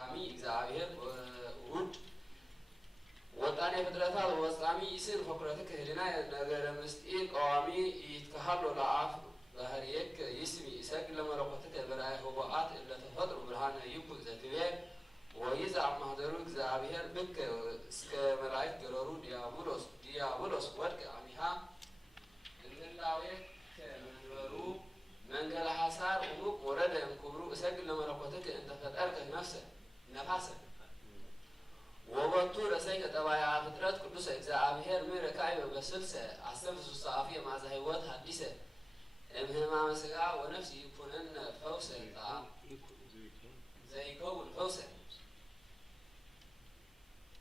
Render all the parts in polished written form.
قامي إجزاء ود وطاني فترتها وصامي يصير فكرتك هلنا نجار مستقيم قامي يتكهلوا لعاف ظهريك يسمي يسجل لما رقتك براء هباءات إلا تفضل برهان يبقى ذاتيه ويزعم مهدروك زعبير بك سك ملاك جرارو ديابولوس ورك عميها اللاوي كمنورو منقل حسار ومك ورد ينكبرو سجل لما رقتك أنت فتأرك نفسك وبطول رسائل تبايع فترات كل شيء زعبير ميركاي وبسلسة عصمت الصحفية مع زهيوات حديثة مهما مسقع ونفسي يكونن فوسة زي كون فوسة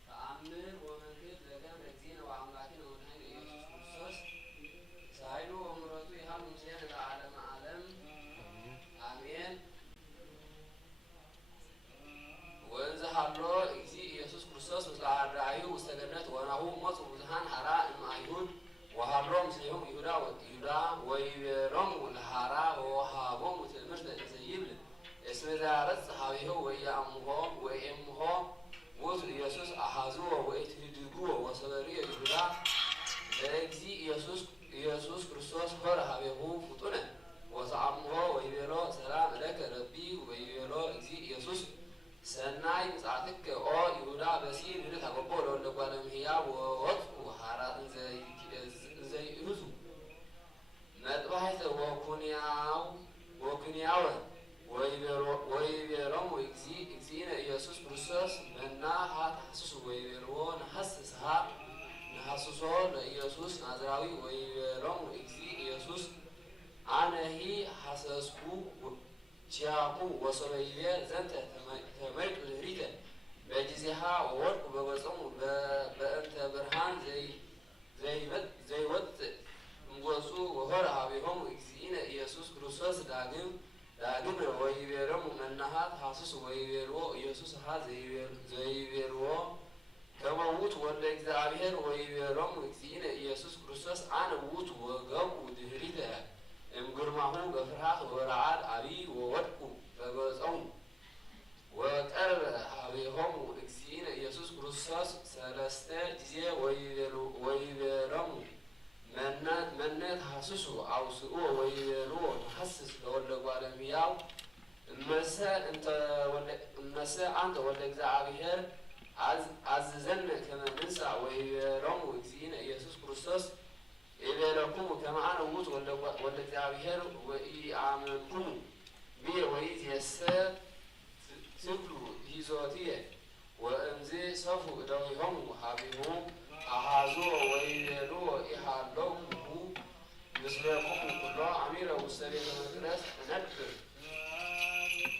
تأمل ومنكد لكم ركزين وعملاتين ونهاية يسوس كريستوس سايلو ومراتو يهام مسيح العالم عالم آمين وانزح الله إكزي يسوس كريستوس وطلع الرعي واستجنت ونهو مصر وزهان حراء المعيون وهرم سليهم يهودا ويرم الحراء وهابهم وتلمشنا زيبل اسم زارت صحابيه ويأمه موت يسوس أحازوه ويتهدقوه وصبريه يهودا لأكزي يسوس كريستوس هر هابيه فتنة وزعمه ويبيلو سلام لك ربي ويبيلو إكزي يسوس سناي مساعدك أو يهودا بسير من تقبل ولا قالم هي ووقف وحارات زي رزو مدبحث وكنياو ويبيرم وإكزينا يسوس كريستوس منها تحسس ويبيرو نحسسه ليسوس نازراوي ويبيرم وإكزي يسوس أنا هي حسسكو شاقو وصبيبيا زنت تميت الهريدة بجزيها وورق بوزعم بأنت برهان زي ود مغوصو وهرها بهم إكزينا يسوس كريستوس داقم ويبيرم منها تحسس ويبيرو يسوس ها زيبيرو كما ووت ولا إكزابير ويبيرم إكزينا يسوس كريستوس أنا ووت وقو ودهريدة امقرمه بفرحات ورعاد عبي وورقو بوزعم وقرب حبيهم إكزين يسوس كريستوس سلسته جزية ويبيرم من تحسسه أو سؤوه ويبيرو تحسس لولو عالمياو المساء أنت ولا إكزابير عززنا كما ننسى ويبيرم إكزين يسوس كريستوس إذا لكم كما أنا ووت ولا تعبير وإعاملكم بي وإذ يسر تبلو هزاتية وأمزي صفو إليهم وحبيبهم أحازوا ويلو إحالهم مثلكم كل عميرة والسليم المدرس نذكر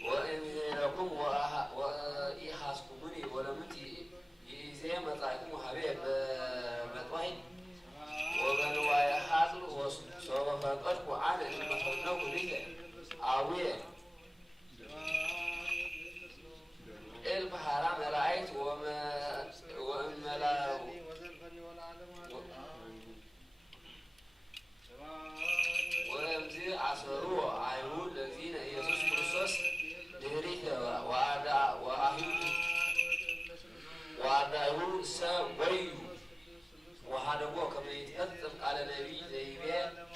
وإن لكم وإحاسكمني ولمتي إذا مطعكم حبيب مطوحي وبنوايا حاضر وصوب فقط وعاد المفنوك لك عوية البحر ملايت وملا ورمزي عصروا عيون الذين يسوس كريستوس دهريته وعدايو سويو وهذا هو كما يتقدم على نبي زيبيا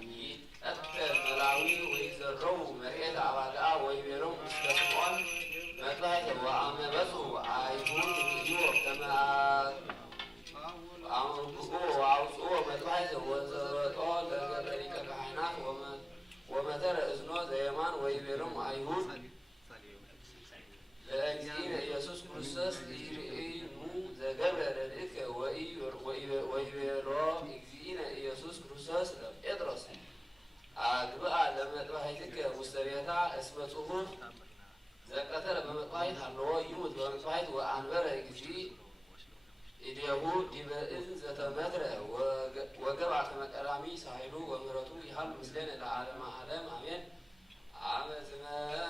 يتقدم ملاوي ويزروا مريض عباداء ويبيرون مستثمون مطلعت وعمبسوا عايبون الجيوب كما عمرقوا وعوصوا مطلعت وزرطوا لذلك كحينات ومثل إذنو زيمان ويبيرون عيهود لأجزين يسوس كريستوس زجبر لك ويبرا إكزينا يسوس كريستوس إدرس أجبأ لما تبحثك مستبيتا اسمته زكتر بمطايد هلو يموت بمطايد وعنبر إكزي إديهو دبئن زتمتر وقبع كما كرامي ساحلو ومرتو يحل مسلين العالم عالم آمين عمزنا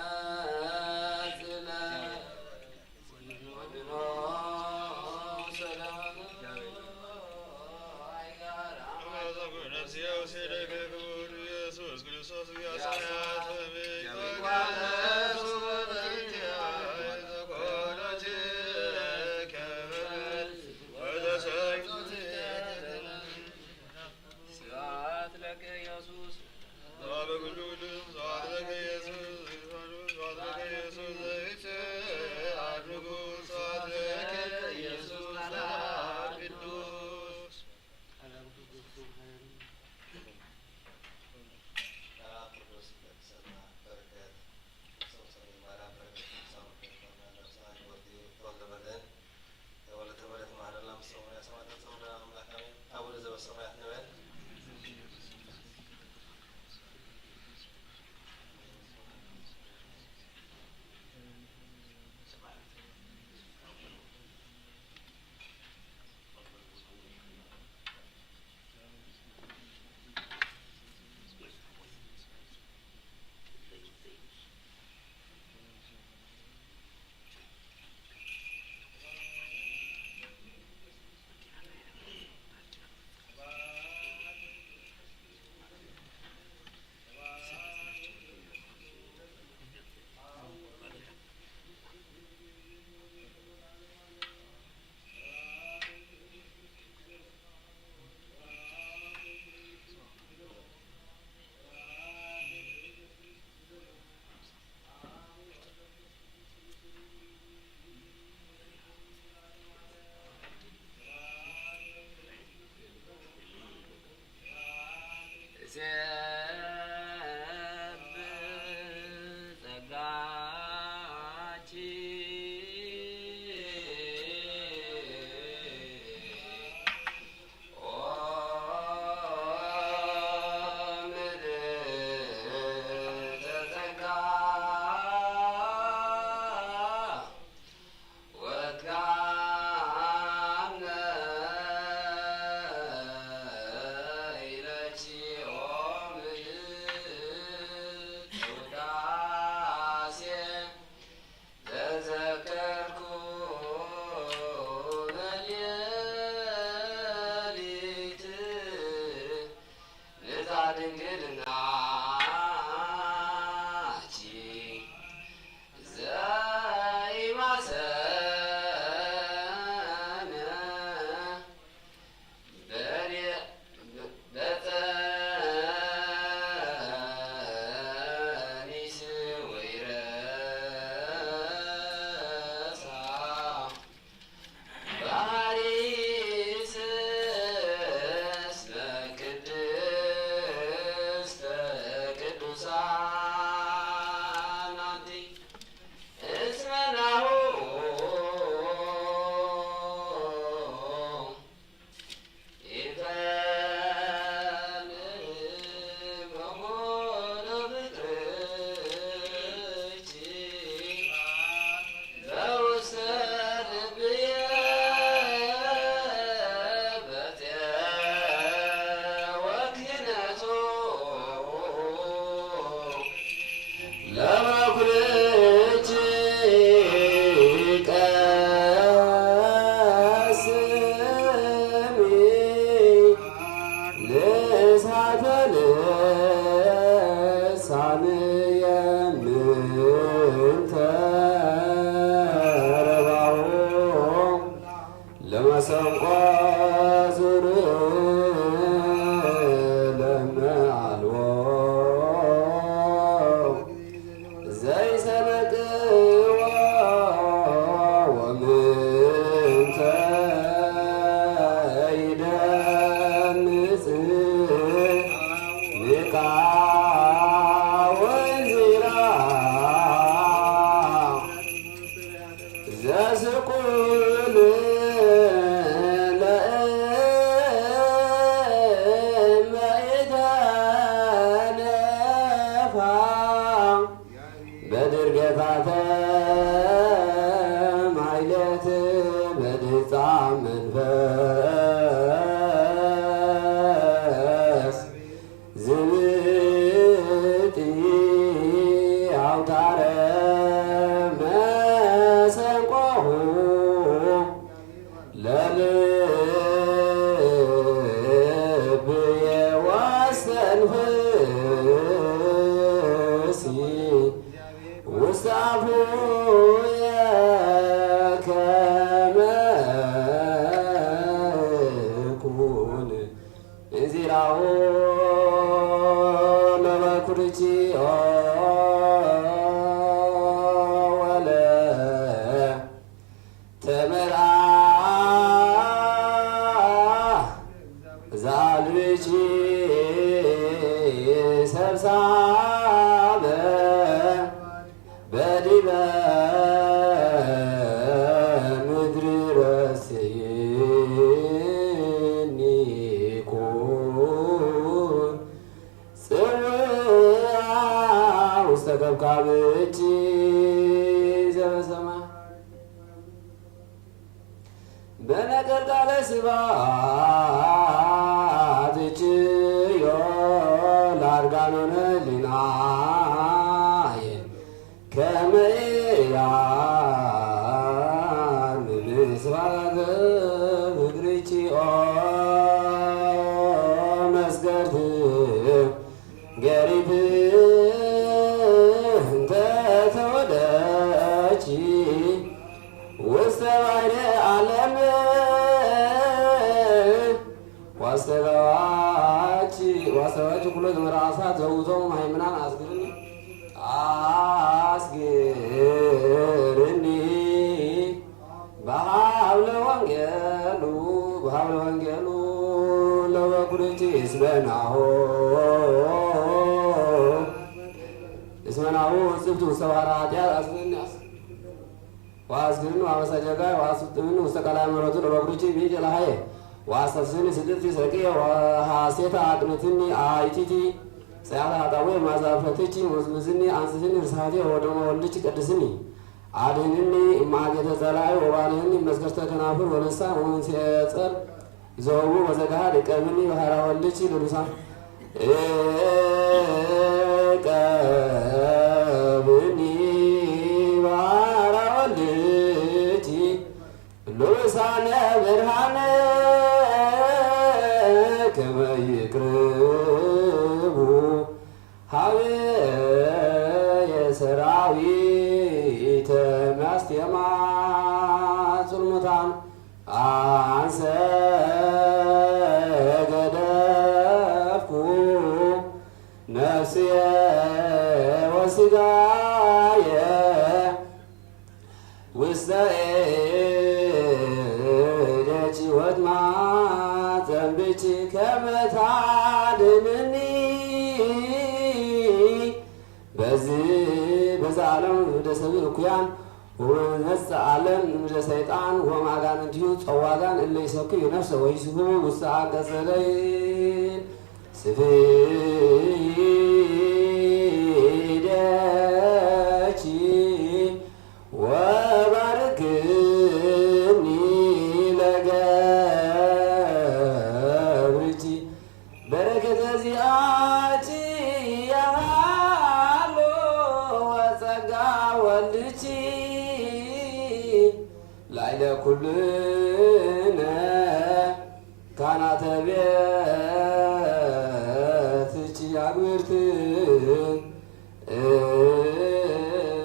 በነቀልቃለ ስባት ችዮ ላርጋኖነ ሊናየ ከመያን ምስባተ እግሪችኦ መስገድ ገሪብ እንተ ተወደች ውስተ ባሕረ ዓለም ዋስተባች ኩሎት ምራሳት ዘውቶም ሃይምናን አስግርኒ በሀብለ ወንጌሉ ለበኩርቲ እስመናሁ ጽብቱ ሰባራ ኃጢአት አስግርኒ ዋስግርን ዋመሳጀጋይ ዋስጥምን ውስተ ቃላይ መረቱ ለበኩርቲ ቤት ለሃየ ዋሰስኒ ስድርቲ ሰቂየ ወሐሴታ አቅንትኒ አይቲቲ ሰያታ አጣዌ ማዛፈትቺ ወዝምዝኒ አንስስኒ ርሳቴ ወደሞ ወልድች ቅድስኒ አድህንኒ እማጌተ ጸላይ ወባልህኒ መስገርተ ከናፍር ወልሳን ወንሴጸር ዘወቡ ወዘጋሃድ ቀብኒ ባህራ ወልድች ልሉሳን ቀብኒ ባህራ ወልድች ልሉሳነ ብርሃነ ከመይቅርቡ ሀበ የሰራዊተ ማስቴማ ጽልሙታን አንሰ ገደፍኩ ነፍስየ ወሥጋየ ውስተ እደች ወድማ ዘንብች ከመታድንኒ በዛ ዓለም ወደ ሰብእ እኩያን ወመንፈስ ዓለም ወደ ሰይጣን ወማጋንንቲሁ ጸዋጋን እለ ይሰክዩ ነፍሰ ወይስቡ ውስተ አንቀጸ ሌሊል ስፊደች ወባርክኒ ለገብርኪ በረከተ ዚአኪ ያሎ ወጸጋ ወልድኪ ላዕለ ኩልነ ካህናተ ቤትኪ አግብርት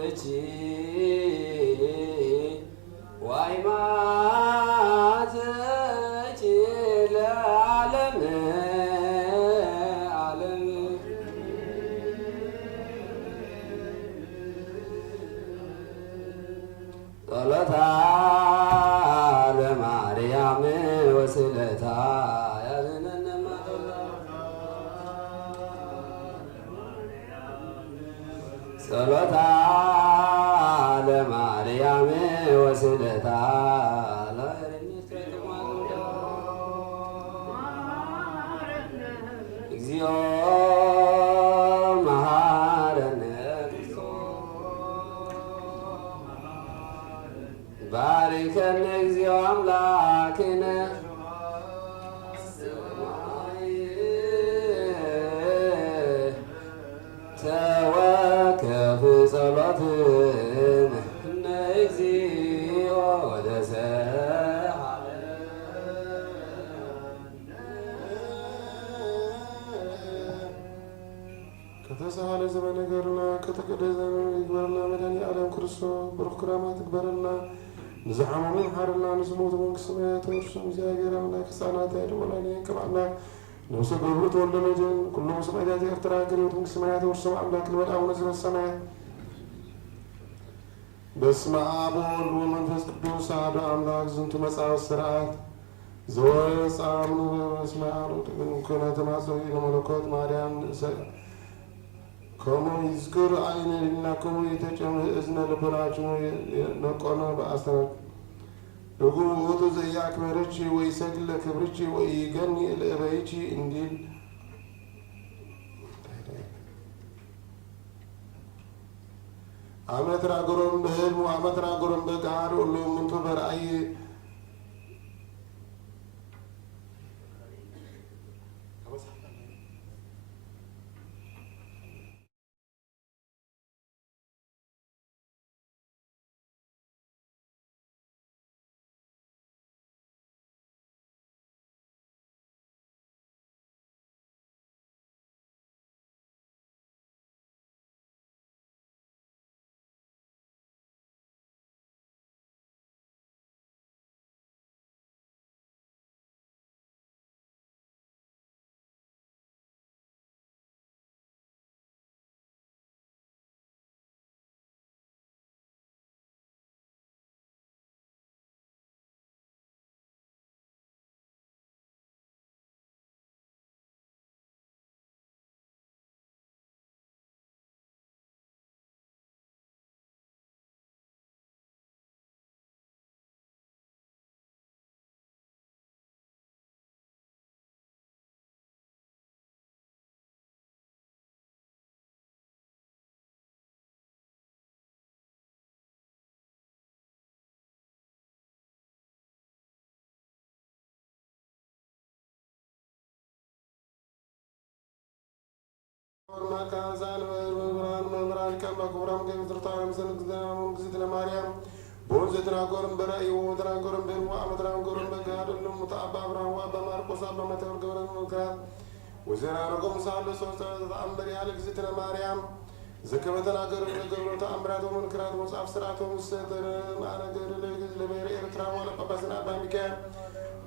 እቺ ዋይማትኪ ለዓለመ ዓለም ጸሎታ ለማርያም ወስለታ ያዝነነ ጸሎታ ለማርያም ወስለታ እግዚኦ መሐረነ ባርከነ እግዚኦ አምላክነ ተወከፍ ጸሎትነ እግዚኦ ከተሳለ ዘመነ ነገርና ከተቀደሰ ይግበርና መድኃኒ ዓለም ክርስቶስ ብሩክ ክራማ ትግበረና ንዝሓመሙ ሓርና ንዝሞቱ መንግስት ሰማያት ወርሱም እግዚአብሔር አምላክ ሕፃናት አይደወላኒ ከማና ነፍሰ ገብሩ ተወለደን ኩሉ ሰማያት ኤርትራ ገሪት መንግስት ሰማያት ወርሱም አምላክ ለበዳው ነዝበ ሰማያት በስመ አብ ወወልድ ወመንፈስ ቅዱስ አሐዱ አምላክ ዝንቱ መጽሐፍ ስርዓት ዘወፃምኑ በስመ አብ ኩነተ ማፀዊ ለመለኮት ማርያም ከመ ይዝክር አይነ ሊናከሙ የተጨመ እዝነ ልቦናችሁ ነቆነ በአሰረ ደጉ ውእቱ ዘያክብርኪ ወይሰግድ ለክብርኪ ወይገኒ ለእበይኪ እንዲል አመት ናገሮም በህልሙ አመት ናገሮም በገሃድ ሁሉ ምንቱ በራእይ ካዛን መብራን መብራን ከማ ኩብራም ከመዝርታም ሰንግዛም ግዝትነ ማርያም ቦን ዘትናጎርም በራእዩ ተናጎርም በልዋ አመትናጎርም በጋድልም ተአባ አብርሃም ወአባ ማርቆስ አባ ማቴዎስ ገብረን መካት ወዘራ ረቆም ሳለ ሶስት ተአምር ያለ ግዝትነ ማርያም ዘከመ ተናገሩ ነገሩ ተአምራቱ መንክራቱ መጽሐፍ ስርዓቱ መሰተር ማነገር ለብሔረ ኤርትራ ወለ ጳጳስና አባ ሚካኤል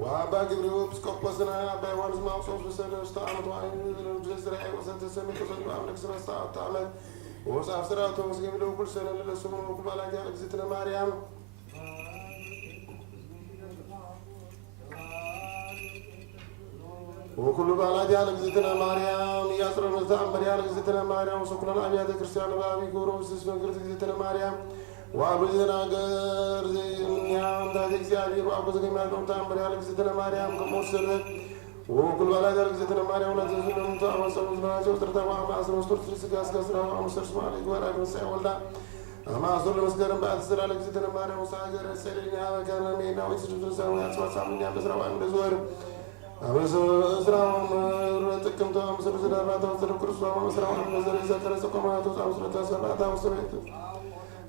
ወአባ ገብረ ኤጲስቆጶስና አባ ዮሐንስ ማውሶስ በሰለስተ ዓመት ዋይ ለዝራኤል ወሰተ ሰሚት ወሰዱ አምልክ ስረስተ ዓመት ወመጽሐፍ ስርዓቱ መስገብ ለኩል ሰነ ለስሙ ኩል ባላጃ እግዝእትነ ማርያም وكل بلاد على جزيرة مريم يسرون الزعمر على جزيرة مريم وسكن الأبيات كريستيان بابي كورو سيسمن جزيرة مريم وأبو جزيرة غير زي منيام تاجك زيادي وأبو زكي مريم تعمر على جزيرة مريم كموسر وكل بلاد على جزيرة مريم ولا تزول متعمر سلمنا جوتر وأما أسر مستور سكاس كسرة وأما سرش مالك وراء مساء ولدا أما أسر مسكرم بعد سر على جزيرة مريم وساجر سيرنا وكان مينا ويسجد سامي أسمع سامي بسرعة وأنا بزور أمسرام رتكم تو أمسر زرعات وزر كرسوا أمسرام أمسر زكرة سكمات وأمسر تسرعات وأمسرت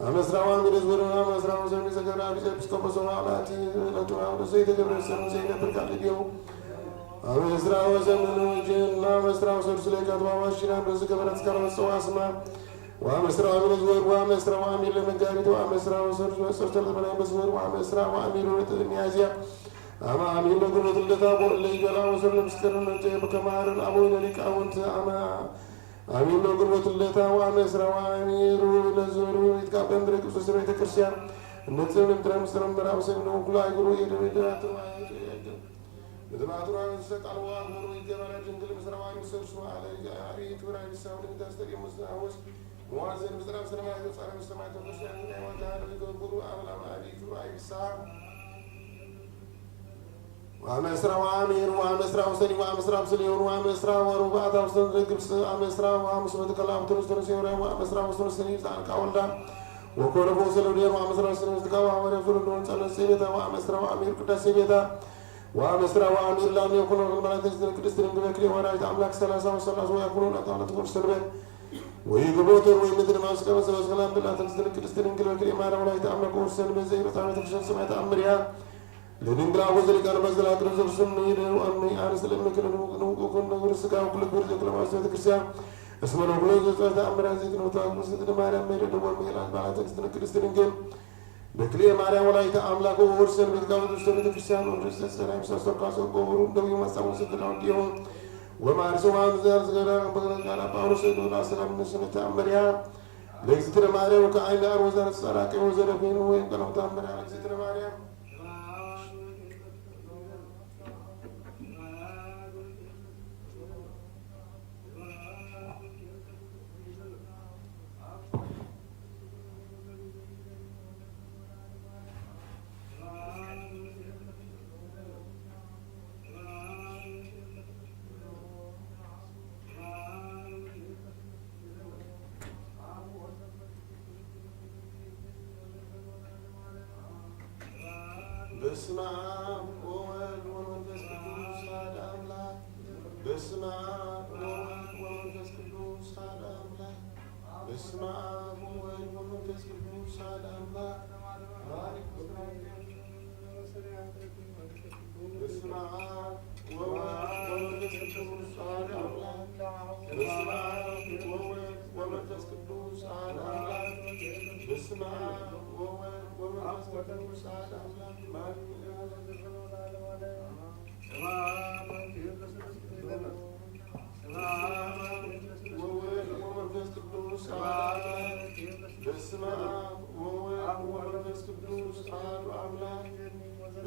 أمسرام برزور أمسرام زين زكرة أبيس بسكوب سوالاتي لتوا أمسيد جبر سر زين بركالي بيو أمسرام زمن جن أمسرام سرسلة كتوا واشينا برزق برز كرم سواسما وأمسرام برزور وأمسرام أمير لمجاري وأمسرام سرسلة بنا برزور وأمسرام أمير لتنيازيا أما أمين نقول للدتا اللي جلا وصل مسكرن نجيب كمار الأبو يليك أونت أما أمين نقول للدتا وأمسر وأمير لزور يتكابن درك وسر يتكرشيا نتسم نترم سرم برام سر نقول أيقولوا يدريدات بدمعتنا نسق الوان مرو يجمع الجنجل مسر وأمير سر شو على عريت وراي الساول داستري مسناوس موازن مسر مسر ما يصير مسمع تقصي عن وجهه يقولوا أملا عريت وراي الساعة وأمسرا وأمير وأمسرا وسني وأمسرا بسليون وأمسرا وربعة وسن رجبس أمسرا وأمسرا كلام ترسل سيورا وأمسرا وسن سني زان كاولدا وكل فوسل ودير وأمسرا سن استقوا ورسول دون سال سيدا وأمسرا وأمير كدا سيدا وأمسرا وأمير لم يكن الملائكة تسدل كريستين بكري وراء أملاك سلاسة وسلاسة ويكونون أطالة تكون سلبة ويقبلوا ويمدر ما سكوا سلاسة كلام بالله تسدل كريستين بكري ما رأوا لا أملاك وسلبة زي بتعمل تكشف سمعت أمريا لكن قال أبو ذلك أنا بس لا أترزق سنين وأمي أنا سلم كنا نقول نقول سكان كل بيرج كل ما سويت كريستيان اسمه نقول زوجة أمر هذيك نوتاك مسجد ماريا مير نقول ميلاد بعد تكستن كريستيان كم بكليه ماريا ولا يتأملك وورسن بيتكلم تشتري كريستيان ورسل سلام ساسر كاسر كورون دبي مسامو سكان ديون وما رسوا عن زار زغرا بدل كان باورس دولا سلام نسنة أمريا لكستر ماريا وكأين أروزان السراك وزر فينه وين كانوا تأمريا لكستر ماريا بسم الله وولد ومنفس قدوس أحد أملاك بسم الله وولد ومنفس قدوس أحد أملاك بسم الله وولد ومنفس قدوس أحد أملاك بسم الله وولد ومنفس قدوس أحد أملاك بسم الله وولد ومنفس قدوس أحد أملاك بسم الله وولد ومنفس قدوس أحد أملاك بسم الله وولد ومنفس قدوس أحد أملاك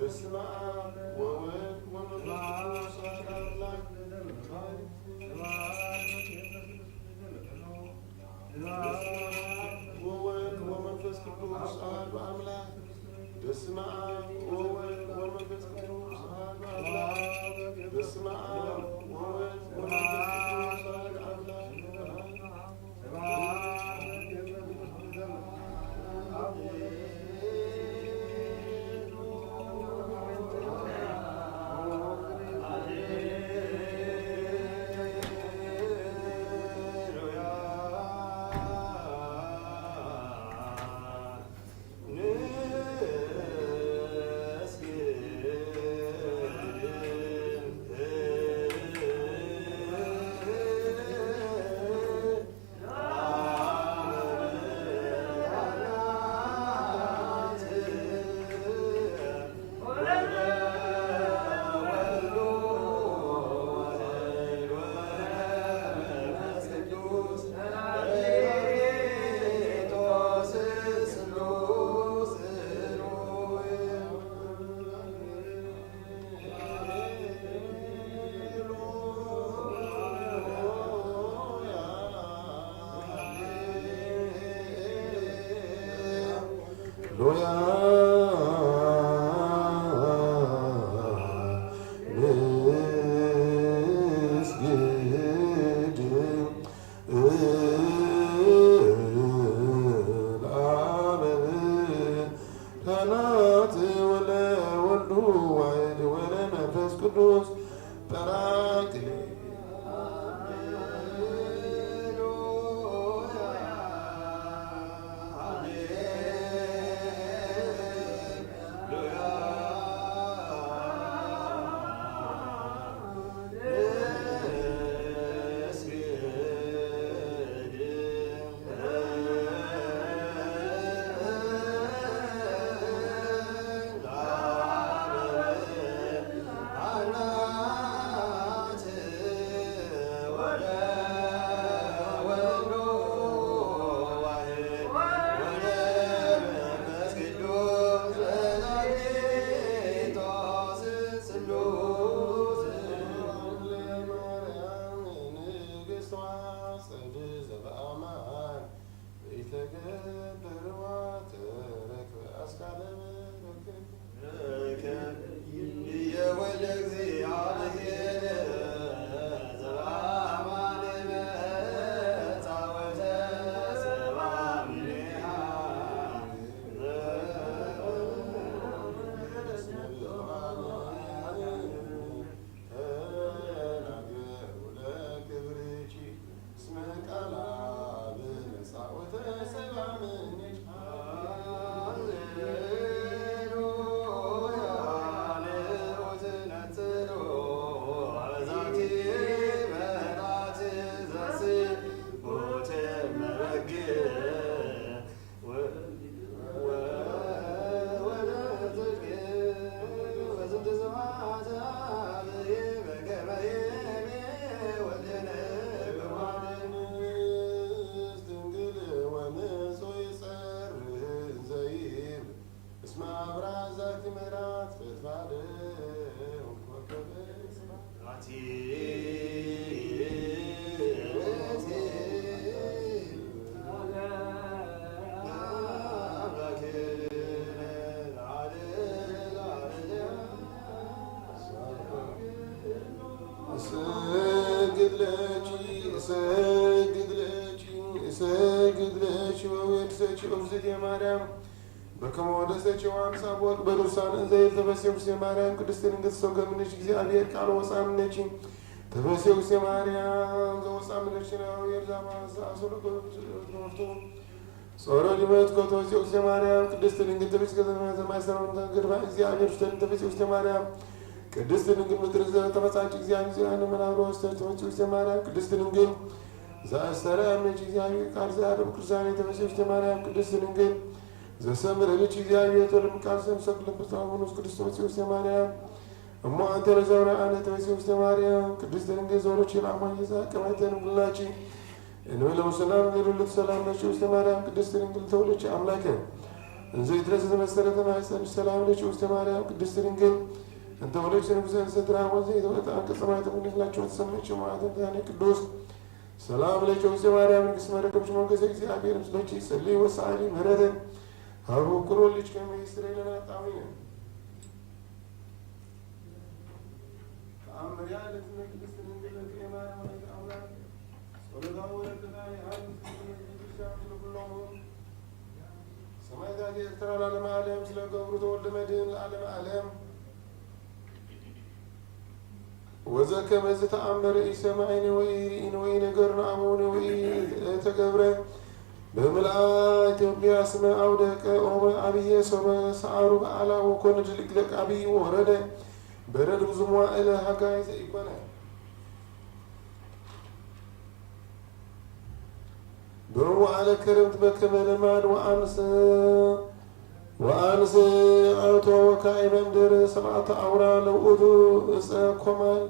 بسم الله وولد ومنفس قدوس أحد أملاك وولد ومنفس قدوس أحد أملاك بسم الله وولد ومنفس قدوس أحد أملاك بسم الله وولد ومنفس قدوس أحد أملاك በከመ ወደሰች ዋንሳ ቦት በሉሳን እንዘይል ተፈሴውስ የማርያም ቅድስት ድንግል ሰገምነች እግዚአብሔር ቃል ወፃምነች ተፈሴውስ የማርያም ዘወፃምነች ነው የርዛማስ አሶሎጎርቱ ጾሮ ሊመት ከተፈሴውስ የማርያም ቅድስት ድንግል ተፈሴ ከተማተ ማሰራው ተግርባ እግዚአብሔር ስተን ተፈሴውስ የማርያም ቅድስት ድንግል ምድር ዘተመጻች እግዚአብሔር ያን መናብሮ ተፈሴውስ የማርያም ቅድስት ድንግል ዘአስተራመች እግዚአብሔር ቃል ዘአደም ክርስቲያን ተፈሴውስ የማርያም ቅድስት ድንግል ዘሰምረ ልጅ እግዚአብሔር ተልም ቃል ሰም ሰክለበት አቡኑስ ክርስቶስ ኢየሱስ ማርያም እሞ አንተ ለዘውራ አነ ተወሲውስ ማርያም ቅድስት ድንግል ዘሮች ለአማኝ ዘአቀማይተን ሁላቺ እንበለ ሰላም ለሉት ሰላም ለሽ ኢየሱስ ማርያም ቅድስት ድንግል ተወለች አምላከ እንዘ ይድረስ መሰረተ ማይሰን ሰላም ለሽ ኢየሱስ ማርያም ቅድስት ድንግል እንተ ወለች ንጉሰን ሰትራ ወዘ ይተወጣ አንቀጽማት ምንላቸው ተሰመች ማለት ታኔ ቅዱስ ሰላም ለሽ ኢየሱስ ማርያም ንግስ መረከብሽ ሞገስ እግዚአብሔር ምስሎች ይጸልይ ወሳሊ ምህረተ አቡ ኩሮልች ከመይስረና ጣውኝ አምሪያ ለትንግስት ድንግል ለማርያም አምላክ ጸሎታው ለተናይ አብ ክርስቶስ ለሁሉም ሰማዕታት ኤርትራ ለዓለም ዓለም ስለ ገብሩ ተወልደ መድኅን ለዓለም ዓለም ወዘከመ ዘተአምረ ኢሰማዕነ ወኢሪእነ ወኢነገርነ አቡነ ወኢተገብረ በምልአ ኢትዮጵያ ስመ አውደቀ ኦመ አብየ ሶበ ሰዓሩ በዓላ ወኮነ ድልቅልቅ አብይ ወረደ በረድ ብዙ መዋዕለ ሀጋይ ዘኢኮነ በመዋዕለ ክረምት በከመ ልማድ ወአንስ አቶ ወካዕበ እምድኅረ ሰብዓተ አውራ ለውእቱ ዕፀ ኮማን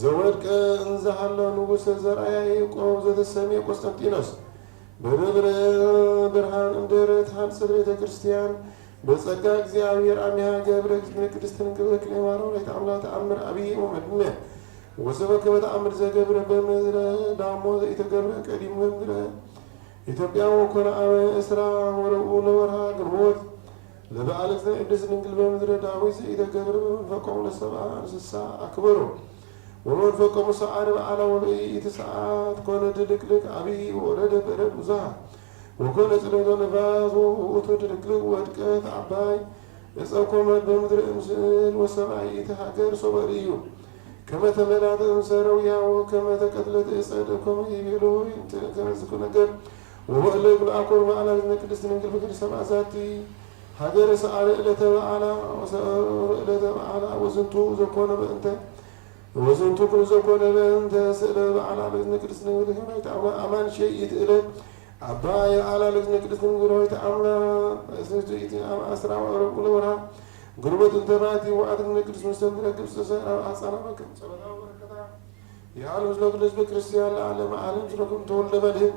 ዘወድቀ እንዘ ሀሎ ንጉሠ ዘርዓ ያዕቆብ ዘተሰምየ ቆስጠንጢኖስ በደብረ ብርሃን እምድኅረ ተሐንጸት ቤተ ክርስቲያን በጸጋ እግዚአብሔር አሚሃ ገብረ ቅድስት ድንግል በክልኤ ማርያም አምላክ ተአምር አብይ ወመድነ ወሰበከ በተአምር ዘገብረ በምድረ ዳሞ ዘኢተገብረ ቀዲሙ በምድረ ኢትዮጵያ ወኮነ አመ እስራ ወረብዑ ለወርሃ ግንቦት لبعلك إبليس ننقل بمدر داوي إذا قبر فقوم لسبعة ساعة أكبره ومن فقوم سعر على وبئي تسعات كون دلك أبي ورد برد مزاح وكون سلوك نفاس وتدلك ودكات عباي يسألكم بمدر إمسل وسبعي تحقر صبريو كما تملات إمسارويا وكما تقتلت إسعادكم يبيلو كما سكون نقر وهو اللي يقول أقول معنا لأنك لسننقل فكر سبع ذاتي حجر سعر إلى تبعنا وزنتو زكون بأنت وزنتو كل زكون بأنت سئل على لأنك لسننقل هنا يتعمل أمان شيء يتقل عباية على لأنك لسننقل يتعمل أسرع وأرب ولورها قربة انتباتي وعدك لأنك لسننقل كبسة أصلا بكم سبحانه وبركاته يا عالم سلوك لسبك كريستيان العالم عالم سلوكم تولد مدهم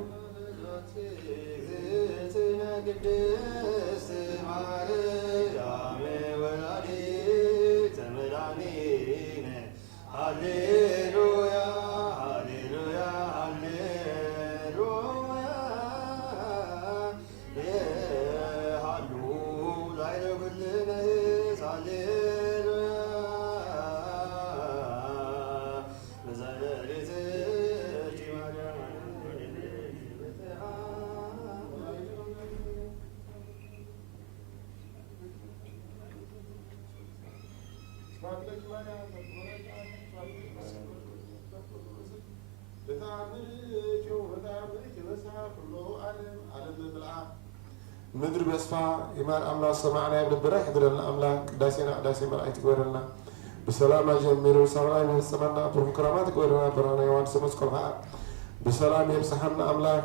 هاليلويا هاليلويا هاليلويا هالو لا يقول لنا هاليلويا بزلت مدر بسفا إيمان أملا سمعنا يبدأ برح درنا أملا داسينا داسي ملائكة تقولنا بسلام جميل وسلام من السماء برهم كرامات تقولنا برانا يوان سمس كلها بسلام يمسحنا أملا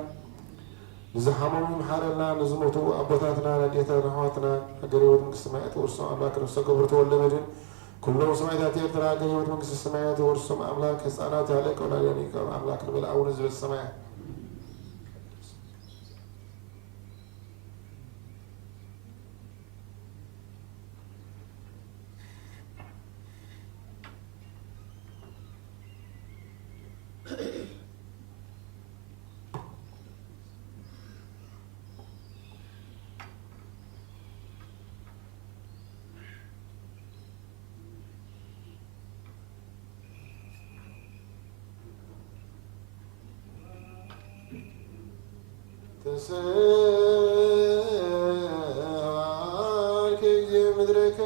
نزحمهم محارنا نزمتو أبوتاتنا نديتنا نحواتنا قريبا من السماء ورسم أملاك نفسك قبرتو واللمدين كلهم سمعت ترى قريبا من السماء ورسم أملاك يسألات عليك ولا يليك أملاك نبل أو نزل السماء تسال كي مدرك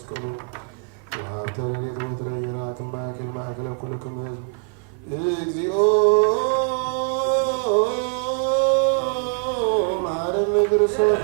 መስቀሉ ወሀብተ ረድኤት ወትረ ይራክም ማእከል ማእከለ ኩልክም ሕዝብ እግዚኦ መሐረነ ክርስቶስ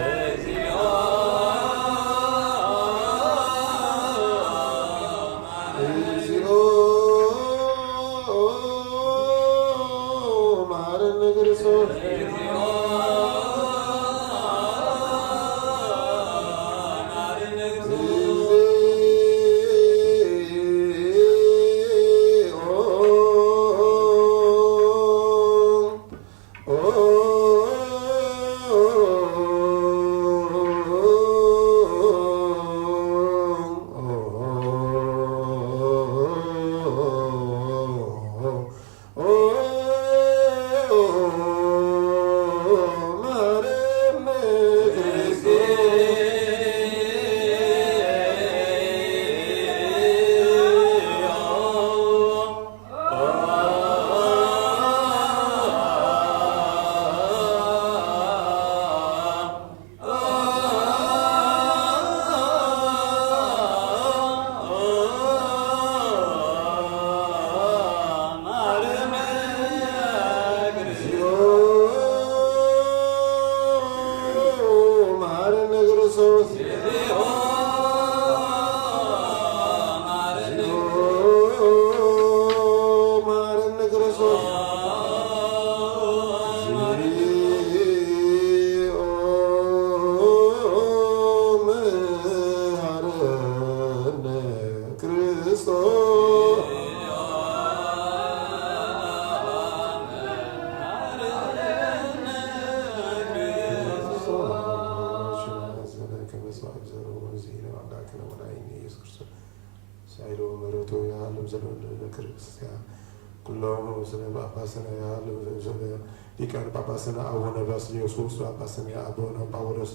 ሊቃነ ጳጳሳት አቡነ ባስልዮስ ጳጳስና አቡነ ጳውሎስ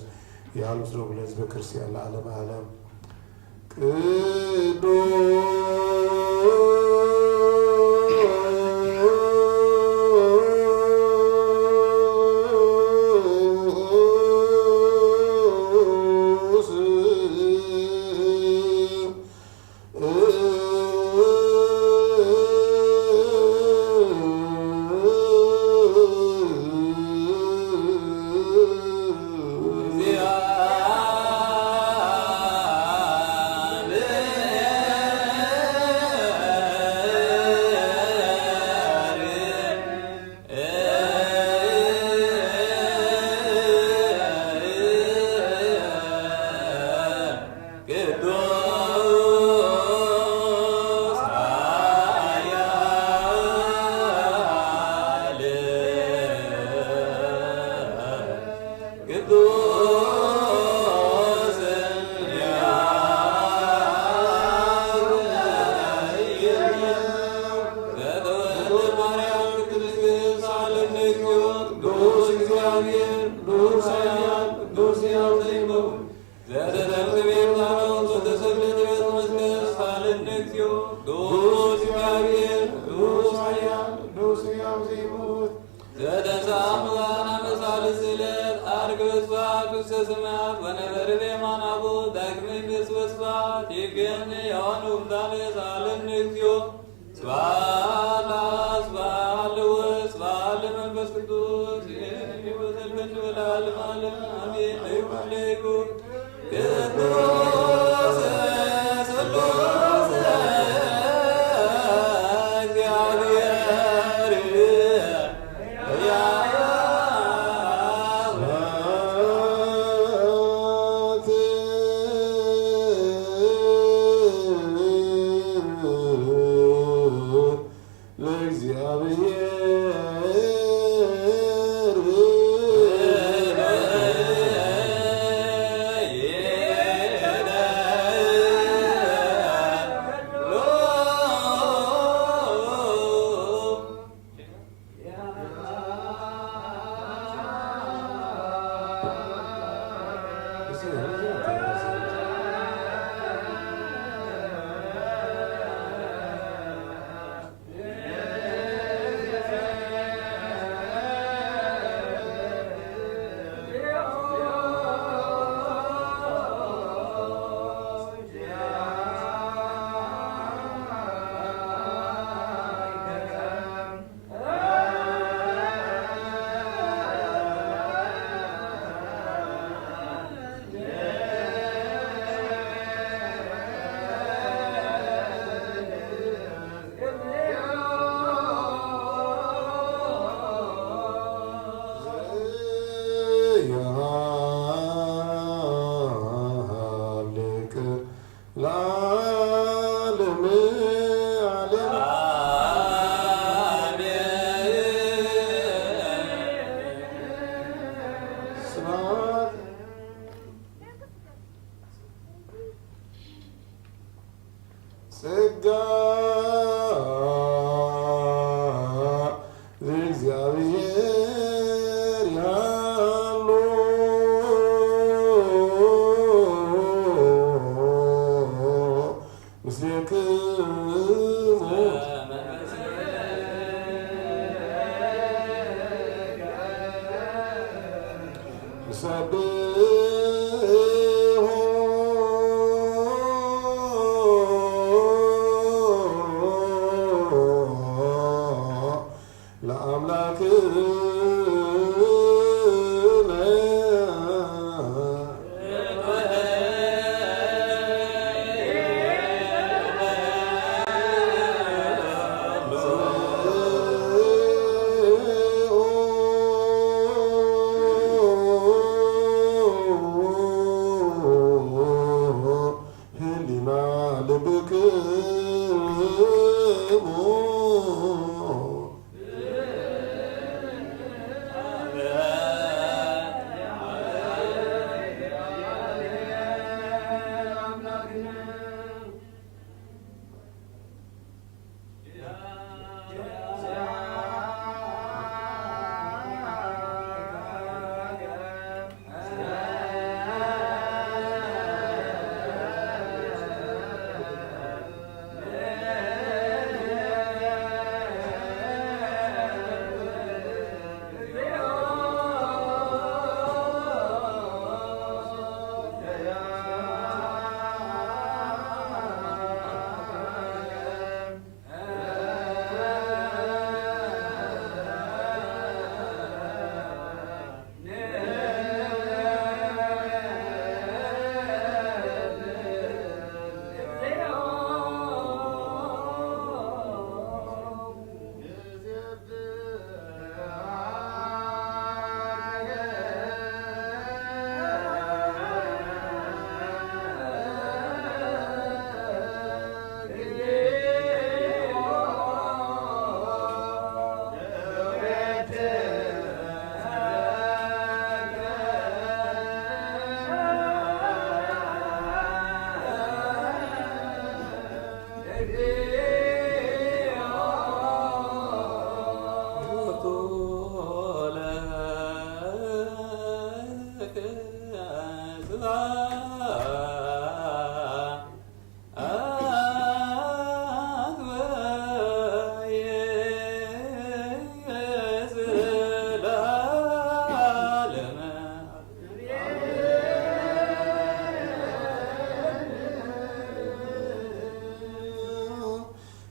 ያሉት ነው ለሕዝበ ክርስቲያን ለዓለም ዓለም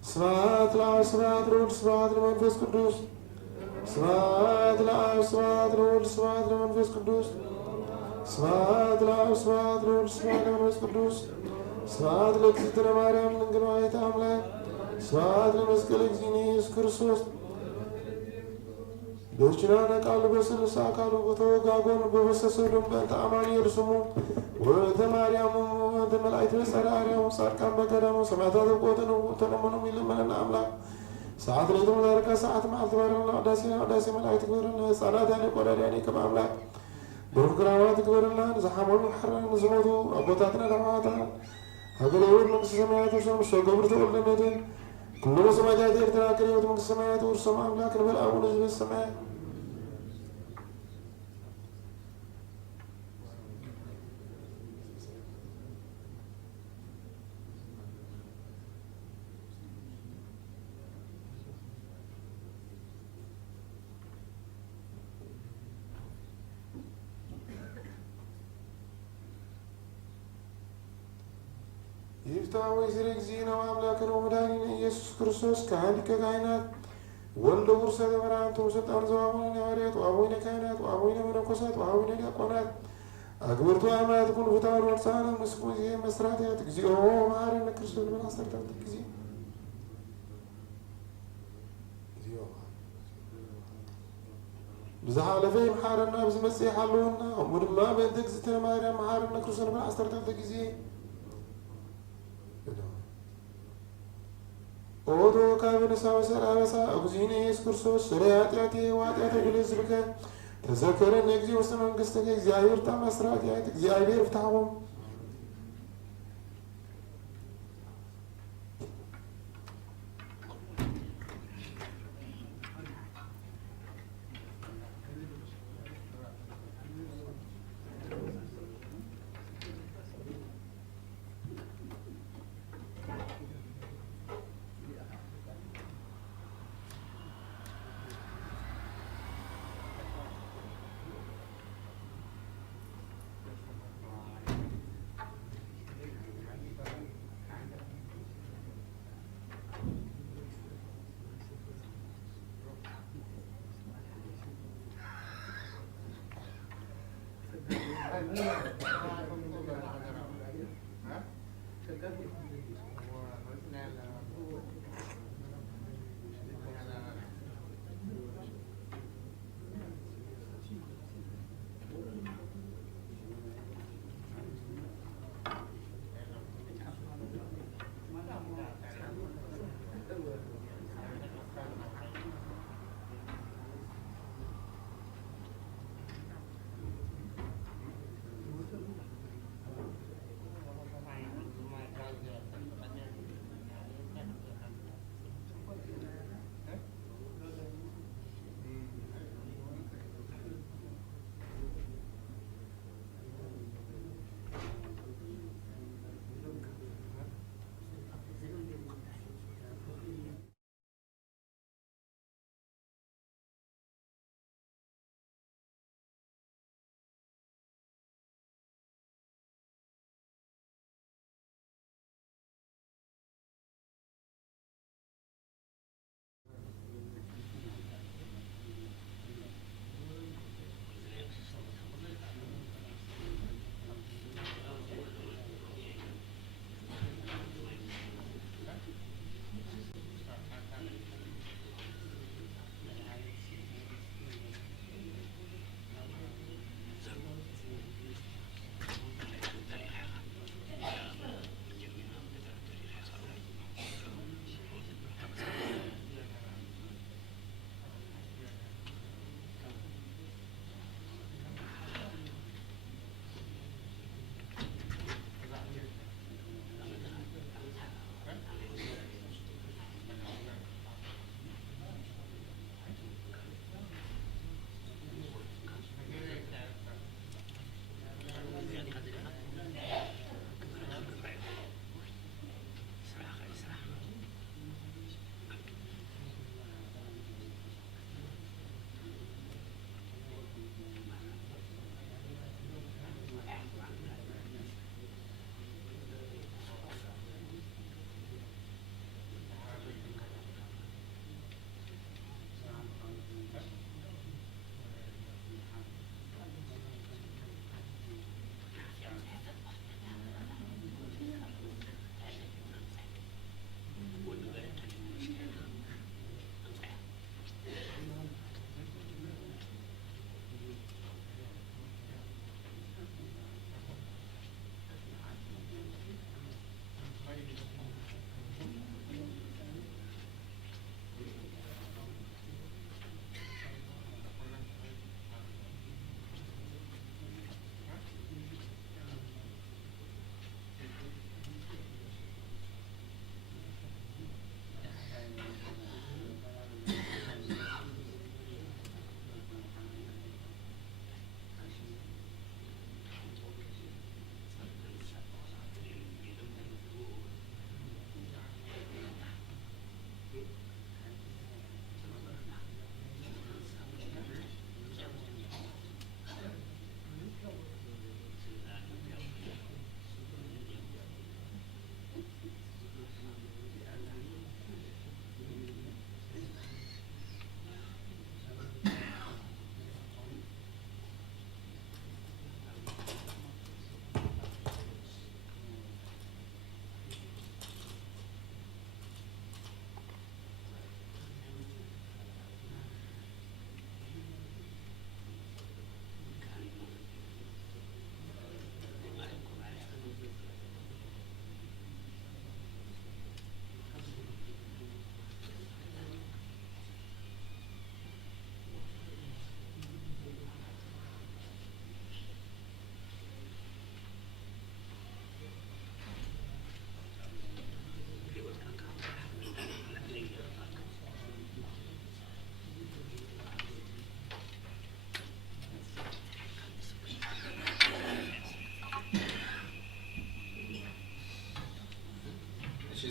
ስብሐት ለአብ ስብሐት ለወልድ ስብሐት ለመንፈስ ቅዱስ ስብሐት ለአብ ስብሐት ለወልድ ስብሐት ለመንፈስ ቅዱስ ስብሐት ለአብ ስብሐት ለወልድ ስብሐት ለመንፈስ ቅዱስ ስብሐት ለእግዝእትነ ማርያም ድንግል ወላዲተ አምላክ ስብሐት ለመስቀለ እግዚእነ ኢየሱስ ክርስቶስ በችናነ ቃል በስልሳ አካሉ በተወጋጎን በፈሰሰው ደም በእንተ አማኑኤል ስሙ ወእንተ ማርያም ወእንተ መላእክት በጸረ አርያም ጻድቃን በገዳሙ ሰማዕታት በቆጠኑ ተለመኑ የሚለመነን አምላክ ሰዓት ላይ ተመላረቀ ሰዓት መዓልት ባረና ዳሴ መላእክት ግበረና ሕፃናት ያለ ቆዳዳኒ ከመ አምላክ በርግራዋት ግበረና ዘሐመኑ ሐራን ዝሞቱ አቦታትና ለማታ ሀገረ ወድ መንግሥተ ሰማያት ወሰም ሸገብር ተወለደን ኩሉ ሰማያት ኤርትራ ከሪዮት መንግሥተ ሰማያት ወርሰማ አምላክ ንበል አቡነ ዘበሰማያት ይፍታ ወይዝር እግዚእነ ወአምላክነ ወመድኃኒነ ኢየሱስ ክርስቶስ ካህን ሊቀ ካህናት ወልደ ውርሰ ገበራን ተውሰጣን ዘዋቡነ ሐዋርያት ወአቡነ ካህናት ወአቡነ መነኮሳት ወአቡነ ዲያቆናት አግብርቱ አማት ኩን ፍትሐን ወርሳነ ምስኩ ጊዜ መስራትያት እግዚኦ መሐረነ ክርስቶስ ብለን አሰርታት ጊዜ ብዝሓለፈ ይምሓረና ብዝመጽእ ይሓልወና እሙ ድማ በእንተ እግዝእትነ ማርያም መሐረነ ክርስቶስ ብለን አሰርታት ጊዜ ኦቶ ካብንሳው ሰራበሳ እግዚእነ ኢየሱስ ክርስቶስ ስለ ኃጢአቴ ወኃጢአተ ኩሉ ሕዝብከ ተዘከረነ እግዚኦ ውስተ መንግሥትከ እግዚአብሔር ታመስራትያት እግዚአብሔር ፍትሐሆም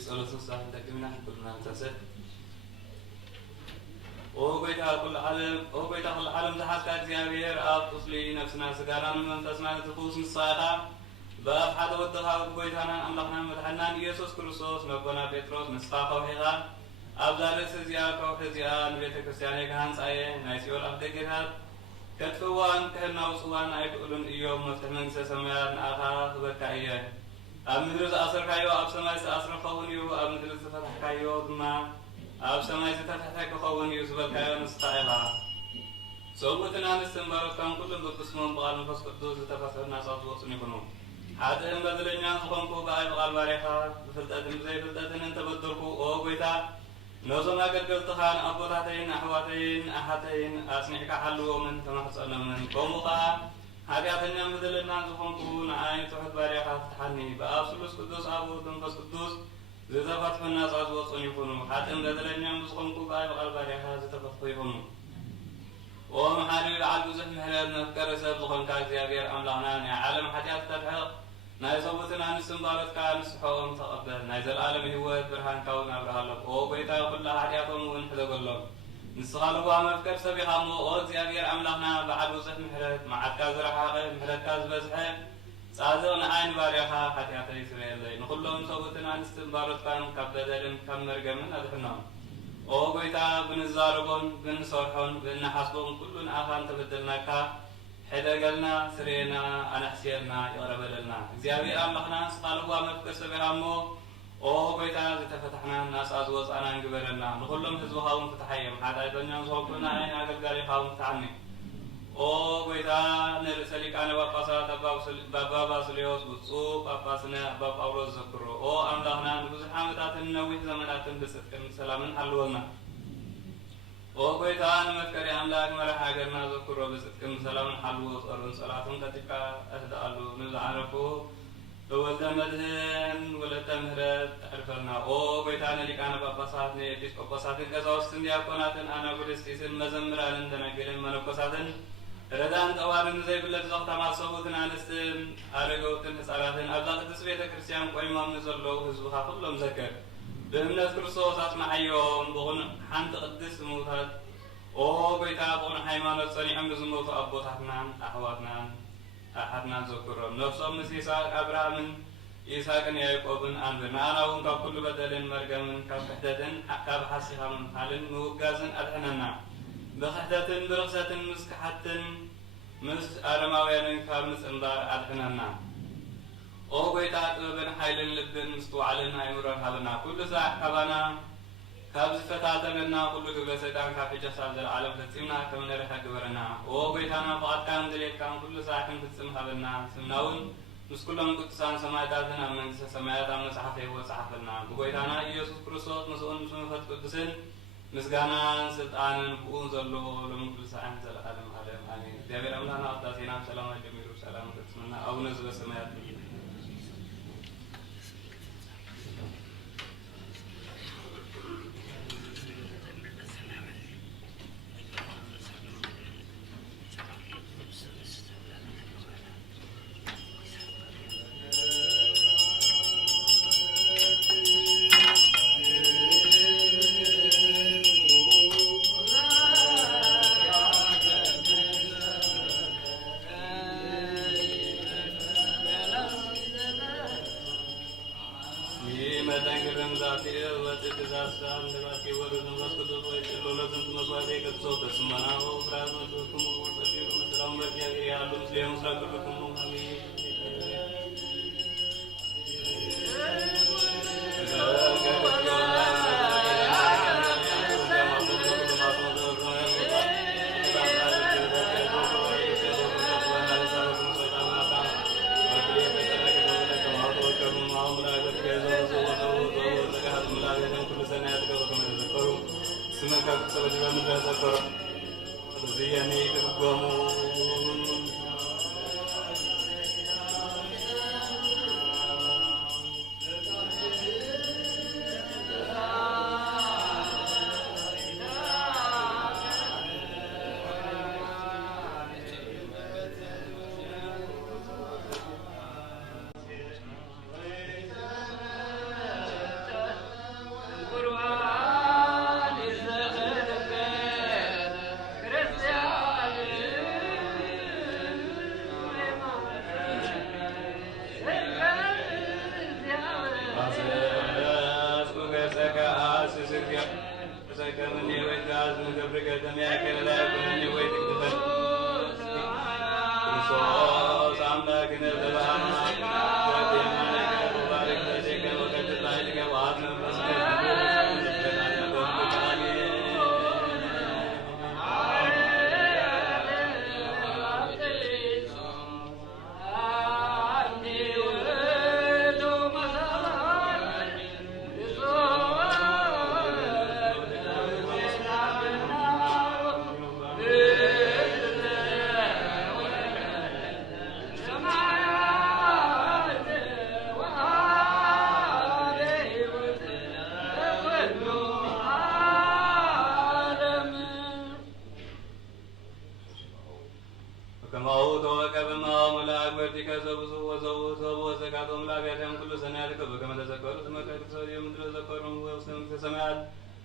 ጸሎት ውስጥ ተቀምና ሁሉና ተሰጥ ወጎይታ ኩሉ ዓለም ዝሓዝካ እግዚአብሔር ኣብ ቁስሊ ነፍስና ስጋራን መንፈስና ትኩስ ንሳኻ በአብ ሓደ ወድኻ ጎይታናን ኣምላኽናን መድሓናን ኢየሱስ ክርስቶስ መኮና ጴጥሮስ ንስኻ ከውሒኻ ኣብ ዛሬስ እዚኣ ከውሒ እዚኣ ንቤተ ክርስቲያነይ ክሃንፃየ ናይ ሲኦል ኣፍ ደገታት كتفوان كهنا وصوان أيقولون إيوم مفتمن سسميان آخر بكاية أمدرس أسر كايو أب سماي سأسر خونيو أمدرس فتح كايو ما أب سماي ستفتح خونيو سبب كايو نستعيها صوبتنا نستنبارت كان كلهم بقسمهم بقال نفس قدوس تفتح الناس أصوصني كنون حتى إن بدلنا نخونكو بأي بقال باريخا بفلتاتن بزي فلتاتن انت بدركو أو قويتا نوزم أقل تخان أبوتاتين أحواتين أحاتين أسنحك حلو من تمحصنا من قومقا حاجاتنا بدلنا نخونكو نعاين تحت باريخا فتحني بأب سلوس قدوس أبو تنفس قدوس زيتا فتح الناس أصوصني كنون حتى إن بدلنا نخونكو بأي بقال باريخا زيتا فتح يكونون ومحارب العالم زحم هلال نذكر سبقاً كازيابير أملانا عالم حاجات تلحق نايزوبتنا نسنبارت كان سحوهم تقبل نايزل العالم هو برهان كون أبرهالك وبيتا كل حاجاتهم ونحذق الله نسخالوا مفكر سبيقامو وزيابير أملانا بعد زحم هلال مع كازر حاقه مهلك كاز بزحه سازون عين باريخا حاجاتي سريالي نخلهم صوبتنا نسنبارت كان كبدلم كمرقمن أدحناهم أو بيتا بنزاربون بنصرحون بنحاسبون كلن آخان تبدلناكا حدا قلنا سرينا أنا حسيرنا يغرب لنا زيابير أملخنا سقالوا مفكس بهامو أو بيتا زتفتحنا الناس أزوز أنا نقبرنا نخلهم حزبهم فتحيهم حتى يدنيا نصوبنا عين أقل قالي خاهم فتحني أو بيتا نرسلك أنا باباسات بابا باسليوس بصو باباسنا بابا أوروز زكرو أو أملخنا نبزح عمتات النويت زمنات بسطك من سلام حلونا أو بيتا نمفكري أملاك مرح أقرنا زكرو بسطك من سلام حلوز أرون صلاتهم تتبقى أهدألو نزعرفو ولد مدهن ولد مهرت تعرفنا أو بيتا نليك أنا باباساتني إبتيس باباساتن كذا وستن دياكوناتن أنا بلستيسن مزمران دناقلن منوكساتن ردان توارن زي بلد زغطة مع صوتن عنستن أرقوتن حساراتن أبلاغ تسبيت كريستيان قويمام نزلو حزبها كلهم ذكر بأمنة كرسوس أسمع يوم بغن حانت قدس موتات أو بيتا بغن حيمانات صنيعا بزموت أبوتاتنا أحواتنا أحدنا ذكرهم نفسهم مسيساق أبراهام إيساقن يعقوبن أنبرنا أنا وهم كل بدلن مرقمن كبحدتن كاب حسيها من حالن موقازن أدحننا بخدتن برغساتن مسكحتن مس أرماويانن كاب مسنبار أدحننا أو بيتا أطببن حيلن لبن مستوعلن أيمران هابنا كل ساعة كبانا كاب زفتاتنا كل قبل سيطان كاب جسال ذا العالم تتسمنا كمن رحا قبرنا أو بيتانا فقط كان دليل كان كل ساعة تتسم هابنا سمناون مسكولهم قدسان سمايتاتنا من سمايات أمن صحفه وصحفنا بقيتانا إيسوس كريستوس مسؤول مسؤول قدسين مسجانا سلطان بقون زلوا لهم كل ساعة زل العالم عليهم آمين ديابير أملانا أطاسينا سلام جميل وسلام قدسنا أو نزل سمايات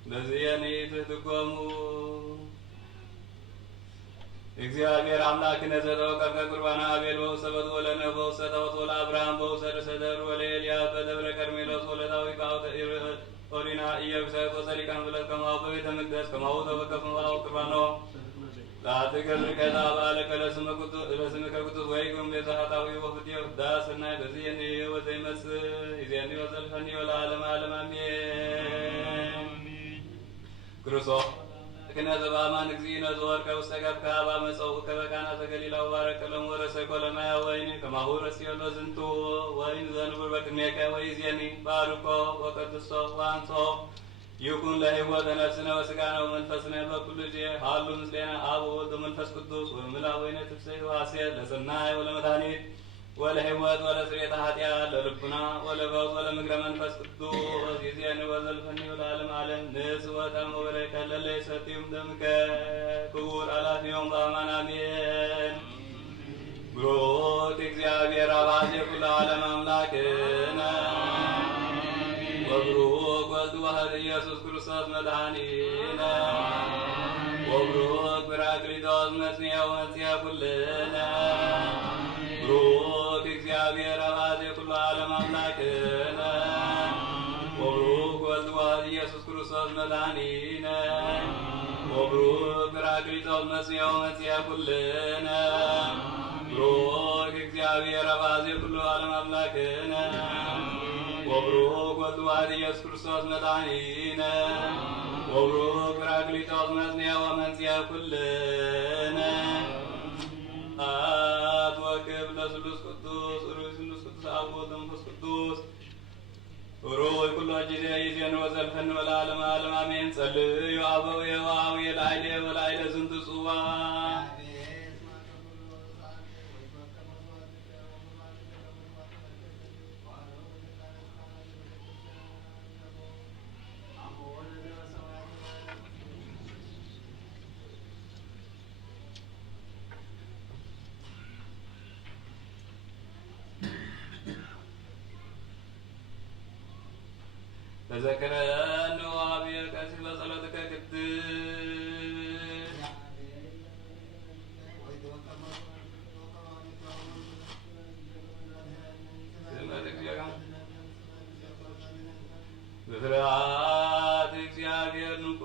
በዚያኔ ትትጎሙ እግዚአብሔር አምላክነ ዘተወከፈ ቁርባና አቤል በውሰበት ወለነ በውሰታውት ወለ አብርሃም በውሰደ ሰደር ወለ ኤልያብ በደብረ ቀርሜሎስ ወለታዊ ቃውተ ኦሪና ኢየሩሳሌም ወሰሊቃን ብለት ከማው በቤተ መቅደስ ከማው ተወከፈ ማው ቁርባኖ ላትገብር ከዛ ባለከ ለስምከ ቅዱስ ወይኩም ቤተ ሀጣዊ ወፍትዮ ዳስናይ በዚህን ወዘይመስ ይዜኒ ወዘልፈኒ ወለዓለም ዓለም አሜን። ክርስቶስ ክነዘ በአማን እግዚእነ ዘወርቀ ውስተ ገብከ አባ መጸው ከበካና ተገሊላ ወባረከ ለሙ ወረሰይኮ ለማያ ወይን ከማሁ ረሲዮ ለዝንቱ ወይን ዘንብር በቅድሜከ ወይዜኒ ባርኮ ወቀድሶ ዋንሶ ይኩን ለሕይወተ ነፍስነ ወሥጋነ ወመንፈስነ በኩሉ ጊዜ ሀሉ ምስሌነ አብ ወወልድ ወመንፈስ ቅዱስ ወምልአ ወይነ ትፍሥሕ ወሐሴት ለሰናይ ወለመድኃኒት ወለሕይወት ወለስርየተ ኃጢአት ለልቡና ወለፈውስ ወለምክረ መንፈስ ቅዱስ ይእዜኒ ወዘልፈኒ ወለዓለመ ዓለም ንጽወተ ወበረከ ለለ ይሰትዩም ደምከ ክቡር አላፊዮም በአማን አሜን። ብሩክ እግዚአብሔር አባዜ ኩሉ ዓለም አምላክነ ወብሩክ ወልድ ዋሕድ ኢየሱስ ክርስቶስ መድኃኒነ ወብሩክ ጰራቅሊጦስ መጽንዔ ወመንጽሔ ኩልነ ብሩክ እግዚአብሔር አባዜ ኩሉ ዓለም አምላክነ ወብሩክ ወልድ ዋሕድ ኢየሱስ ክርስቶስ መድኃኒነ ወብሩክ ጰራቅሊጦስ መጽንዔ ወመንጽሔ ኩልነ ብሩክ እግዚአብሔር አባዜ ኩሉ ዓለም አምላክነ ወብሩክ ወልድ ዋሕድ ኢየሱስ ክርስቶስ መድኃኒነ ወብሩክ ጰራቅሊጦስ መጽንዔ ወመንጽሔ ኩልነ አብ ወክብር ለስሉስ ቅዱስ ሩይ ስሉስ ቅዱስ አብ ወወልድ ወመንፈስ ቅዱስ ሩይ ኩሎ ጊዜ ይእዜኒ ወዘልፈኒ ወለዓለመ ዓለም አሜን። ጸልዩ አበዊየ ወአቡየ ላዕሌ ወላዕለ ዝንቱ ጽዋዕ ተዘክረኒ ወአብየ ቀሲስ በጸሎትከ ቅድስት በፍርሃት እግዚአብሔር ንቁ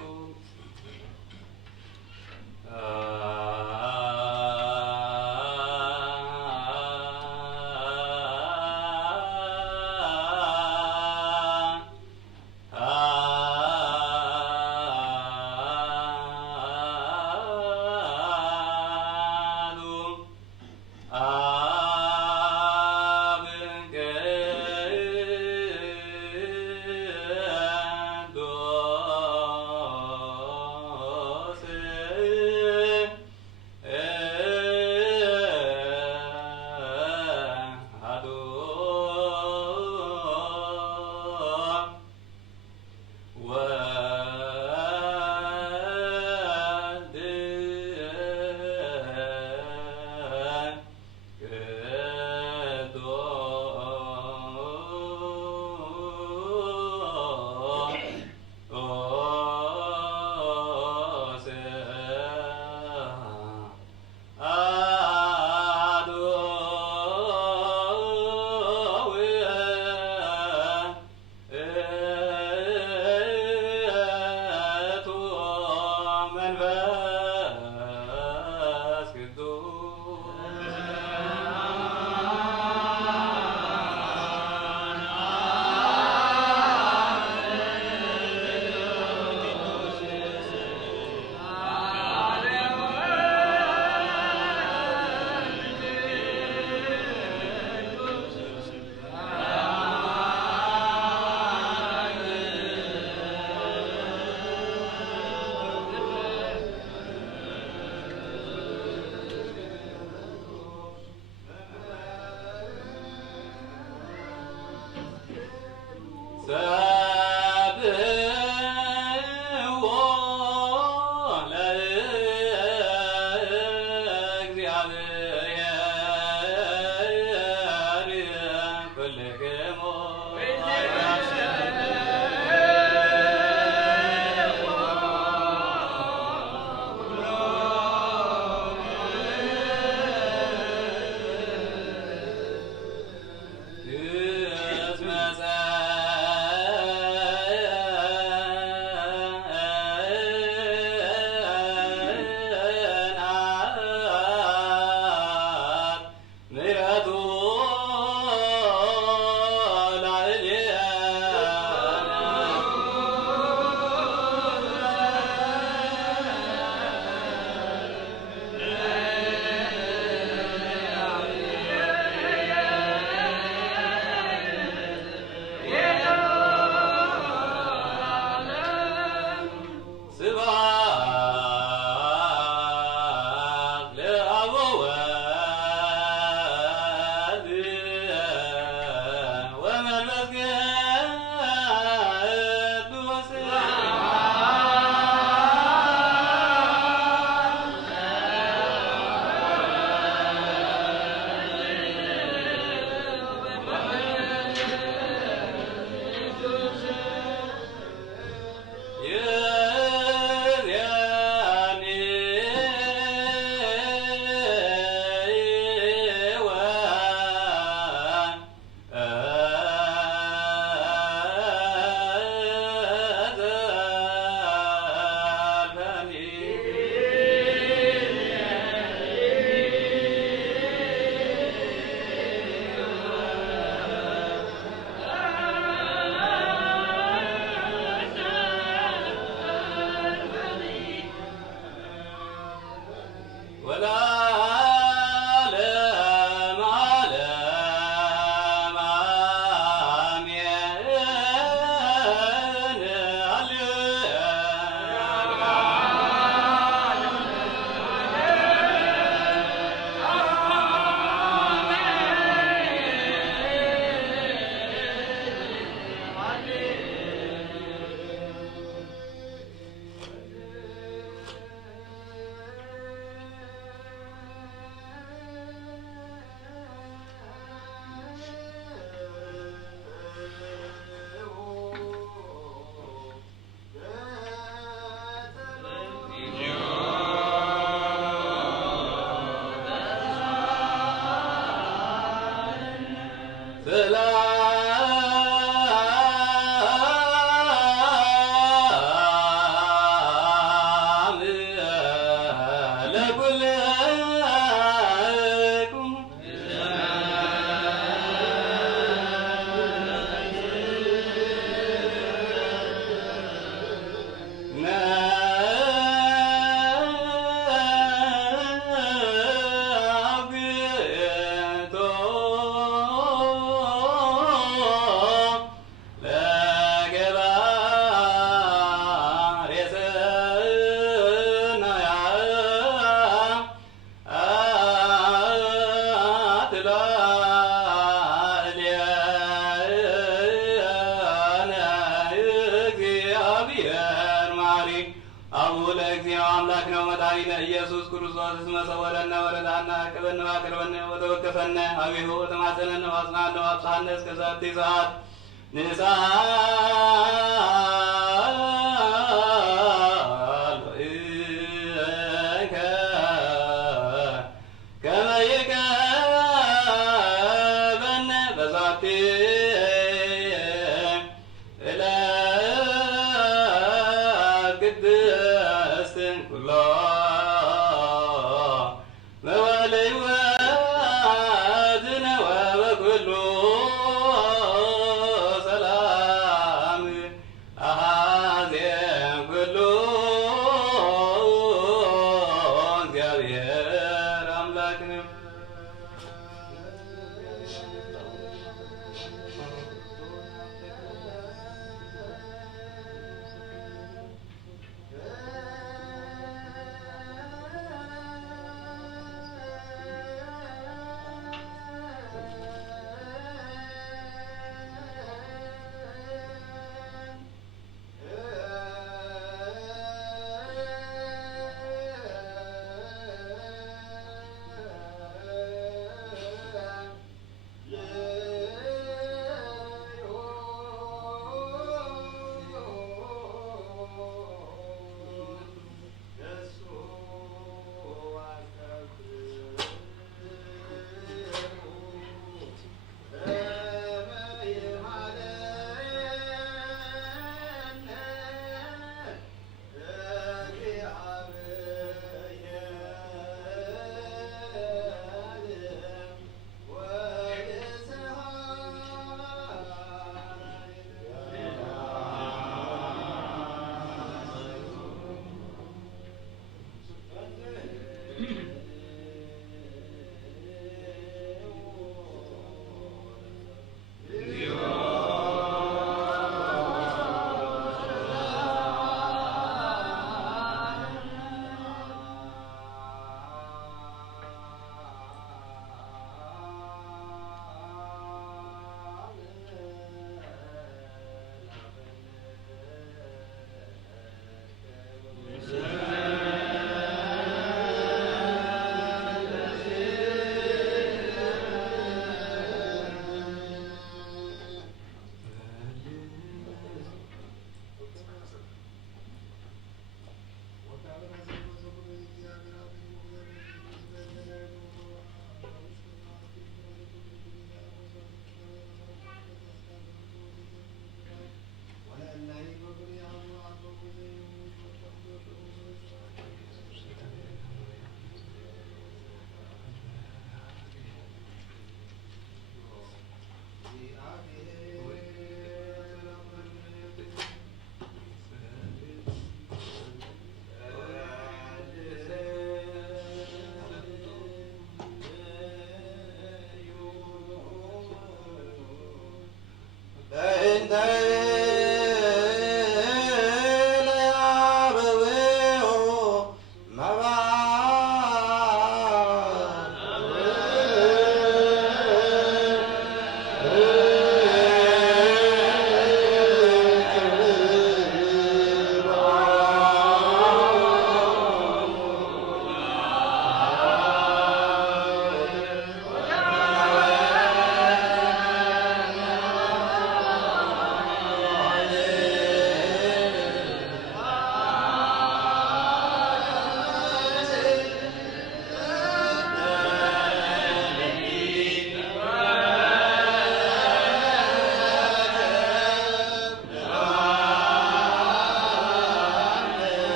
ኢየሱስ ክርስቶስ መስወለነ ወለዳና ከበነ ማከረነ ወተወከፈነ አቤሁ ወተማሰነነ ዋስናነ ዋብሳነ እስከ ዛቲ ሰዓት ንሳ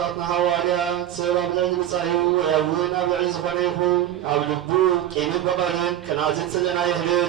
ኣቦታትና ሃዋርያት ሰብ ኣብ ልዕሊ ምጻዩ ወይ እውን ኣብ ልዕሊ ዝኾነ ይኹን ኣብ ልቡ ቂምን በቐልን ቅንዓትን ስለና ይህድር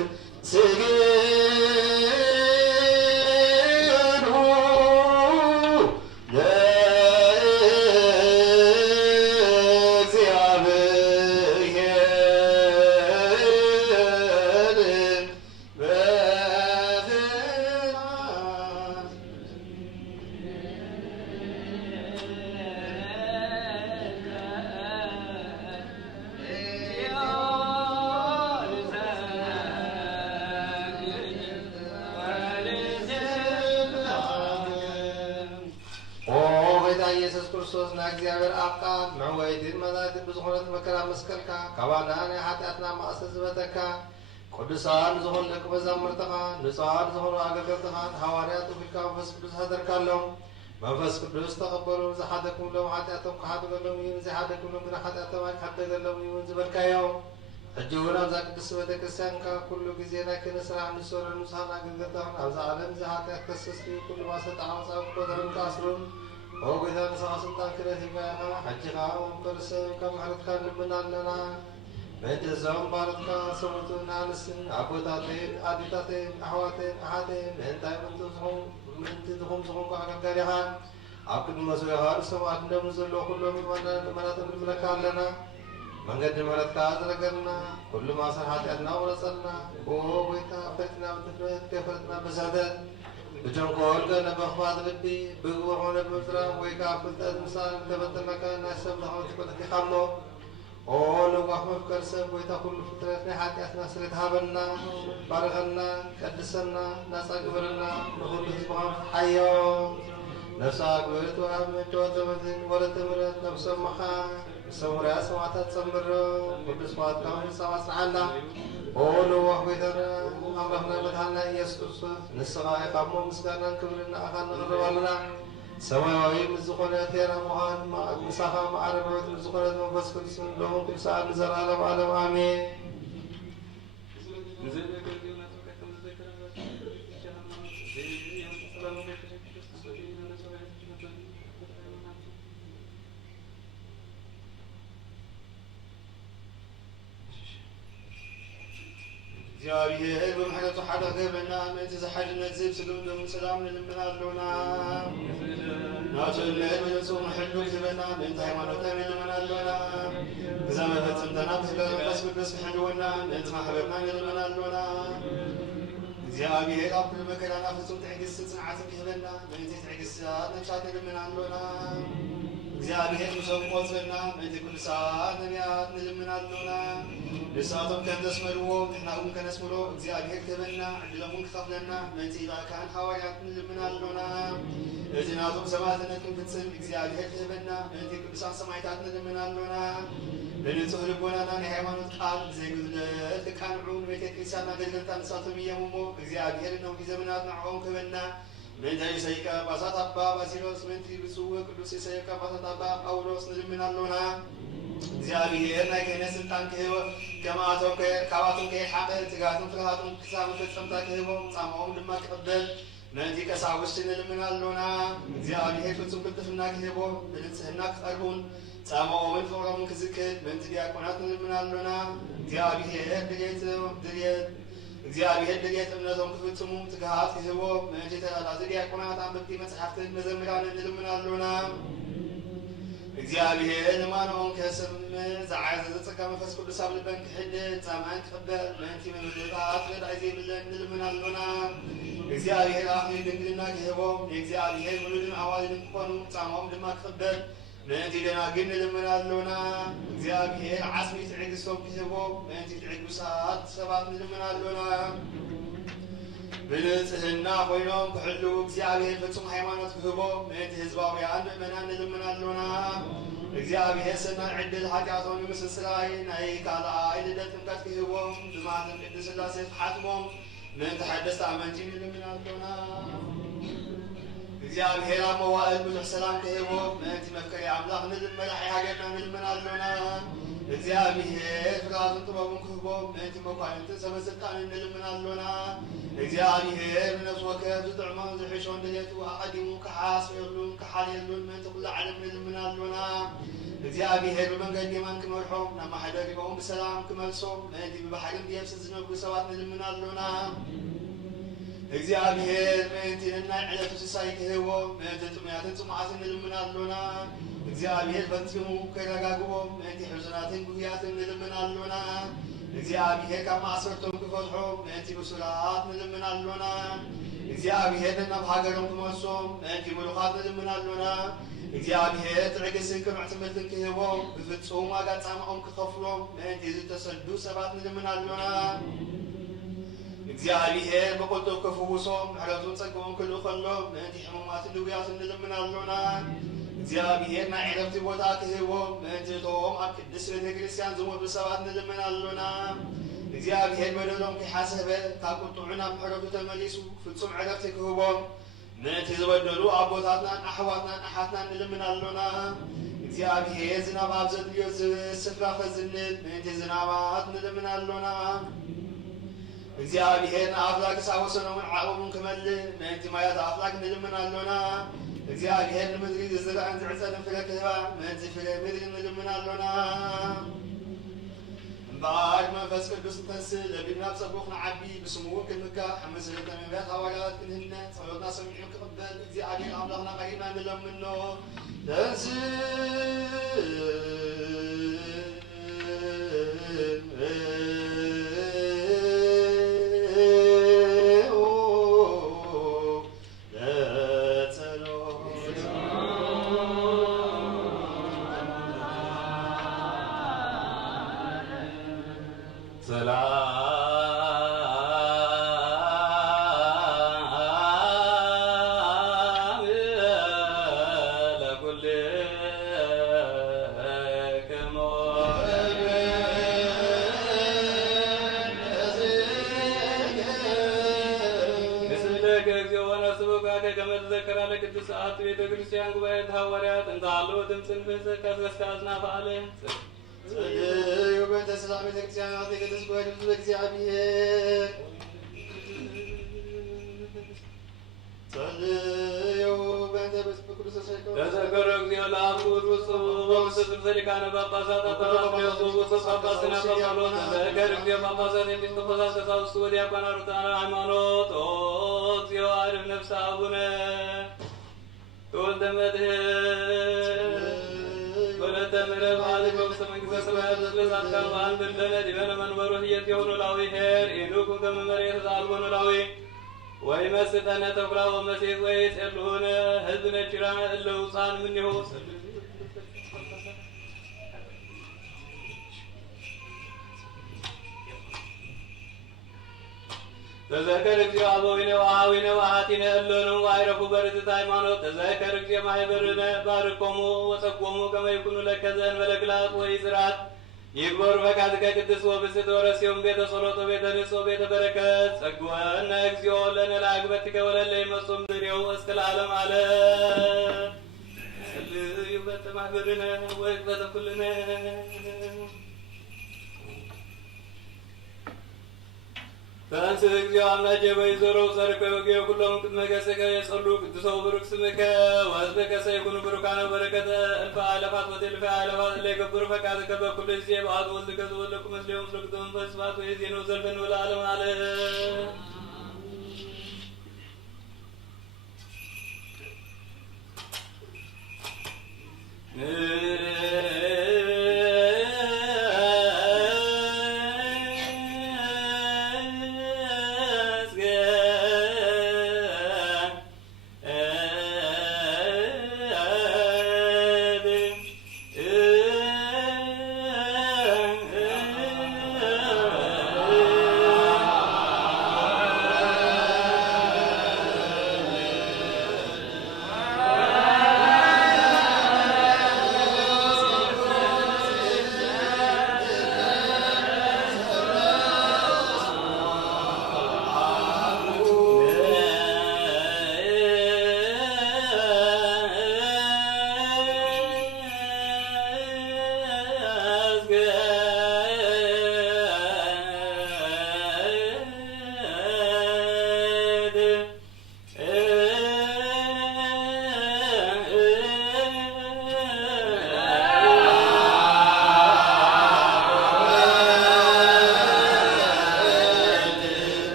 እግዚአብሔር አቃል መወይድን መዛት ብዙኾነት መከራ መስቀልካ ካባና ናይ ኃጢአትና ማእሰር ዝበተካ ቅዱሳን ዝኾኑ ደቂ መዛሙርትኻ ንጹሃን ዝኾኑ ኣገልገልትኻ ሃዋርያት ወኪልካ መንፈስ ቅዱስ ሃደርካሎም መንፈስ ቅዱስ ተቐበሉ ዝሓደግኩምሎም ኃጢአቶም ክሓድገሎም እዩ ዘይሓደግኩምሎም ግን ኃጢአቶም ኣይክሓደገሎም እዩ ዝበልካዮ ሕጂ እውን ኣብዛ ቅድስቲ ቤተ ክርስቲያንካ ኩሉ ግዜ ናይ ክህነ ስራሕ ንሰሩ ንጹሃን ኣገልገልትኻን ኣብዛ ዓለም ዝኃጢአት ከሰስቲ ኩሉ ማሰጥ ዓመፃዊ ክቆጠሩን ከኣስሩን وإذا نسعى سلطان كده تباها حجها ومقرسة كم حركة لبناننا بيت الزوم بارتك سمتنا لسن عبوداتين عديداتين أحواتين أحاتين من دائما تدخم سخم كعكم كاريها عقد مسويها رسم عدنا مزلو كله من مناطق الملكة لنا من قد مرت كازرقنا كل ما صحات أدنا ورسلنا وبيتا فتنا بتفرد كفرتنا بزادت بجنقول كنا بخوات ربي بقوحنا بمسرا ويكافل تدمسان تبتلك ناسب لحوت كنا تخمو أولو وحمل كرسب ويتاكل فترتنا حتى أثناء سرد هابنا بارغنا كدسنا ناسا قبرنا نقول بسبحان حيو نفسا قبرت وعمت وزمزين ولتمرت نفس محا سمرا سمعتا تسمر قدس فاتكم سواس عنا أولو وحبيتنا أمرنا بدهنا يسوس نسقى يقامو مسكنا كبرنا أخانا غربالنا سماوي مزخونة تيرا مهان مساخا معربة مزخونة منفس كدسون لهم كل ساعة نزل عالم عالم آمين እግዚአብሔር በመሐረቱ ሓደ ገበና ነቲ ዝሓድነት ዝብ ስግም ደም ሰላም ንልምና ኣለና ናቱነት መንጹም ሕሉ ዝበና ነቲ ሃይማኖት ንልምና ኣለና ግዛ መፈጸምተና ብህበ መንፈስ ቅዱስ ክሕልወና ነቲ ማሕበርና ንልምና ኣለና እግዚአብሔር ኣብ ኩሉ መከራና ፍጹም ትዕግስትን ጽንዓትን ክህበና ነቲ ትዕግስት ነብሳት ንልምና ኣለና እግዚአብሔር ምሶም ቆጽና ነቲ ቅዱሳን ነቢያት ንልምና ኣለና ንሳቶም ከም ዘስመልዎ ንሕና እውን ከነስምሎ እግዚአብሔር ክህበና ዕድሎምን ክኸፍለና ነቲ ኢላካን ሃዋርያት ንልምና ኣለና እቲ ናቶም ሰማዕትነት ክንፍጽም እግዚአብሔር ክህበና ነቲ ቅዱሳን ሰማዕታት ንልምና ኣለና ንንጹህ ልቦናና ናይ ሃይማኖት ቃል ብዘይጉድለት ክቃንዑ ንቤተ ክርስቲያን ኣገልገልታ ንሳቶም እዮም እሞ እግዚአብሔር ነዊሕ ዘመናት ንዕኦም ክህበና ምንታይ ኢሰይከ ጳጳሳት አባ ባሲሎስ ምንቲ ብፁዕ ቅዱስ ኢሰይከ ጳጳሳት አባ ጳውሎስ ንልምና ኣለና እግዚአብሔር ናይ ክህነት ስልጣን ክህቦ ከማቶም ካብኣቶም ከይሓቀ ትጋቶም ፍርሃቶም ክሳብ ፍጸምታ ክህቦም ጻምኦም ድማ ክቕበል ነቲ ቀሳውስቲ ንልምና ኣለና እግዚአብሔር ፍጹም ቅልጥፍና ክህቦ ብንጽህና ክቐርቡን ጻምኦምን ፍቕሮምን ክዝክድ ምንቲ ዲያቆናት ንልምና ኣለና እግዚአብሔር ድልየት እምነቶም ክፍጽሙ ትግሃት ክህቦ ምንቲ ተላላቲ ዲያቆናት አንበብቲ መጽሓፍትን መዘምራንን ንልምና ኣለና እግዚአብሔር ልማኖም ከስም ዘዓዘ ዘጸጋ መንፈስ ቅዱስ ኣብ ልበን ክሕድር ጻማን ክቕበል ምንቲ መምልጣት ረዳኢ ዘይብለን ንልምና ኣለና እግዚአብሔር ኣኽሊ ድንግልና ክህቦም ንእግዚአብሔር ውሉድን ኣዋልድን ክኾኑ ጻምኦም ድማ ክቕበል ምንቲ ደናግል ንልምና ኣለና እግዚአብሔር ዓስሚ ትዕግስቶም ክህቦም ምንቲ ትዕግሳት ሰባት ንልምና ኣለና ብንጽህና ኮይኖም ክሕሉ እግዚአብሔር ፍጹም ሃይማኖት ክህቦም ምንቲ ህዝባውያን ምእመናን ንልምና ኣለና እግዚአብሔር ሰናይ ዕድል ኃጢአቶም ንምስስራይ ናይ ካልኣይ ልደት ጥምቀት ክህቦም ብማህተም ቅድስት ሥላሴ ክሓትሞም ምንቲ ሓደስቲ ኣመንቲ ንልምና ኣለና እግዚአብሔር ኣብ መዋዕል ብዙሕ ሰላም ክህቦም ምንቲ መፍቀሪ ኣምላኽ ንልመና ሃገርና ንልምና ኣለና እግዚአብሔር ፍቃዱን ጥበቡን ክህቦም መንቲ መኳንንትን ሰበስልጣን እንልምናለና እግዚአብሔር ነፍስ ወከፍ ዝጥዕሞም ዝሕሾን ድሌቱ አቀዲሙ ክሓስበሉን ክሓልየሉን መንቲ ኩሉ ዓለም እንልምናለና እግዚአብሔር በመንገድ የማን ክመርሖም ናብ ማሕደሪኦም ብሰላም ክመልሶም መንቲ ብባሕርን ብየብስን ዝነብሩ ሰባት እንልምናለና እግዚአብሔር መንቲ ንናይ ዕለቱ ስሳይ ክህቦም መንቲ ጥሙያትን ጽሙዓትን እንልምናለና እግዚአብሔር ፈጽሙ ከረጋግቦም መንቲ ሕዙናትን ጉህያትን እንልምናለና እግዚአብሔር ካብ ማእሰርቶም ክፈትሖም መንቲ ብሱራት እንልምናለና እግዚአብሔር ናብ ሃገሮም ክመልሶም መንቲ ምሉኻት እንልምናለና እግዚአብሔር ትዕግስትን ክምዕ ትምህርትን ክህቦም ብፍጹም ዋጋ ጻምዖም ክኸፍሎም መንቲ ዝተሰዱ ሰባት እንልምናለና እግዚአብሔር በቁልጡፍ ክፍውሶም ምሕረቱን ጸጋውን ክልኡ ከሎም መንቲ ሕሙማትን ድውያትን እንልምናለና እግዚአብሔር ናይ ዕረፍቲ ቦታ ክህቦም መንቲ እቶም ኣብ ቅድስት ቤተ ክርስቲያን ዝሞቱ ሰባት እንልምናለና እግዚአብሔር በደሎም ከይሓሰበ ካብ ቁጡዑን ኣብ ምሕረቱ ተመሊሱ ፍጹም ዕረፍቲ ክህቦም መንቲ ዝበደሉ ኣቦታትናን ኣሕዋትናን ኣሓትናን እንልምናለና እግዚአብሔር ዝናብ ኣብ ዘድልዮ ስፍራ ኸዝንብ መንቲ ዝናባት እንልምናለና እግዚአብሔር ንኣፍላክ ክሳብ ወሰኖምን ዓቕቦምን ክመልእ መንቲ ማያት ኣፍላክ እንልምናለና እግዚአብሔር ንምድሪ ዝዝርአን ዝዕፀድን ፍረ ክህባ መንቲ ፍረ ምድሪ እንልምናለና እምበኣር መንፈስ ቅዱስ እንተንስእ ለቢብና ብፀቡቕ ንዓቢ ብስሙ እውን ክንምካሕ ሓመሰለተ ነቢያት ሃዋርያት ክንህነ ጸሎትና ሰሚዑ ክቕበል እግዚአብሔር ኣምላኽና ቀሪብና ንለምኖ ቤተክርስቲያን ጉባኤ ሐዋርያት እንታሉ ድምፅን ፍስከ ከስካዝና ፈአለ ጸልዩ በእንተ ሰላም ቤተክርስቲያን ቅዱስ ጉባኤ ድምፅ በእግዚአብሔር ጸልዩ በእንተ ቅዱስ ሰይኮ ተዘከረ እግዚኦ ለአብ ቅዱስ ወመንፈስ ሊቃነ ጳጳሳት አባላት ወቅዱስ ጳጳስና ጳጳሎስ ተዘከረ እግዚኦ ጳጳሳት ኤጲስቆጶሳት ቀሳውስት ወዲያቆናት ርቱዓነ ሃይማኖት እግዚኦ አድኅን ነፍሰ አቡነ ወልደ መድኅን ወለተ ምሕረት ማልክ በውስተ መንግሥተ ሰማያት ለጻድቃን በአንድ እንደነ ዲበነ መንበሩ ህየት የሆኑ ላዊ ሄር ኢኑኩ ከመ መሬት ዘአልቦ ኖላዊ ወይመስጠነ ተኵላ ወመሴት ወይጼልዑነ ህዝብነ ጭራነ እለ ውፃን እምኔሁ ተዘከር እግዚኦ አበዊነ ወአኀዊነ ወአሐቲነ እሎኑ ወአይረፉ በርትዕተ ሃይማኖት ተዘከር እግዚኦ ማኅበርነ ባርኮሙ ወጸጎሙ ከመ ይኩኑ ለከ ዘእንበለ ግልአት ወኢጽራት ይግበሩ ፈቃድከ ቅድስት ወብፅዕት ወረስዮም ቤተ ጸሎት ወቤተ ንጽሕ ወቤተ በረከት ጸግወነ እግዚኦ ለነ ለአግበትከ ወለለ ይመጹ እምድሬው እስከ ለዓለም ዓለም ጸልዩ በእንተ ማኅበርነ ወእግበተ ኩልነ ተንሥእ እግዚኦ አምላኬ በይዘሮ ጸድቀ ወጌ ኩሎም ቅድመ ገጽከ የጸሉ ቅዱሰው ብሩክ ስምከ ወሕዝብከ ሰይኩኑ ብሩካነ በረከተ እልፈ አእላፋት ወእልፈ አእላፋት እለ ይገብሩ ፈቃድከ በኩሉ ጊዜ በአሐዱ ወልድከ ዘወለድኩ ምስሌሁ ምስለ ቅዱስ መንፈስ ስብሐት ወይእዜኑ ዘልፈን ወለዓለመ ዓለም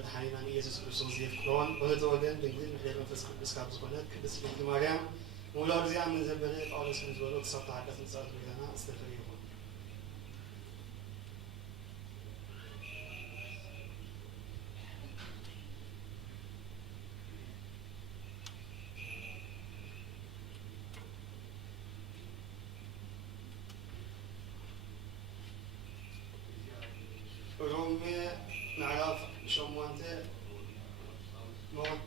مدحنينا يسوع كريستوس يفكرون ونتوجن دنجل محل منفس قدس كاب زخونت قدس بنت مريم مولار زيان من زبله ጳውሎስ من زبله تصفت حدث نصات بيتنا استغفر يكون رومي معرف شموانته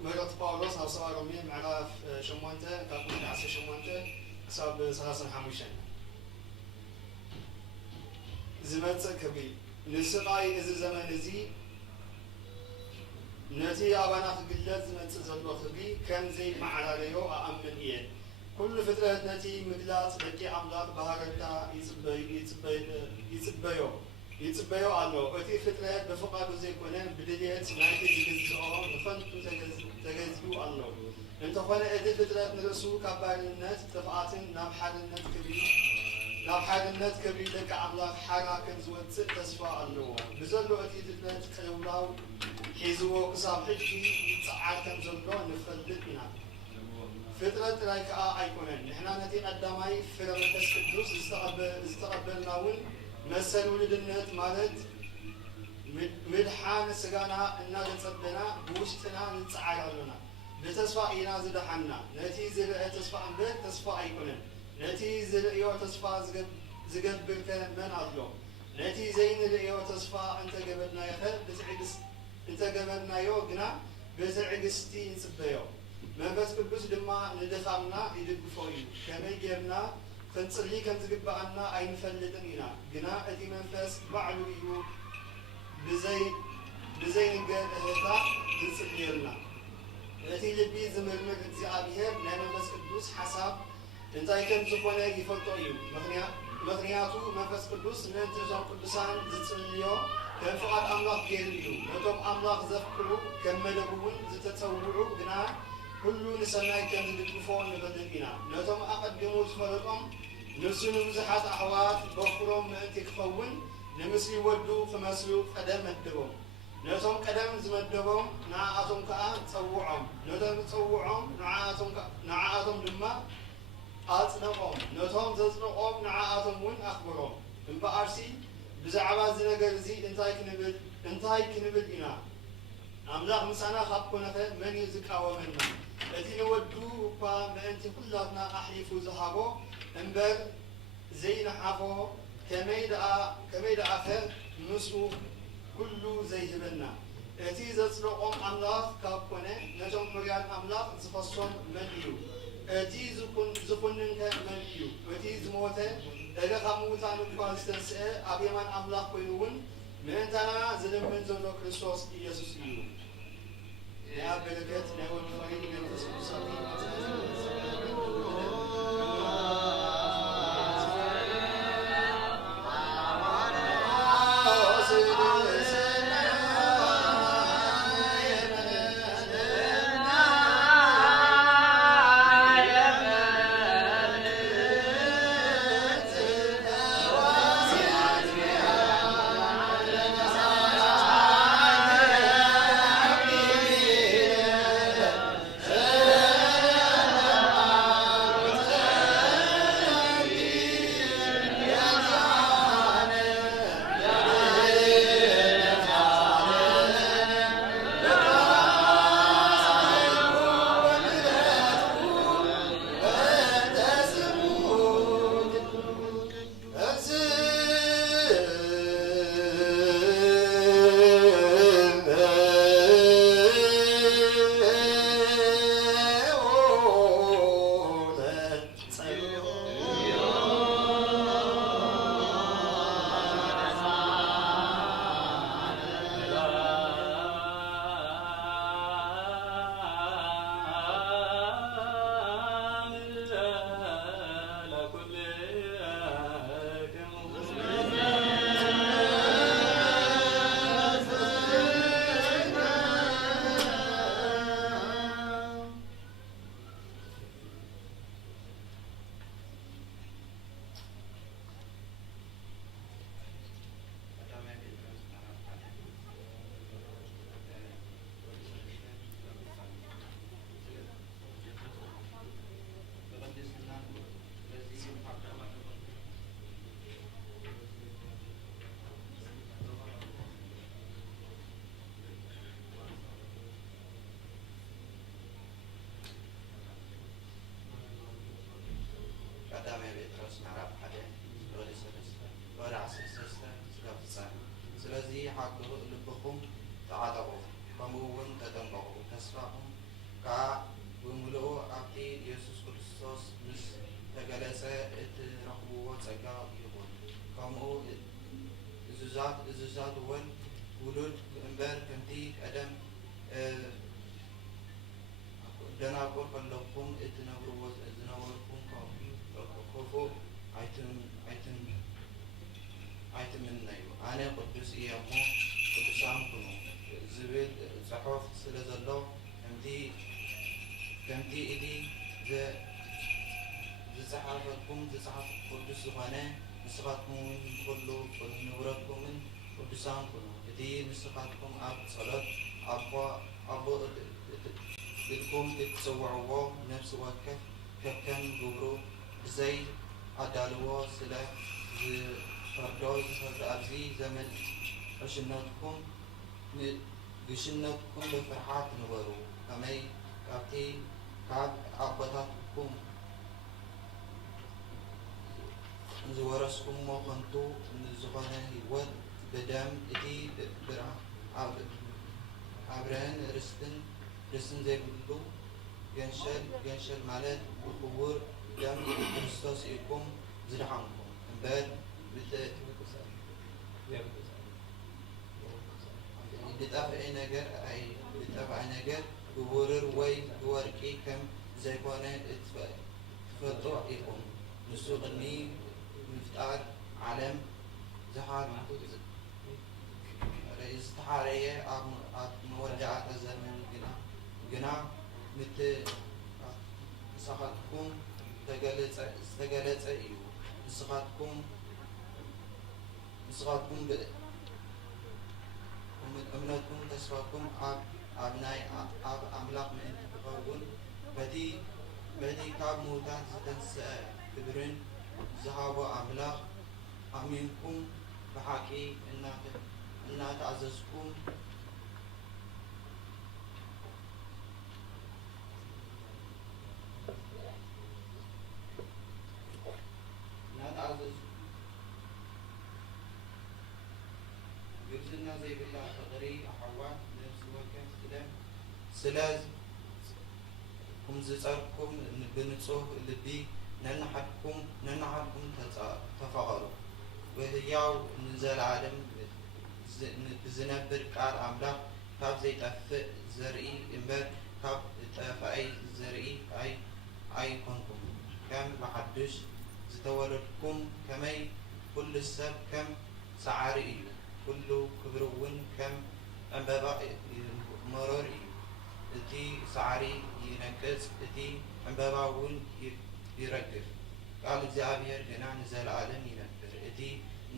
مرات باولوس هاوسا رومي معرف شموانته كابون عسى شموانته حساب 35 زمت كبي نسقاي إذا زمان زي نتي أبانا خجلت زمت زلوا خبي كان زي معراريو أأمن إيه كل فترة نتي مقلات بكي عملات بهارتا يتبيو يتبعوا عنه، أتي فترة بفقار زيكونن بدلية نايتي جزء بفنت تجزئوا عنه. أنت خلنا أتي فترة نرسو كبار الناس دفعاتن نبحر الناس كبير، نبحر الناس كبير لك عملاق حراك زود ست تصفى عنه. بزلوا أتي فترة كلولاو حزوا قصاب حجي يتصعد كم زلوا نفردنا. فترة رايك أيكونن، نحنا نتي قدامي فرق التسكدوس استقبلناون. مثل ولدنات مالت مدحان سجانا إننا نتصبنا بوشتنا نتصعرنا بتصفى إينا زدحنا نتي زرع تصفى عن بيت تصفى أيكونن نتي زرع يو تصفى زجب بالكلام من أطلو نتي زين اليو تصفى أنت جبرنا يخل بتعجز أنت جبرنا يو جنا بتعجزتي نسبيو ما بس كل لما ندفعنا يدقفوي كما يجيبنا فنصلي كم تقبعنا أي نفلتنينا جنا أدي منفس بعلو يو بزي نجتا نصلي لنا أتي لبي زمرمر إزعابير نعم منفس قدوس حساب انتاي كم زبونا يفلتو يو مغنياتو منفس قدوس ننتجام قدسان زتصليو كم فقط أملاق جيريو نتوب أملاق زفكرو كم مدبون زتتصورو جنا كل نسماي كم زدقفون نبدلنا نتوم أقدموا زفلتهم نسون مزحات أحوات بخروم أنت كفون نمسي ودو فمسلو قدم مدبهم نتوم قدم زمدبهم نعاتهم كأن تصوعهم نتوم تصوعهم نعاتهم لما أصنعهم نتوم تصنعهم نعاتهم ون أخبرهم من بأرسي بزعبات زنجرزي انتاي كنبل إنا أملاك مسانا خبكونا من يزك أوامنا الذين ودوا فما أنت كلنا أحلفوا زهابو انبر زين حافو كميد آخر نسو كله زي هبنا التي زصلقهم أملاك كابكونا نجم مريان أملاك زفصون من يو التي زكونن من يو التي زموته إذا خموتان الكونستنسة أبيمان أملاك وينون من تنا زلم من زلو كريستوس يسوس يو يا بركات نقول فريق نفس المصابين ቆሮንቶስ ምዕራፍ 1 ወደ 3 ወደ 13 ዝገብጻ ስለዚ ሓቅሩ ልብኹም ተዓጠቑ ከምኡውን ተጠንቀቑ ተስፋኹም ከዓ ብምልኡ ኣብቲ ኢየሱስ ክርስቶስ ምስ ተገለጸ እትረኽብዎ ጸጋ ይኹን ከምኡ እዙዛት እውን ውሉድ እምበር ከምቲ ቀደም ደናቁር ከለኩም እትነብርዎ ዝነበርኩም ክፉእ ኣይትምነዩ ኣነ ቅዱስ እየ እሞ ቅዱሳን ኩኑ ዝብል ጽሑፍ ስለ ዘሎ ከምቲ ኢሊ ዝፀሓፈኩም ቅዱስ ዝኾነ ንስኻትኩም ኩሉ ንብረትኩምን ቅዱሳን ኩኑ እቲ ንስኻትኩም ኣብ ጸሎት ኣቦ ኢልኩም እትጽውዕዎ ነፍሲ ወከፍ ከከም ግብሩ ብዘይ ኣዳልዎ ስለ ዝፈርዶ ኣብዚ ዘመን ግሽነትኩም ብፍርሓት ንበሩ ከመይ ካብ ኣቦታትኩም ዝወረስኩሞ ከንቱ ዝኾነ ህይወት ብደም እቲ ኣብረን ርስትን ዘይብሉ ገንሸል ማለት ብክቡር ደም ክርስቶስ ኢልኩም ዝድሓንኩም እምበር ብጠፍአ ነገር ብብሩር ወይ ብወርቂ ከም ዘይኮነ ትፈልጡ ኢኹም ንሱ ቅድሚ ምፍጣር ዓለም ዝተሓረየ ኣብ መወዳእታ ዘመን ግና ንስኻትኩም ዝተገለጸ እዩ ንስኻትኩም እምነትኩም ተስፋኩም ኣብ ኣምላኽ ምእንቲ ክኸውን በቲ ካብ ምውታን ዝተንስአ ክብርን ዝሃቦ ኣምላኽ ኣሚንኩም ብሓቂ እናተኣዘዝኩም ግብዝና ዘይብላ ፍቕሪ ኣሕዋት ነፍሲ ወከፍ ስለኩም ዝጸርኩም ብንጹህ ልቢ ነናሓድኩም ተፋቐሩ ብህያው ንዘለዓለም ብዝነብር ቃል ኣምላኽ ካብ ዘይጠፍእ ዘርኢ እምበር ካብ ጠፋኣይ ዘርኢ ኣይኮንኩም ከም ብሓዱሽ ዝተወለድኩም ከመይ ኩሉ ሰብ ከም ሰዓሪ እዩ ኩሉ ክብሪ እውን ከም ዕምበባ መሮር እዩ እቲ ሰዓሪ ይነቅጽ እቲ ዕምበባ እውን ይረግፍ ቃል እግዚኣብሔር ግና ንዘለዓለም ይነብር እቲ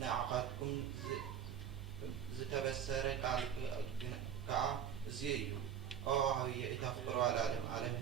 ንዓኻትኩም ዝተበሰረ ቃል ከዓ እዚ እዩ ሃብየ ኢታፍቅሮ ለዓለም ዓለም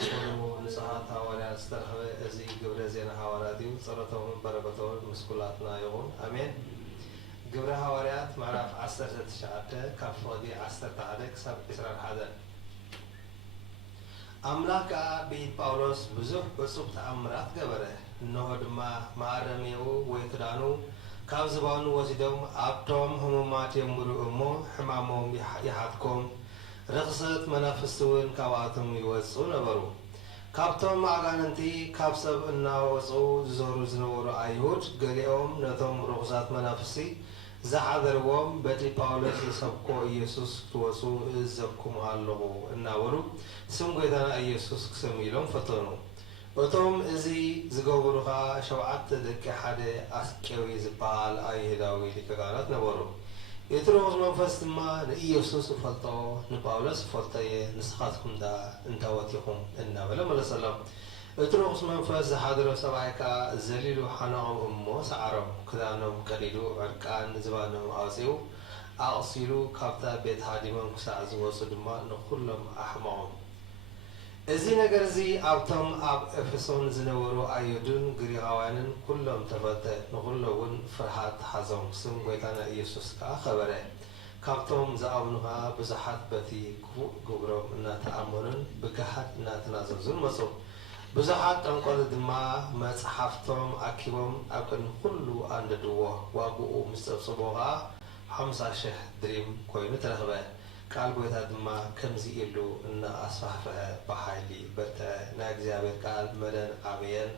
تكونوا نصحات حوالي استرخوا أزي قبل زين حوالاتي صرتهم بركتهم مسكولاتنا يغون أمين قبل حواليات معرف عصر تشعته كفودي عصر تعلق سب إسرار حدا أملاك بيت باولوس بزوح بصوب تأمرات قبله إنه دما معرميو ويكدانو كابزبانو وزيدهم أبتم همومات يمرو أمو حمامهم يحدكم رخصت منافستون كواتم يوزعو نبرو كابتم معغاننتي كابسب إنه وزعو زورو زنورو أيهود قريهم نتم رخصات منافسي زحذروهم بدي باولوس يسبكو يسوس توسو إزبكم هاللغو الناورو سمغيتنا يسوس كسميلهم فتنو وتم إزي زغوروها شوعت دك حدا أسكوي زبال أيهداوي لكغانات نبرو يتروغ منفس ما نيسوس فلطو نباولوس فلطيه نسخاتكم دا انتواتيكم إنا ولا ملسلام اتروغس منفس حضروا سبعيكا زليلو حناهم أمو سعرم كدانهم قليلو عرقان زبانهم آسيو أغسيلو كابتا بيت هاديمان كساعزو وصدما نخلهم أحمام إزي نقرزي أبتم أب إفسون زنورو أيودون قريغاوانن كلهم تفتة نخلون فرحات حزم سم قويتانا يسوس كأخبره كابتم زعبنها بزحات بتي قبرهم إنا تأمنن بكحات إنا تنازلزون مصر بزحات تنقل دما مصحفتهم أكيبهم أكن كله عند دوه وابو مستبصبوها 50,000 دريم كوينو ترخبه قال قويتا دما كمزي إلو إنا أصفحفها بحايلي برتا ناكزيابير قال مدن عميان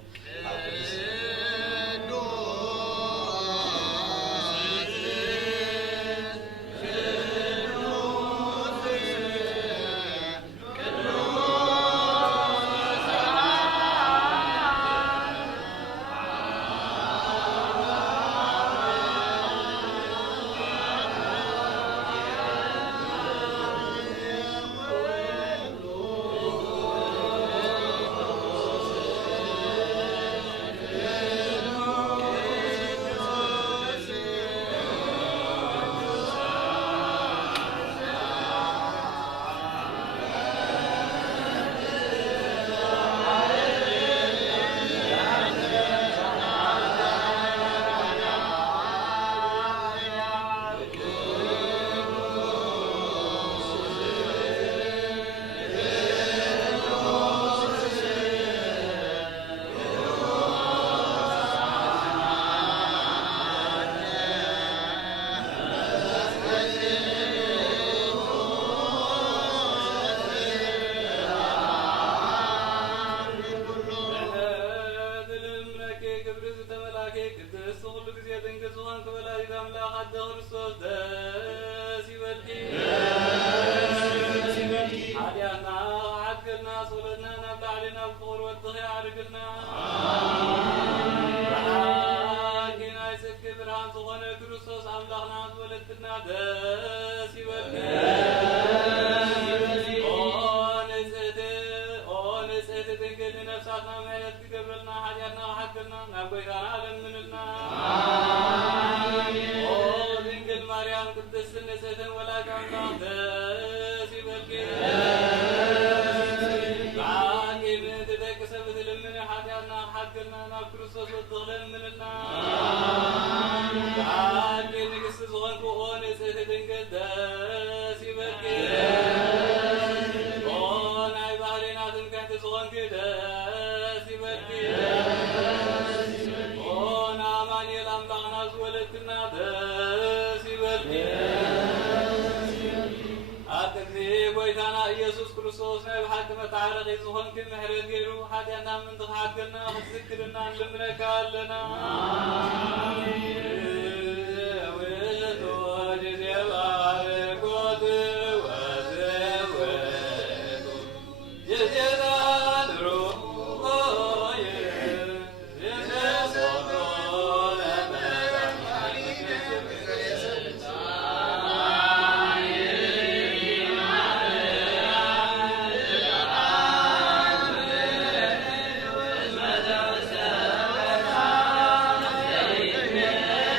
Yeah.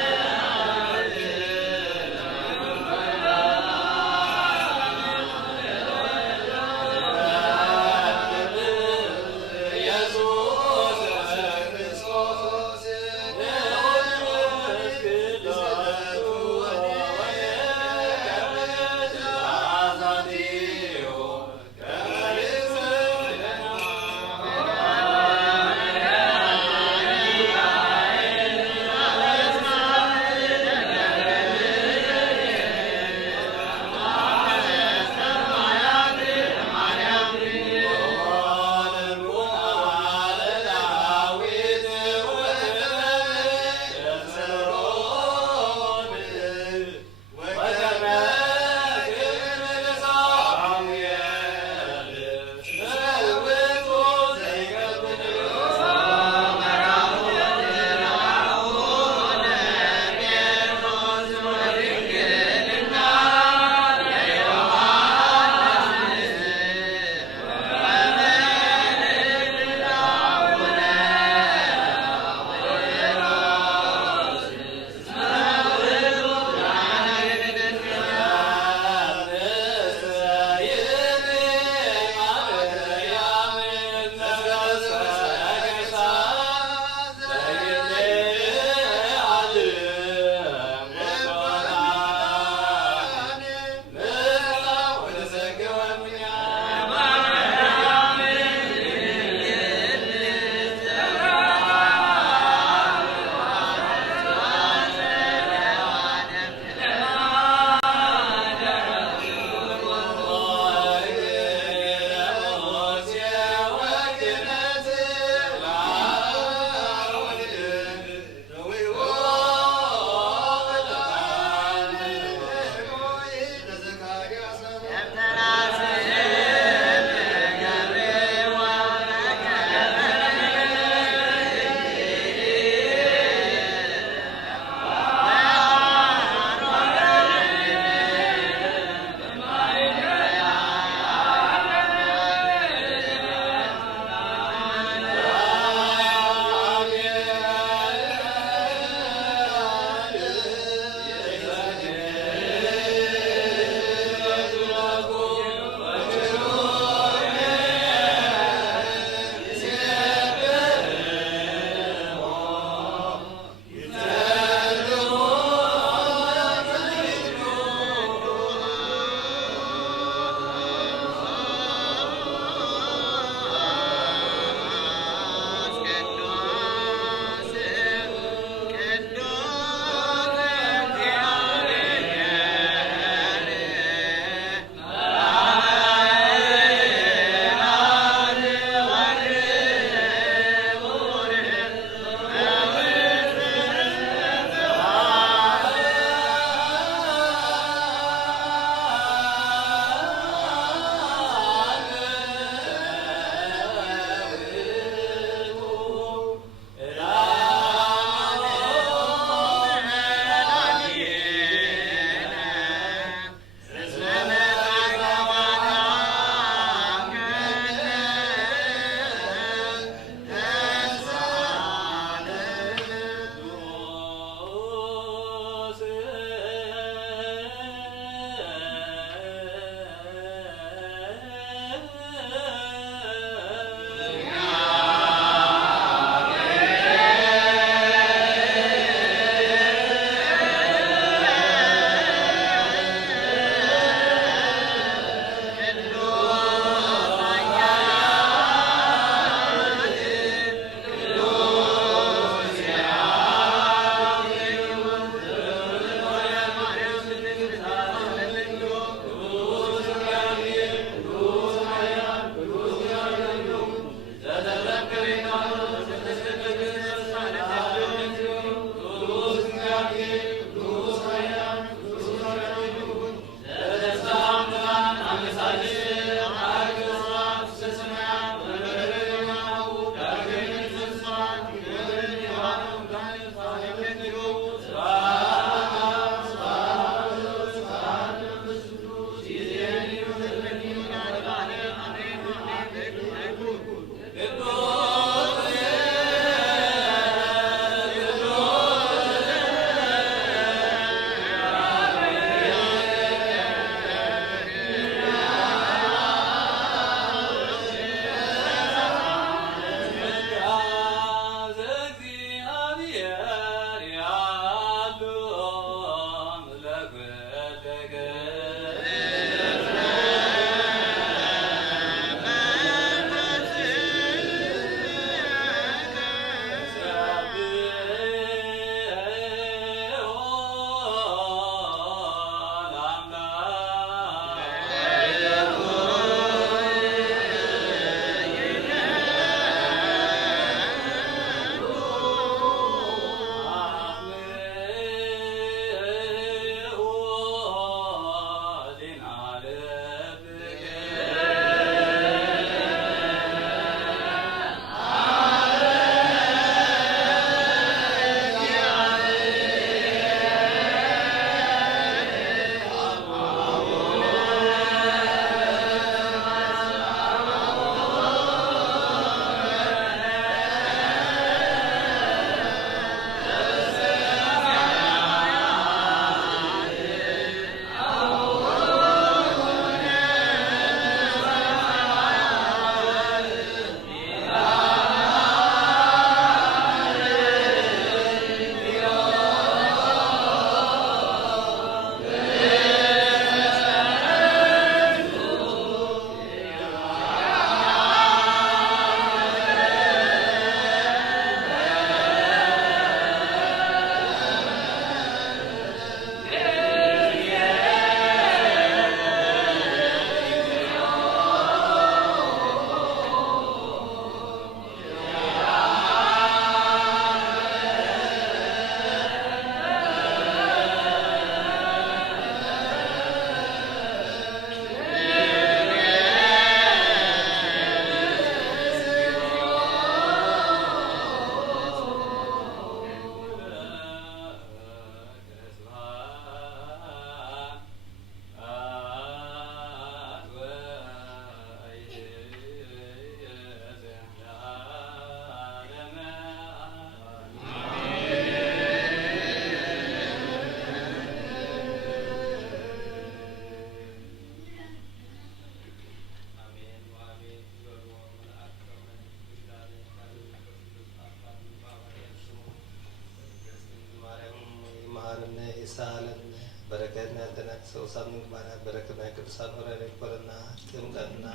ሳለን በረከትና ያንተናት ሰው ሳምንት ማለት በረከትና ቅዱሳን ወራሪ ኮረና ጥምቀትና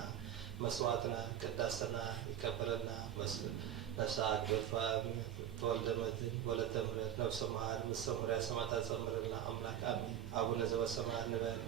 መስዋዕትና ቅዳሴና ይከበረና ነፍሳት በፋም ተወልደ መድን ወለተ ምሕረት ነፍሰ መሐር መሰሙሪያ ሰማዕታት ዘምርና አምላክ አሜን። አቡነ ዘበሰማያት ንበል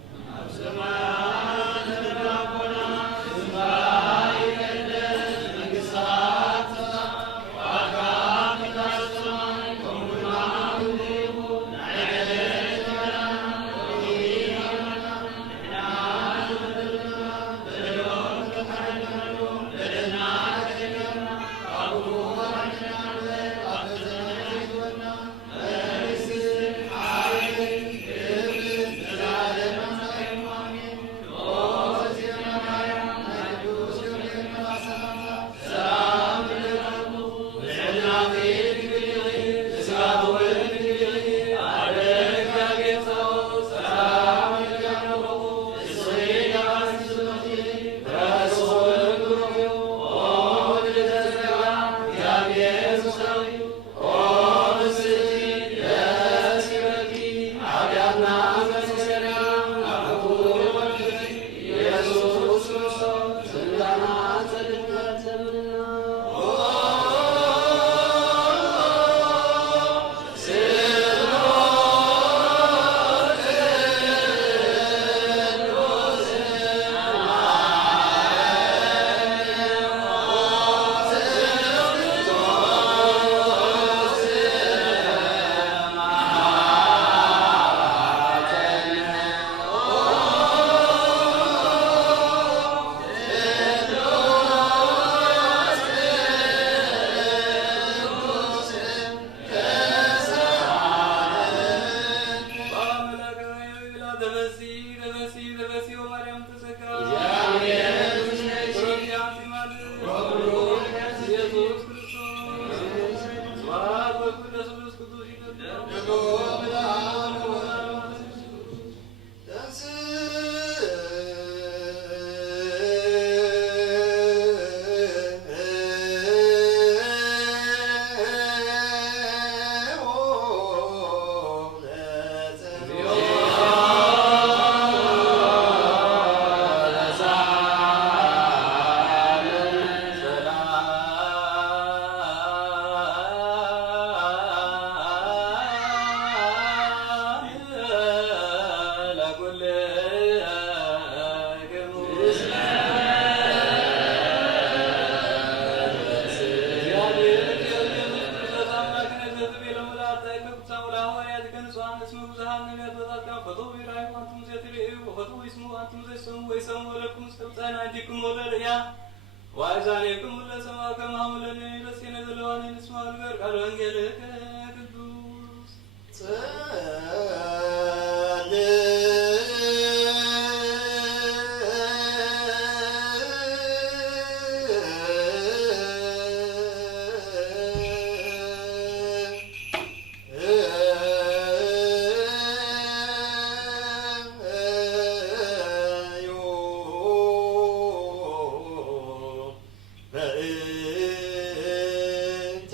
በእንተ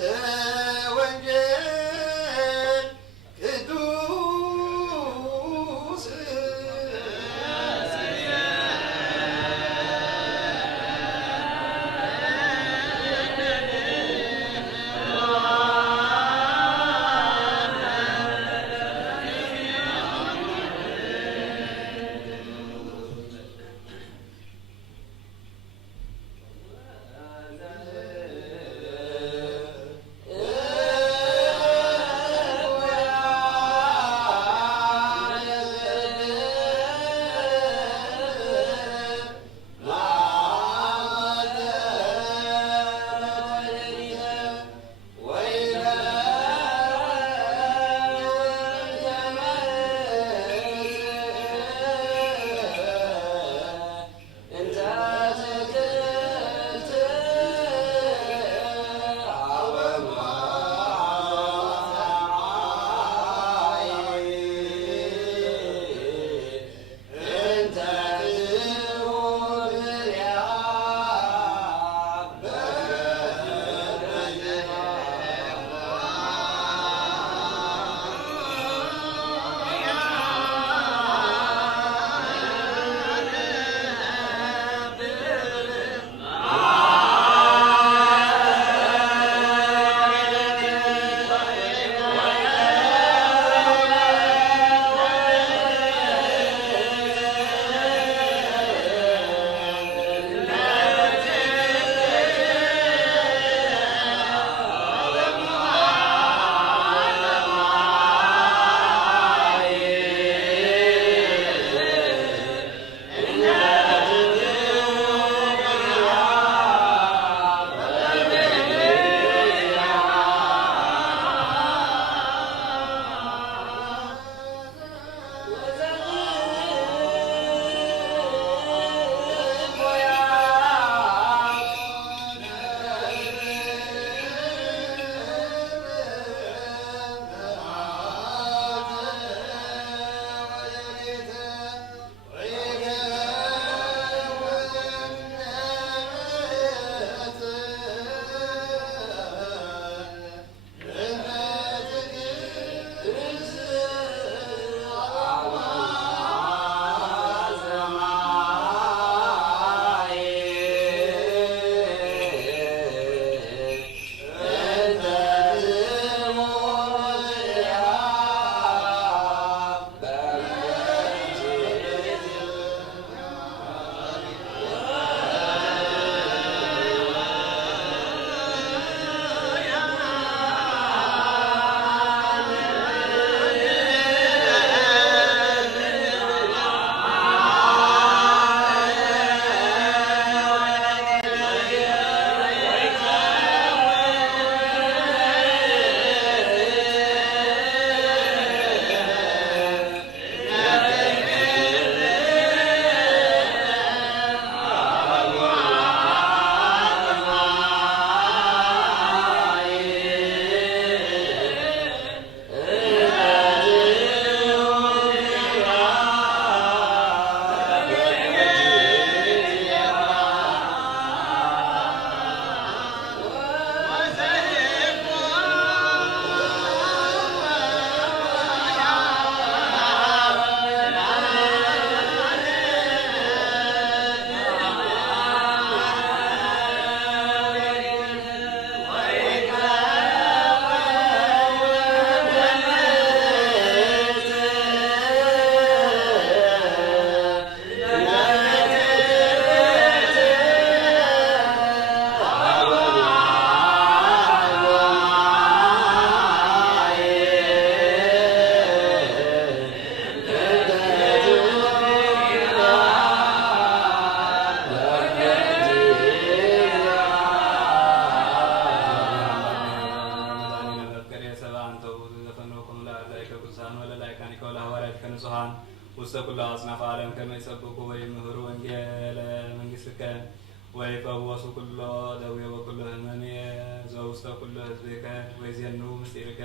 ወንጌል ንጹሐን ውስተ ኩሉ አጽናፈ ዓለም ከመ ይሰብኩ ወይምህሩ ወንጌለ መንግሥትከ ወይፈወሱ ኩሎ ደዌ ወኩሎ ሕመም ዘውስተ ኩሎ ሕዝብከ ወይዜኑ ምስጢርከ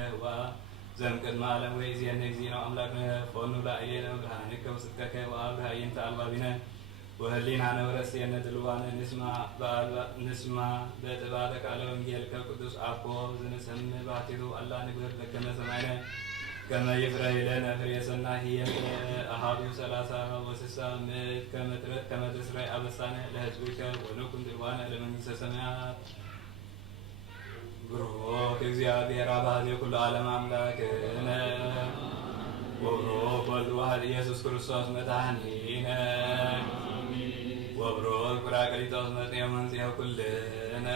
ዘእምቅድመ ዓለም ወይእዜነ እግዚእነ አምላክነ ፈኑ ላዕሌነ ብርሃንከ ወጽድቀከ ወአብርሃ ይንተ አልባቢነ ወህሊናነ ወረስየነ ድልዋነ ንስማ በጥባተ ቃለ ወንጌልከ ቅዱስ አኮ ዘንሰምዕ ባሕቲቱ አላ ንግበር ለከመ ሰማይነ ከመ ይፍረይ ለነ ፍሬ ሰናይ አሐዱ 30 ወ60 ምዕት ከመ ትስረይ አበሳነ ለሕዝብከ ወንኩን ድልዋነ ለመንግሥተ ሰማያት ብሩክ እግዚአብሔር አባዜ ኩሉ ዓለም አምላክነ ወብሩክ ወልድ ዋሕድ ኢየሱስ ክርስቶስ መድኃኒነ ወብሩክ ጰራቅሊጦስ መጽንዔ መንጽሔ ኩልነ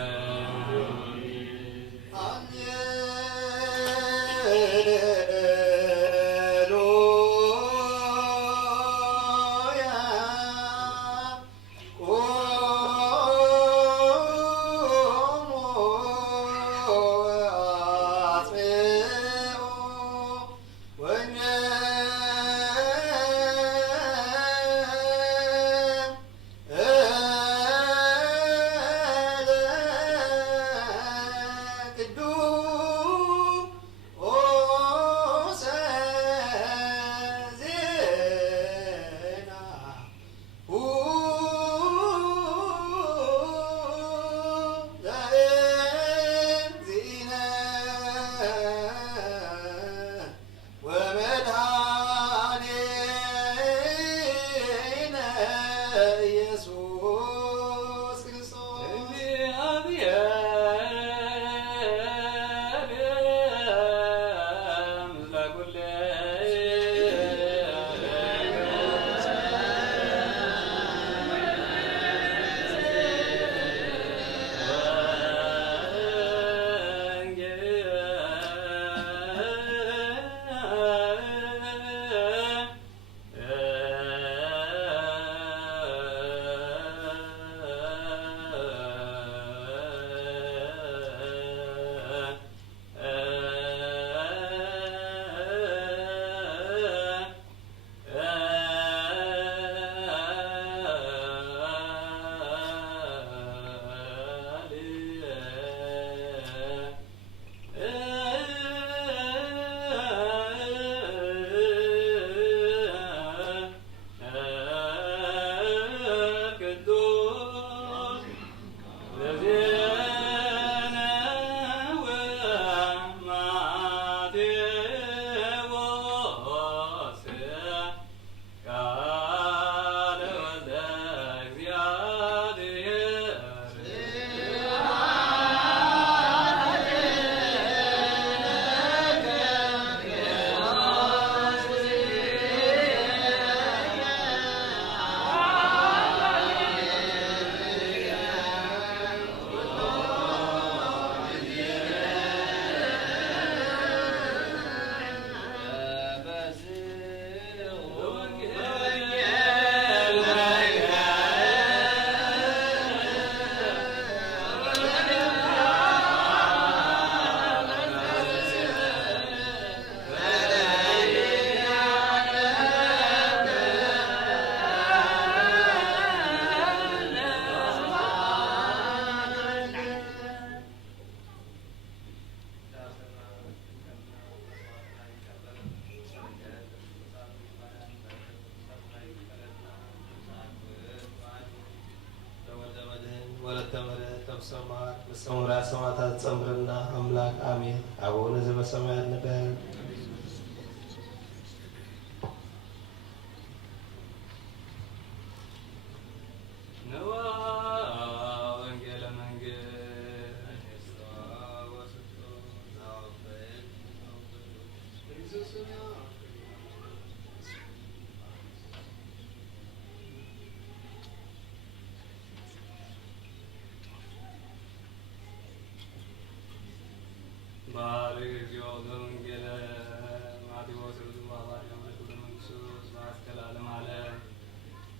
መስተምራ ሰማዕታት ጸምርና አምላክ አሜን። አቡነ ዘበሰማያት ንበል።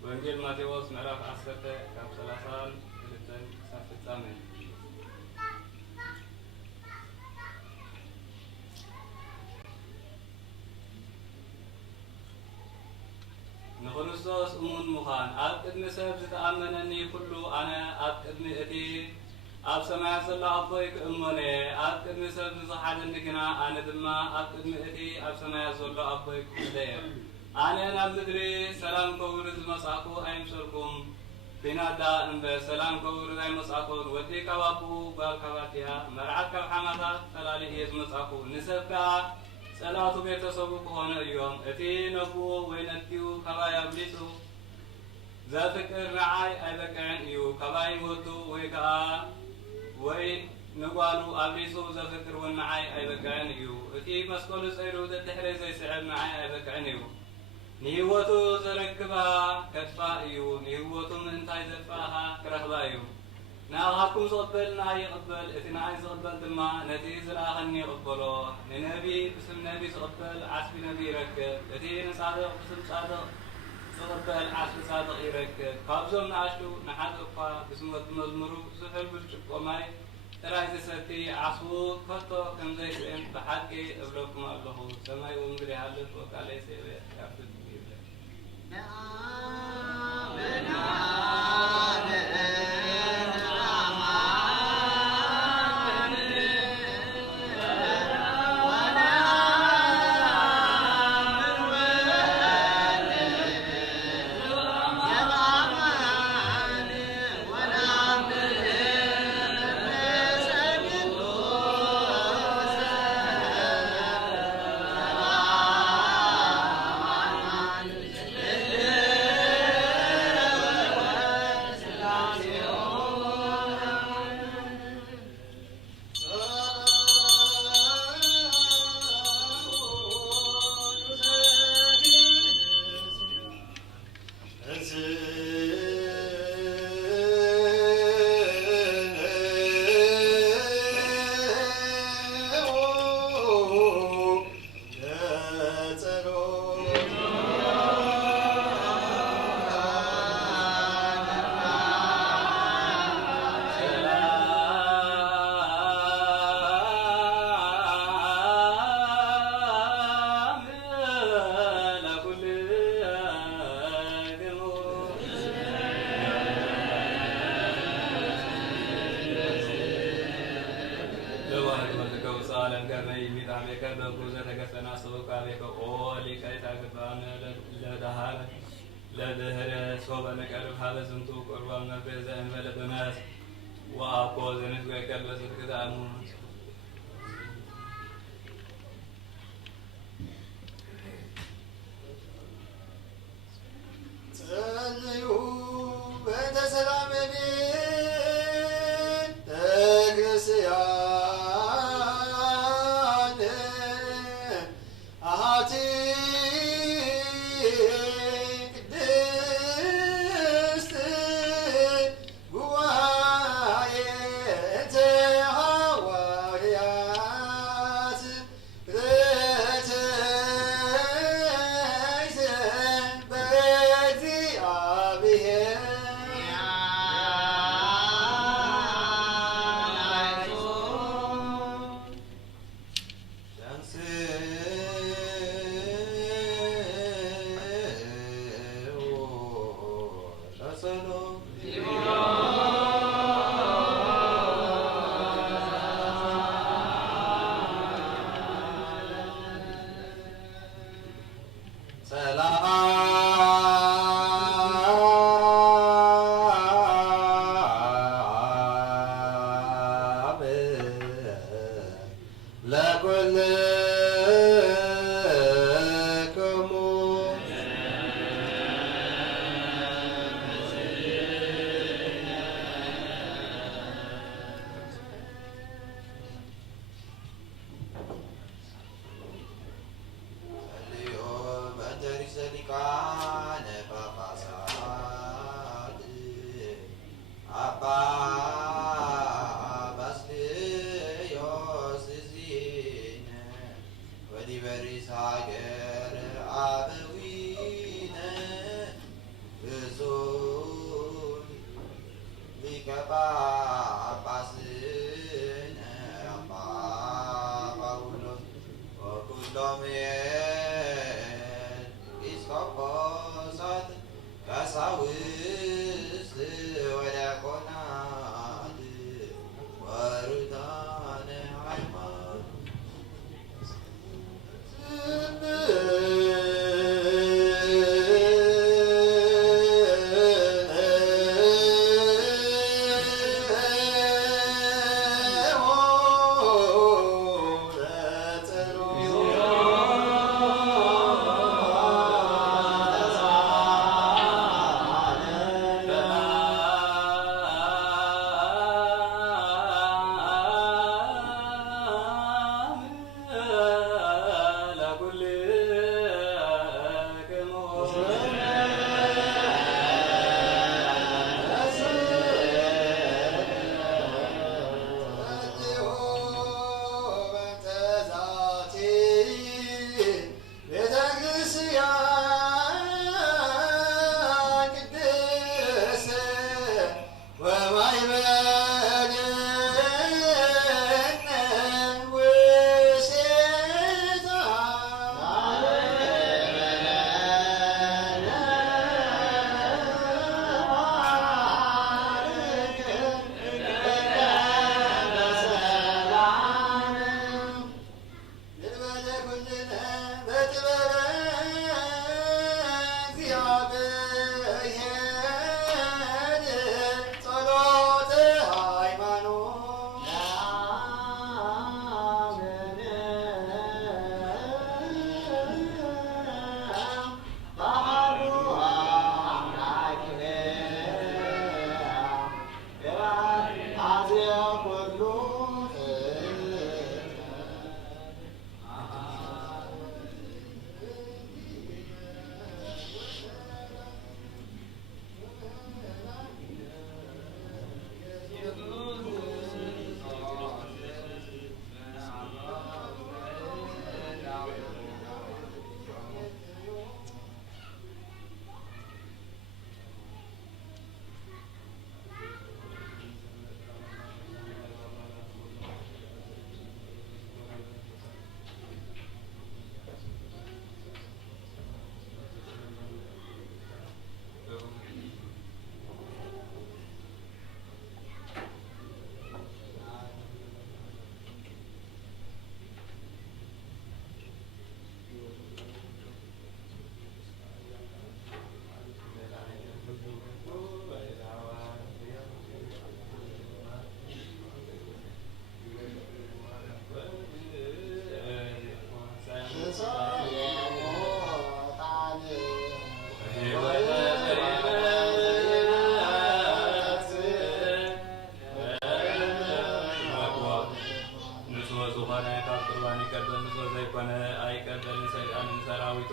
ወንጌል ማቴዎስ ምዕራፍ 10 ካብ 32 ክሳብ ፍጻሜ። ክርስቶስ እሙን ምዃን ኣብ ቅድሚ ሰብ ዝተኣመነኒ ኩሉ ኣነ ኣብ ቅድሚ እቲ ኣብ ሰማያት ዘሎ ኣቦይ ክእመነ ኣብ ቅድሚ ሰብ ዝሓደኒ ግና ኣነ ድማ ኣብ ቅድሚ እቲ ኣብ ሰማያት ዘሎ ኣቦይ ክፍለየ ኣነ ናብ ምድሪ ሰላም ከውሪ ዝመጻእኩ ኣይምሰልኩም ፊናዳ እምበር ሰላም ከውሪ ኣይመጻእኩን ወዲ ካብ ኣቡኡ ጓል ካብ ኣድያ መርዓት ካብ ሓማታት ፈላሊ እየ ዝመጻእኩ ንሰብ ከዓ ጸላቱ ቤተሰቡ ክኾኑ እዮም እቲ ነብኡ ወይ ነቲኡ ካባይ ኣብሊጹ ዘፍቅር ንዓይ ኣይበቅዕን እዩ ካባይ ወዱ ወይ ከዓ ወይ ንጓሉ ኣብሊጹ ዘፍቅር እውን ንዓይ ኣይበቅዕን እዩ እቲ መስቀሉ ጸይሩ ደድሕረይ ዘይስዕብ ንዓይ ኣይበቅዕን እዩ ንህይወቱ ዘረክባ ከድፋ እዩ ንህይወቱ ምእንታይ ዘጥፋእኻ ክረኽባ እዩ ንኣኻኩም ዝቕበል ንኣይ ይቕበል እቲ ንኣይ ዝቕበል ድማ ነቲ ዝለኣኸኒ ይቕበሎ ንነቢ ብስም ነቢ ዝቕበል ዓስቢ ነቢ ይረክብ እቲ ንጻድቕ ብስም ጻድቕ ዝቕበል ዓስቢ ጻድቕ ይረክብ ካብዞም ንኣሽቱ ንሓደ እኳ ብስሞት መዝሙሩ ዝሕል ብርጭቆ ማይ ጥራይ ዝሰቲ ዓስቡ ከቶ ከምዘይስእን ብሓቂ እብለኩም ኣለኹ ሰማይ እውን ዘይሃልፍ ወካለይ ሰይበ ያብድ ይብለ ቁርባን ይቀበል ንጹሕ ዘይኮነ አይቀበልን። ሰይጣንን ሰራዊቱ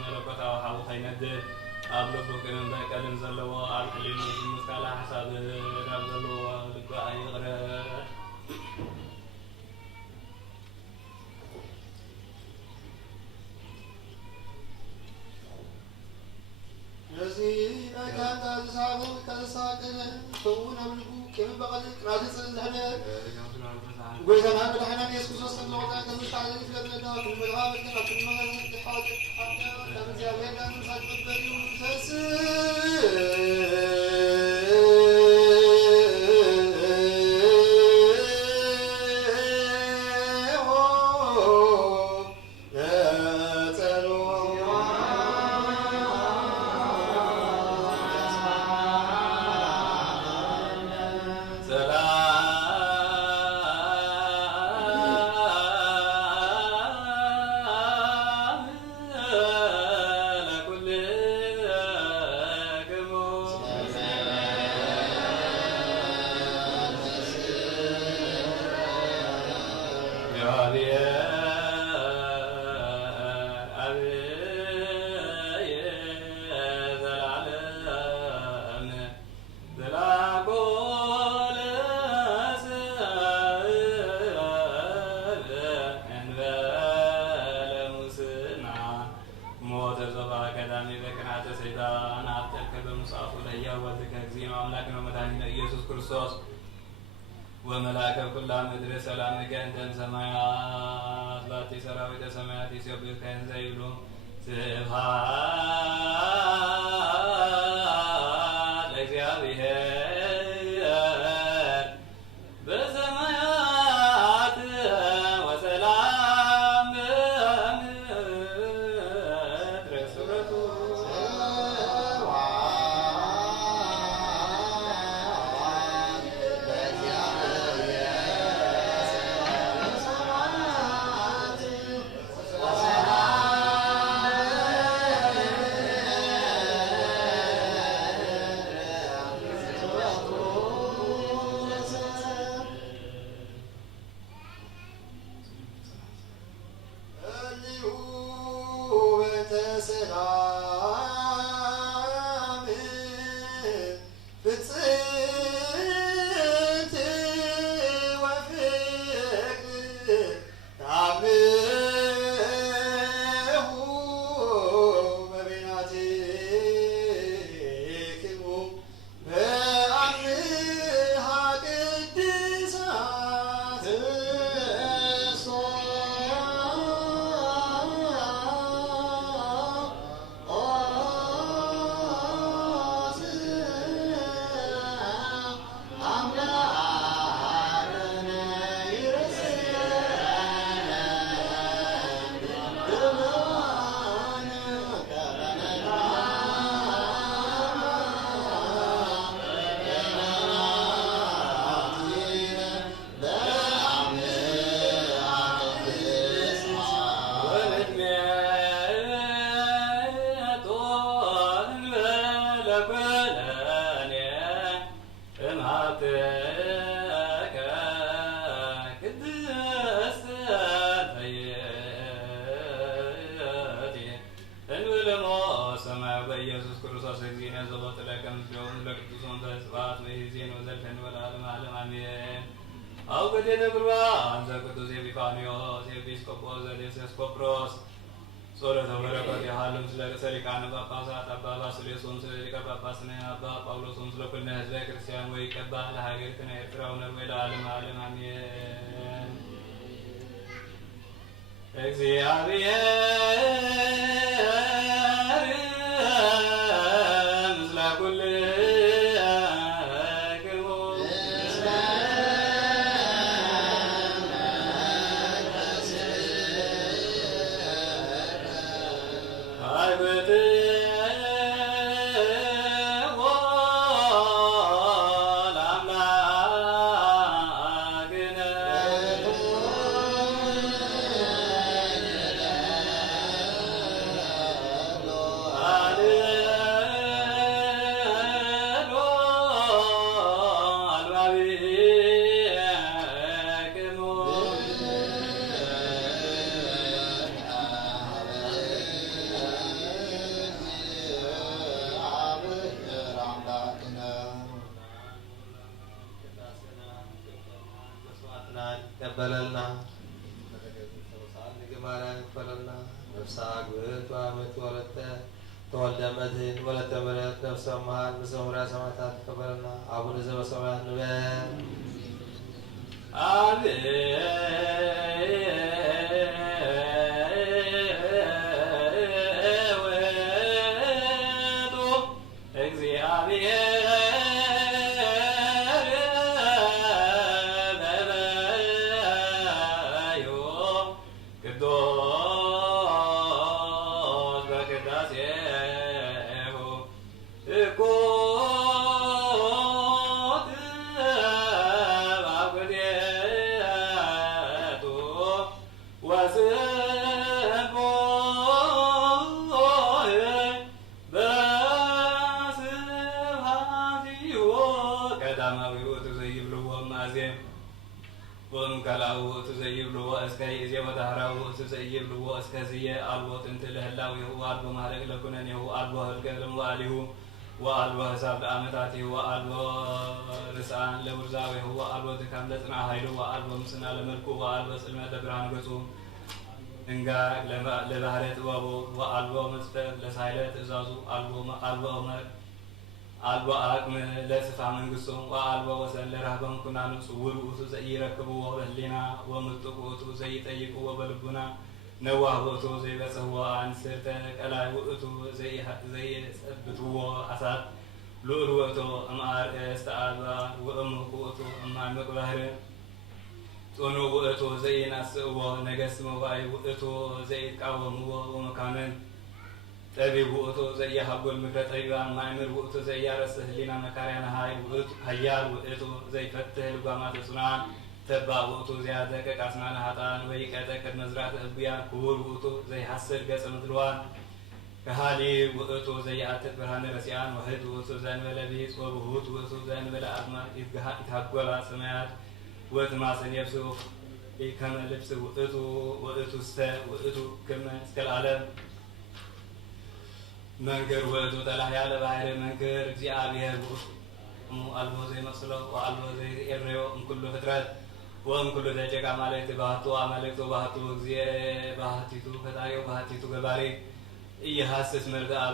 መለኮታዊ ሓዊ ኸይነድድ ኣብ ልቡ ቅንን በቀልን ዘለዎ ኣብ ሕሊኑ ዝሙት ካልእ ሓሳብ ናብ ዘለዎ ልቢ ኣይቕረብ። ስለዚህ ናይካንታ ዝሳብ ከዝሳቅን ሰውን ኣብ ልቡ ከመይ በቐል ቅራድፅን ዝሕደር ጎይታና መድሓኒና ኢየሱስ ክርስቶስ ከም ዝወጣ ከም ዝጣዕለ ይፍለጥለና ክንመልኻ መልክዕ ኣብ ክንመኸ ሓቂ ካብ እግዚኣብሔር ጋር ምሳቅ መበል እዩ وملاك كل مدر سلامك أنت سمايات باتي سراويت سمايات يسيبك كان زيلو سبحان لإግዚአብሔር بسمايات وسلام بمدر سورته ኢየሱስ ክርስቶስ እግዚእነ ዘቦትለከ ምስሌሆሙ ለቅዱሳን በስብሐት ወይእዜኑ ወዘልፈን ወለዓለመ ዓለም አሜን። አው ገዴተ ቁርባን ዘቅዱስ ኤጲፋንዮስ ኤጲስቆጶስ ዘዴስቆጵሮስ ጸሎተ በረከት ያህል ምስለ ርእሰ ሊቃነ ጳጳሳት አባ ባስልዮስ ወምስለ ሊቀ ጳጳስነ አባ ጳውሎስ ወምስለ ኩልነ ሕዝበ ክርስቲያን ወይቀባ ለሀገሪቱነ ኤርትራ ወነርዌ ለዓለመ ዓለም አሜን። እግዚአብሔር ምስለ ኩልክሙ አይብትዎ ለአምላክነ ይቀበለልና ንግማርያን ይክፈለልና ነፍሳ ግብት ወአመት ወለተ ተወልደ መድህን ወለተ ምሕረት ነፍሰ መሃን በሰሙሪያ ሰማዕታት ይቀበለልና አቡነ ዘበሰማያት ንበል وألوه حساب لأمتاته وألوه رسان لبرزاوه وألوه دكام لسنا هيدو وألوه مسنا لملكو وألوه سلمة دبران قصو إنقا لبهرة وابو وألوه مستر لسايلة إزازو ألوه أقم لسفع من قصو وألوه وسل لرهبان كنا نصور وطو زي ركبو وبهلنا ومتقو وطو زي تيقو وبلبنا نواه وطو زي بسهو عن سرتك ألا وطو زي سبتو أساد لؤر وطو أمار استعادة وأمك وطو أمار مقبهر تونو وطو زي ناس ونقس مواي وطو زي كاوم ومكامن تبي وطو زي حب المكرة أيوان مايمر وطو زي يارسه لنا مكارينا هاي وطو هيال وطو زي فتح لقامات سنان تبا وقتو زيادة كاسمان هاتان ويكاتا كمزرعة أبيان كور وقتو زي حسر قصة مدلوان كهالي وقتو زي آتت برهان رسيان وحد وقتو زين ولا بيس وبهوت وقتو زين ولا أدمى يتحقوا سمايات وتماسن يبسو كما لبس وقتو ستا وقتو كما اسكال عالم منكر وقتو تلاحي على بحر منكر زي آبيها ألبو زي مصلو وألبو زي إريو كله فترات وأن كل ذلك عملت بهاتو عملت بهاتو زي بهاتيتو فتايو بهاتيتو جباري يحسس مردا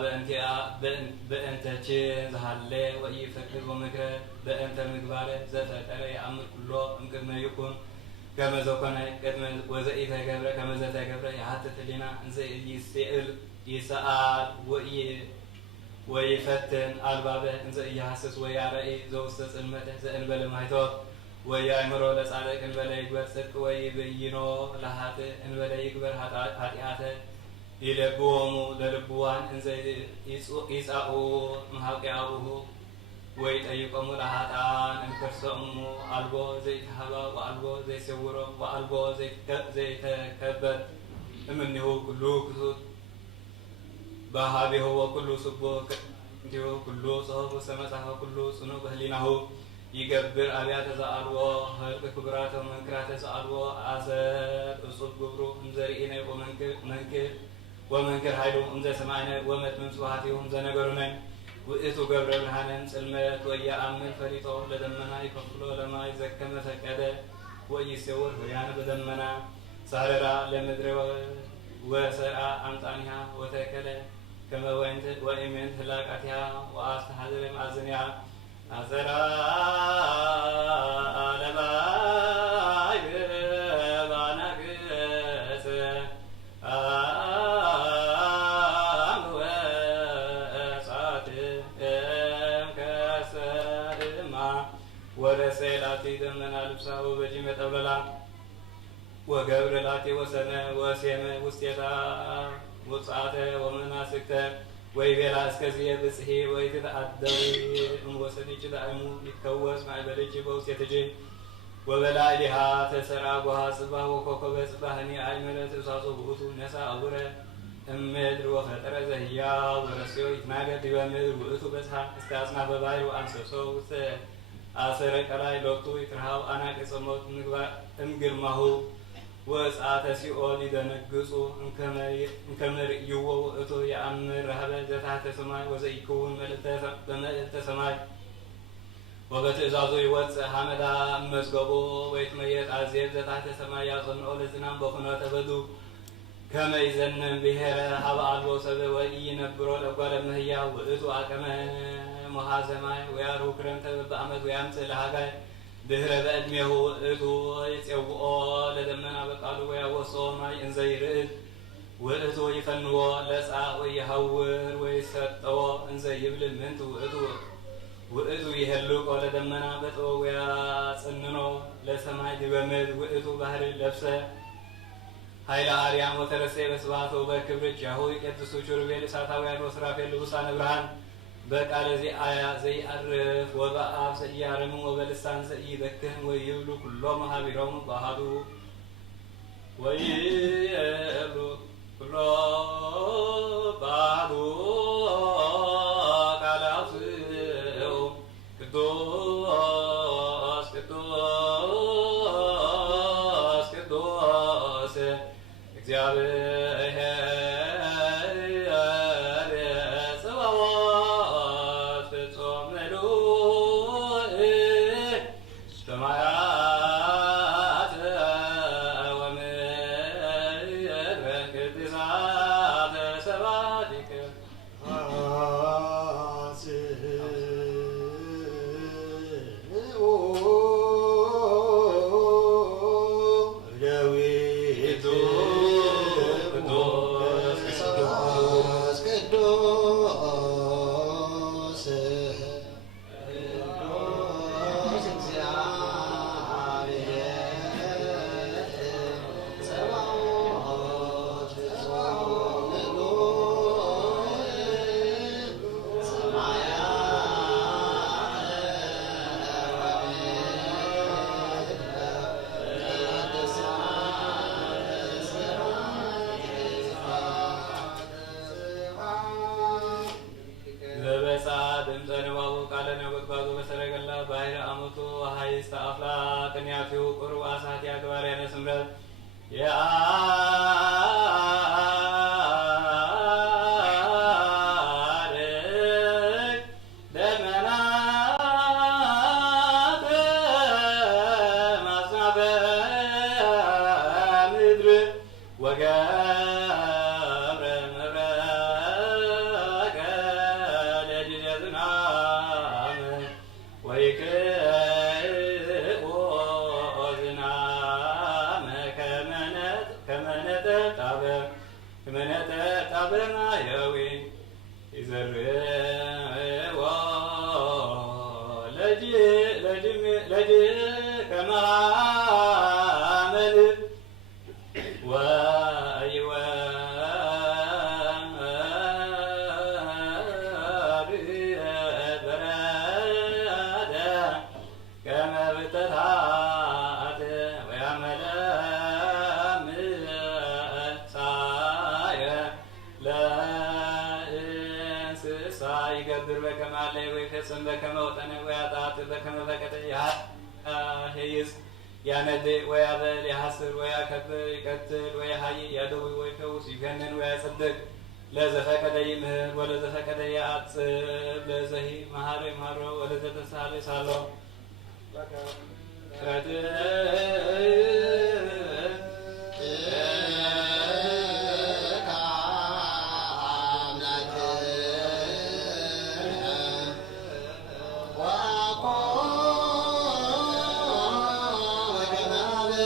بأنت شيء زهالة ويفكر ومكر بأنت مقبارة زفت على أمر كله ممكن ما يكون كما زوجنا كما وزئي تجبر كما زت تجبر يحتى لنا زي يسأل ويفتن الباب زي يحسس ويعرى زوجة المتى زين بلا ما يتوه ويأمره لسالك إن بلا يكبر سك ويبينه لهات إن بلا يكبر هاتياته يلبوهم للبوان إن زي يسأو محاكيابه ويتأيقهم لهاتان إن كرسمه ألبو زي تهبا وألبو زي سوره وألبو زي تكبر منه كله كسود بهابه هو كله سبوك انتو كله صهب وسمسه كله سنو بهلينه يقبر أبيات زعلوا هرق كبراته ومنكراته زعلوا عزر أصول قبرو مزرئين ومنكر هايلو مزر سمعنا ومت من سوحاتي ومزر نقرنا وإتو قبر برهانا سلمت ويا أمن فريطو لدمنا يكفلو لما يزكم فكذا ويسور هيانا بدمنا ساررا لمدر وسرع أمطانها وتكلا كما وإمن هلاكاتها وأستحضر معزنها أسرع لبايب بانكس أموسات كسرما ورسيلاتي دمنا لبسه وبجمة أبللا وقبر لاتي وسنة وسيمة وستيتا وصعاته ومناسكته ويبيلا اسكزيه بسحي ويتتعدوي وسني جدعمو يتكوس مع بلجي بوس يتجي وبلالها تسرعبها صباح وكوكب صباحني عيملة تساسو بوتو نسا أبوره أمدر وفتر زهيا ورسيو يتناقر ديوه مدر بوتو بسها اسكاسنا بباير وأنسوسو أسرق على لوتو يترهاو أنا كسموت مقرمهو وساعة سيئول يدنقصو انكمر يوو اتو يأمر رهبة زتحت سماي وزيكون بملت سماي وبتأزازو يوص حمدا مسقبو ويتميت عزيز ذات السماء يصنعو لزنام بخنا تبدو كما يزنن بهر حبا البو سبب وينبرو لقوال مهيا وإتو عكما محازماي ويارو كرمت بأمد ويامت لحقاي دهر بأدميه إتو يتعوؤ لدمنا بقالو ويوصو ماي انزيرد وإتو يفنو لسعى ويهور ويسطو انزي يبلمنت وإتو يهلوك ولدمنا بطو ويصننو لسماي دبمد وإتو بحر اللبسة هاي لاريام وترسي بسباتو بكبر جاهو يقدسو شربيل ساتاويان وسرافيل لبسان برهان بقال زي آيا زي أرف وبقاب سيارم وبلسان سيذكهم ويبلو كلهم هابيرهم بهادو ويبلو كلهم بهادو كالعصيو كدوس كدوس كدوس እግዚአብሔር ሰባኦት ፍጹም ምሉእ ሰማያት ወምድር ቅድሳት ሰባቲከ ياندي ويابل يحسر ويكبر يقتل ويحيي يدوي ويفوس يجنن ويصدق لا زفك يمهر ولا زفك يعصب لا زهي مهار مهر ولا زتسال سالو وَأَقُولُ كَمَا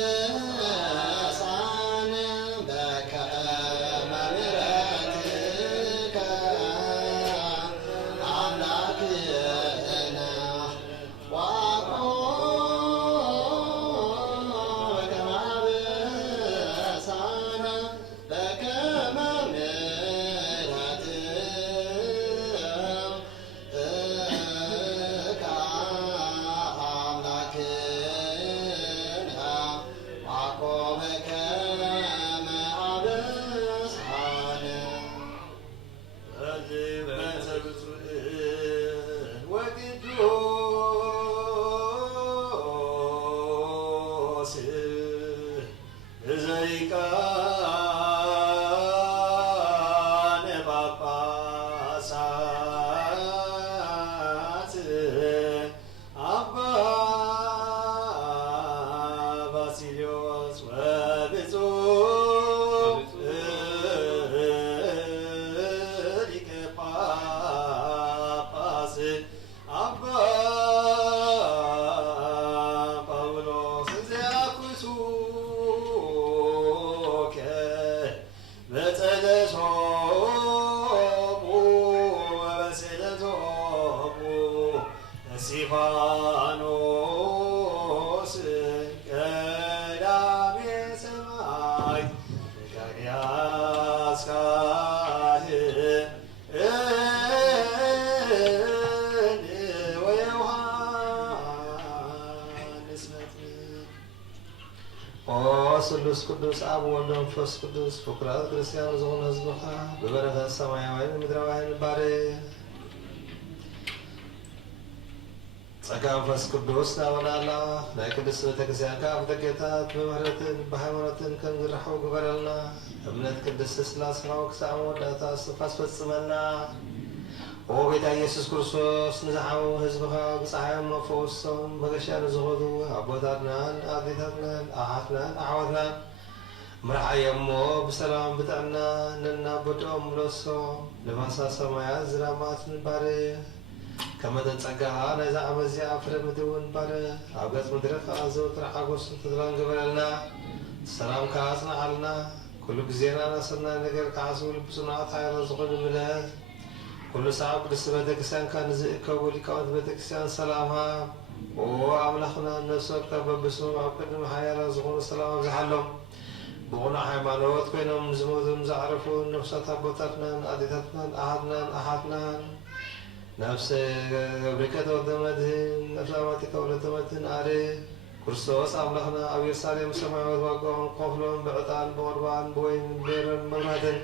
ቅዱስ አብ ወልድ መንፈስ ቅዱስ ፍቁራት ክርስቲያን ዝኾኑ ህዝብኻ ብበረኸት ሰማያውያን ምድራውያን ባርክ። ጸጋ መንፈስ ቅዱስ ናበናላ ናይ ቅድስት ቤተክርስቲያንካ ኣብ ደገታት ብምህረትን ብሃይማኖትን ከም ዝረሕቡ ግበረልና። እምነት ቅድስት ስላሴኻ ክሳብ መወዳእታ ስፋስ ፈጽመና። ኦ ጌታ ኢየሱስ ክርስቶስ ንዝሓቡ ህዝብኻ ብፀሓዮም መፈወሶም መገሻ ንዝኸዱ ኣቦታትናን ኣዴታትናን ኣሓትናን ኣሕዋትናን ምርሓዮም እሞ ብሰላም ብጥዕና ነናበድኦም ምለሶም ንፋሳ ሰማያት ዝራማት ንባርክ። ከመ ተጸጋኻ ናይዛ ዓመት እዚኣ ፍረ ምድሪ እውን ባርክ። ኣብ ገጽ ምድሪ ከዓ ዘወትር ሓጎስን ተድላን ግበረልና። ሰላምካ ኣጽናዓልና። ኩሉ ግዜና ናሰናይ ነገር ክሓስቡ ልብሱናት ሓይሎ ዝኾኑ ምልአት ኩሉ ሰዓብ ቅድስቲ ቤተክርስቲያንካ ንዝእከቡ ሊቃውንቲ ቤተክርስቲያን ሰላምሃ። ኦ ኣምላኽና ነፍሲ ወከፍ በብስሞም ኣብ ቅድሚ ሓያላት ዝኾኑ ሰላም ኣብዝሓሎም ብቑኑዕ ሃይማኖት ኮይኖም ዝሞቱን ዘዕረፉ ነፍሳት ኣቦታትናን ኣዴታትናን ኣሓትናን ነፍሲ ገብሪከ ተወልደ መድህን ነፍሲ ኣማቲከ ወለተ መድህን ኣርክ። ክርስቶስ ኣምላኽና ኣብ ኢየሩሳሌም ሰማያዊት ዋግኦም ከፍሎም ብዕጣን ብቁርባን ብወይን ብሬን መብራህትን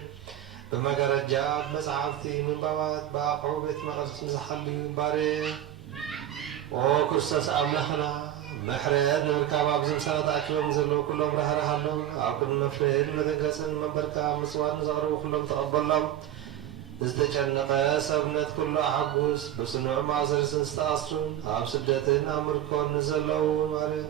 በመጋረጃ መጽሐፍቲ ምንባባት በአቅዑ ቤት መቅደስ ዝሓልዩ ባርክ። ኦ ክርስቶስ ኣምላኽና ምሕረት ንምርካብ ኣብዚ ምሳና ተኣኪቦም ዘለዉ ኩሎም ራህራሃሎም ኣብ ቅድሚ መፍርህን መደንገፅን መንበርካ ምፅዋት ንዘቕርቡ ኩሎም ተቐበሎም። ንዝተጨነቐ ሰብነት ኩሉ ኣሓጉስ ብስኑዕ ማእሰሪትን ዝተኣስሩን ኣብ ስደትን ኣብ ምርኮን ንዘለዉ ባርክ።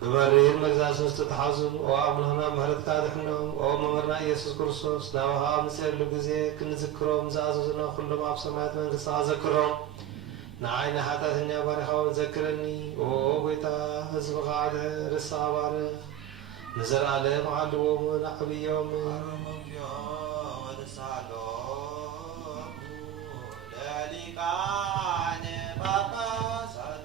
ብመሪር መግዛእትን ዝተተሓዙን ኦ ኣምላኽና ምሕረትካ ድሕኖም። ኦ መምህርና ኢየሱስ ክርስቶስ ናባኻ ኣብ ንፅየሉ ግዜ ክንዝክሮም ዝኣዘዙና ኩሎም ኣብ ሰማያት መንግስትኻ ዘክሮም። ንዓይኒ ሓጢአተኛ ባሪኻ እውን ዘክረኒ። ኦ ጎይታ ህዝብኻ ድሕር ርስኻ ባርክ። ንዘለኣለም ዓልዎምን ዓብዮምን ሊቃነ ጳጳሳት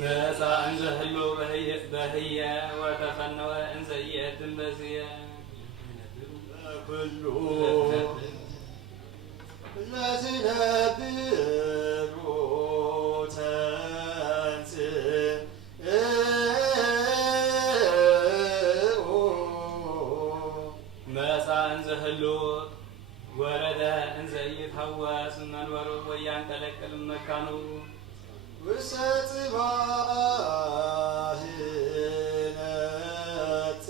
ነፃ እንዘህሉ በህየ ወተፈነወ እንዘየትን በዝየ ኩሉ ለዝነብሩ ተንሥኡ መፃ እንዘህሉ ወረደ እንዘይትሐወስ መንበሩ ወያንቀለቅል መካኑ ውስተ ጽባህነት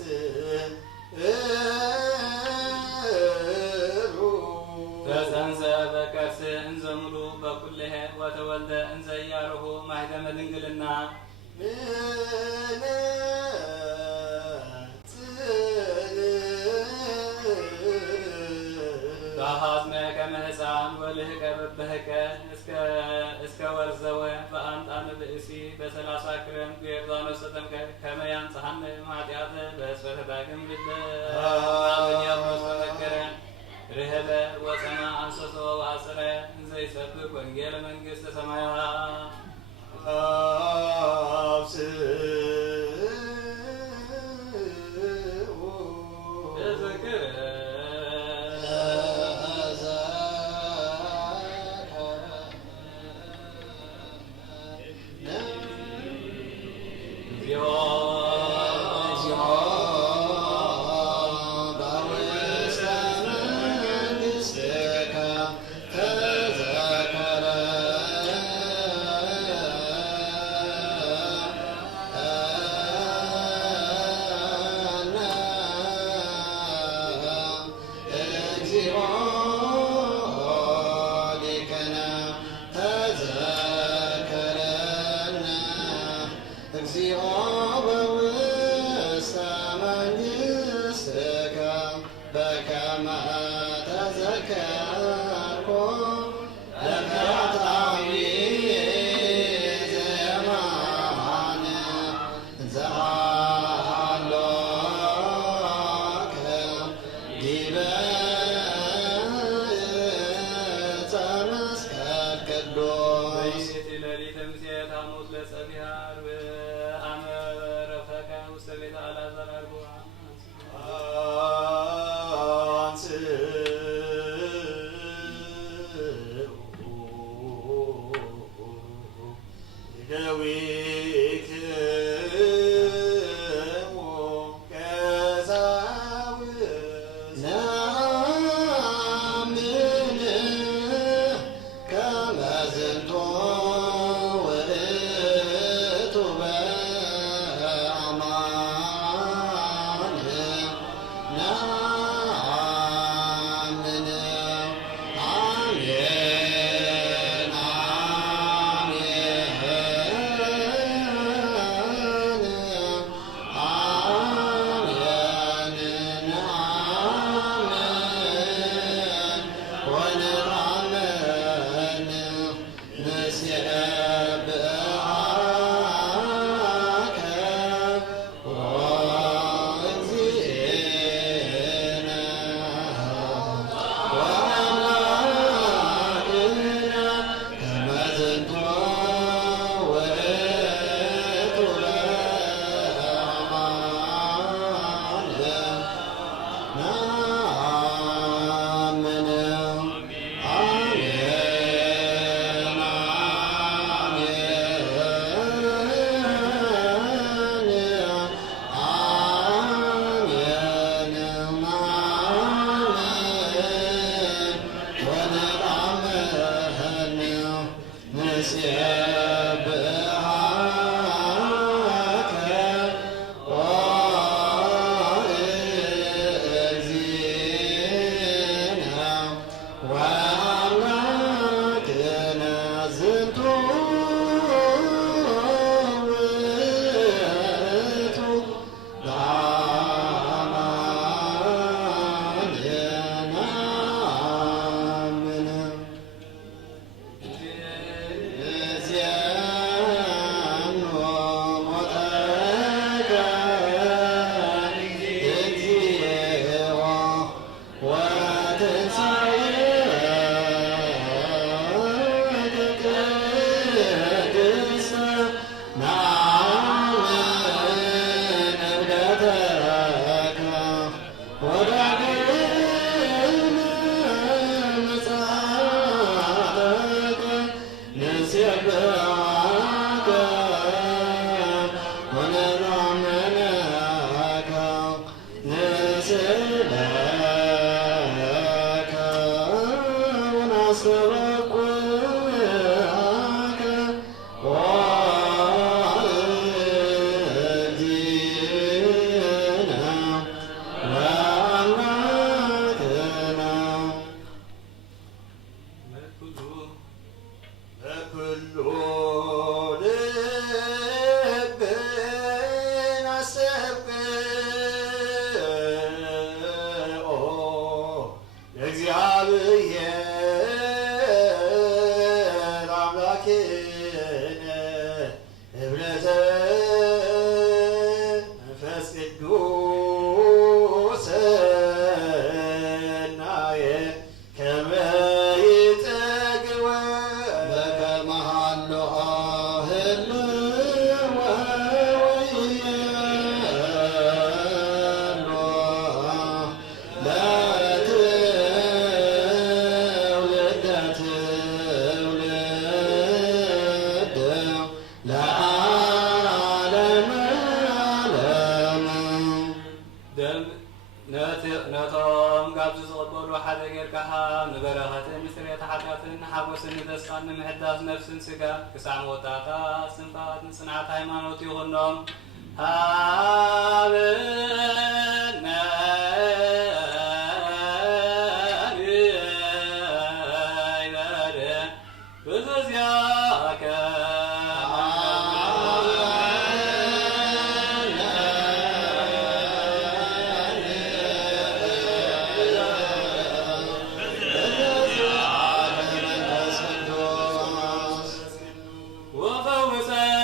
ተፀንሰ በከርስ እንዘምሉ በኩልሄ ወተወልደ እንዘያርሁ ማኅደመ ድንግልና ተሃዝነ ከመ ሕፃን ወልህቀ በበህቀ እስከ ወርዘወ በአምጣነ ብእሲ በሰላሳ ክረምት በዮርዳኖስ ተጠምቀ ከመ ያንጽሐነ እምኃጢአተ በሕፅበተ ዳግም ልደ አብያኖስ ተመከረ ርህበ ወፀማ አንሰሶ ወአስረ እንዘይሰብክ ወንጌለ መንግሥተ ሰማያት ተዘክረ ቤተ አልዓዛር አልቦ ነቶም ጋብዚ ዝቕበሉ ሓደ ጌርካኻ ንበረኸትን ምስርየት ሓጢኣትን ሓጎስን ተስፋን ንምሕዳስ ነፍስን ስጋ ክሳዕ መወዳእታ ስንፋትን ጽንዓት ሃይማኖት ይኹኖም ሃብነ ብዝዝያከ وفوزنا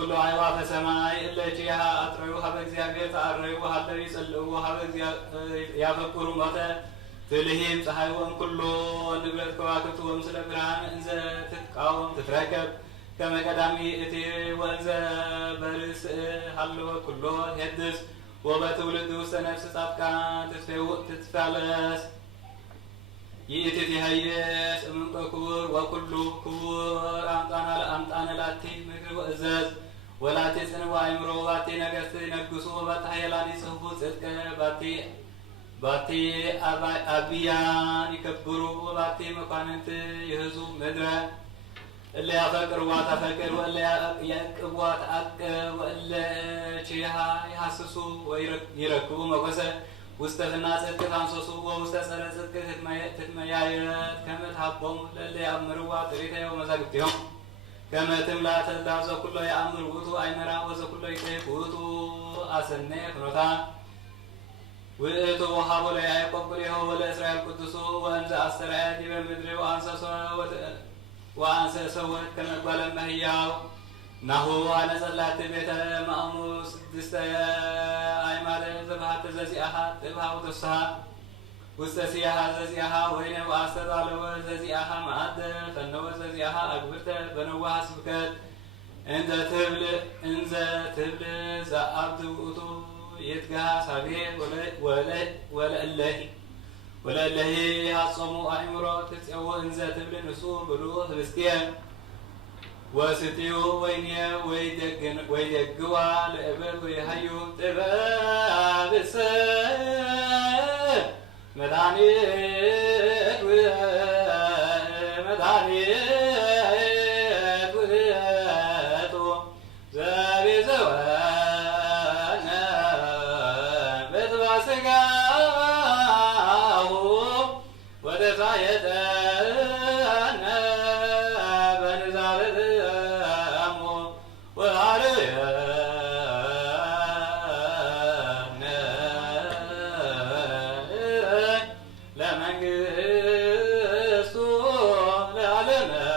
كل عيوة سماي التي أطريوها بإግዚአብሔር تأريوها هذا يسلوها يفكروا متى تلهم صحيحهم كله نبرة كواكبت ومسل برهان إنز تتقاوم تتركب كما قدامي إتي وإنز برس حلو كله يدس وبتولد نفس صفقا تتفعلس يأتي هيس من كور وكله كور أمطان لاتي مكر وإزاز ولا تسن وعمرو باتي نجس نجسو باتحيلاني صفو صدق باتي أبيان يكبروا باتي مكانت يهزو مدرة اللي يفكر واتفكر واللي يقوات أك واللي شيها يحسسوا ويركبوا مقصة وستغنى صدق خمسوسو وستسر صدق تتميايات كما تحبهم للي يأمروا تريده ومزاقبتهم كما تملا تدافز كله يأمر وطو أيمرا وز كله يتيبوتو أسنة كنوتا وإتو وحابو ليأيقب ليه ولإسرائيل قدسو وأنز أسرائيل بمدري وأنسى سوت كما قال المهياو نهو أنا صلات بيت مأموس دست أيمار زبحت ززي أحد تبها وتسها وستسيها ززيها وين وأستاذ على وززيها معد فنو ززيها أكبرت بنوها سبكت إنذا تبل زعبت وطو يتجاه سبيه ولا الله هصمو أمرات تسأو إنذا تبل نسوم بروح بستيان وستيو وينيا ويدقوا لأبل ويهيو تباب السن مدانيت وياتو زابي زوانا بتباسقاه ودفايتنا بنزارتامو وعلينا لمنقصو لعلنا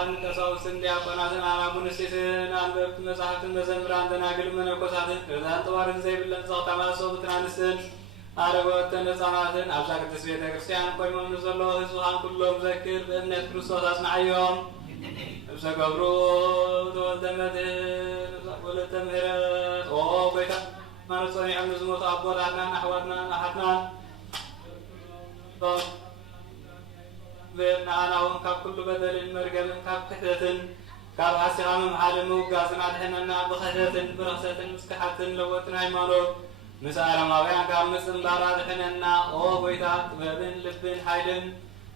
ካህን ቀሳውስትን ዲያቆናትን አናጉንስቲትን አንበብት መጻሕፍትን መዘምራን ደናግል መነኮሳትን ርዛን ተዋርን ዘይብለን ጸውታማሰው ትናንስትን አረጋውያን ሕፃናትን አብዛ ቅድስት ቤተ ክርስቲያን ቆይሞም ንዘሎ ህዝቡን ኩሎም ዘክር በእምነት ክርስቶስ አጽናዕዮም እብዘ ገብሩ ተወልደ መድኅን ወለተ ምሕረት ኦ ጎይታ ማለት ጸኒዖም ንዝሞቱ አቦታትናን አሕዋትናን ኣሓትናን ንኣናውን ካብ ኩሉ በደልን መርገምን ካብ ክሕደትን ካብ ሓሲኻ ምምሓልን ምውጋዝን ኣድሕነና ብክሕደትን ብርክሰትን ምስክሓትን ለወጥን ሃይማኖት ምስ ኣረማውያን ካብ ምፅምባር ኣድሕነና ኦ ጎይታ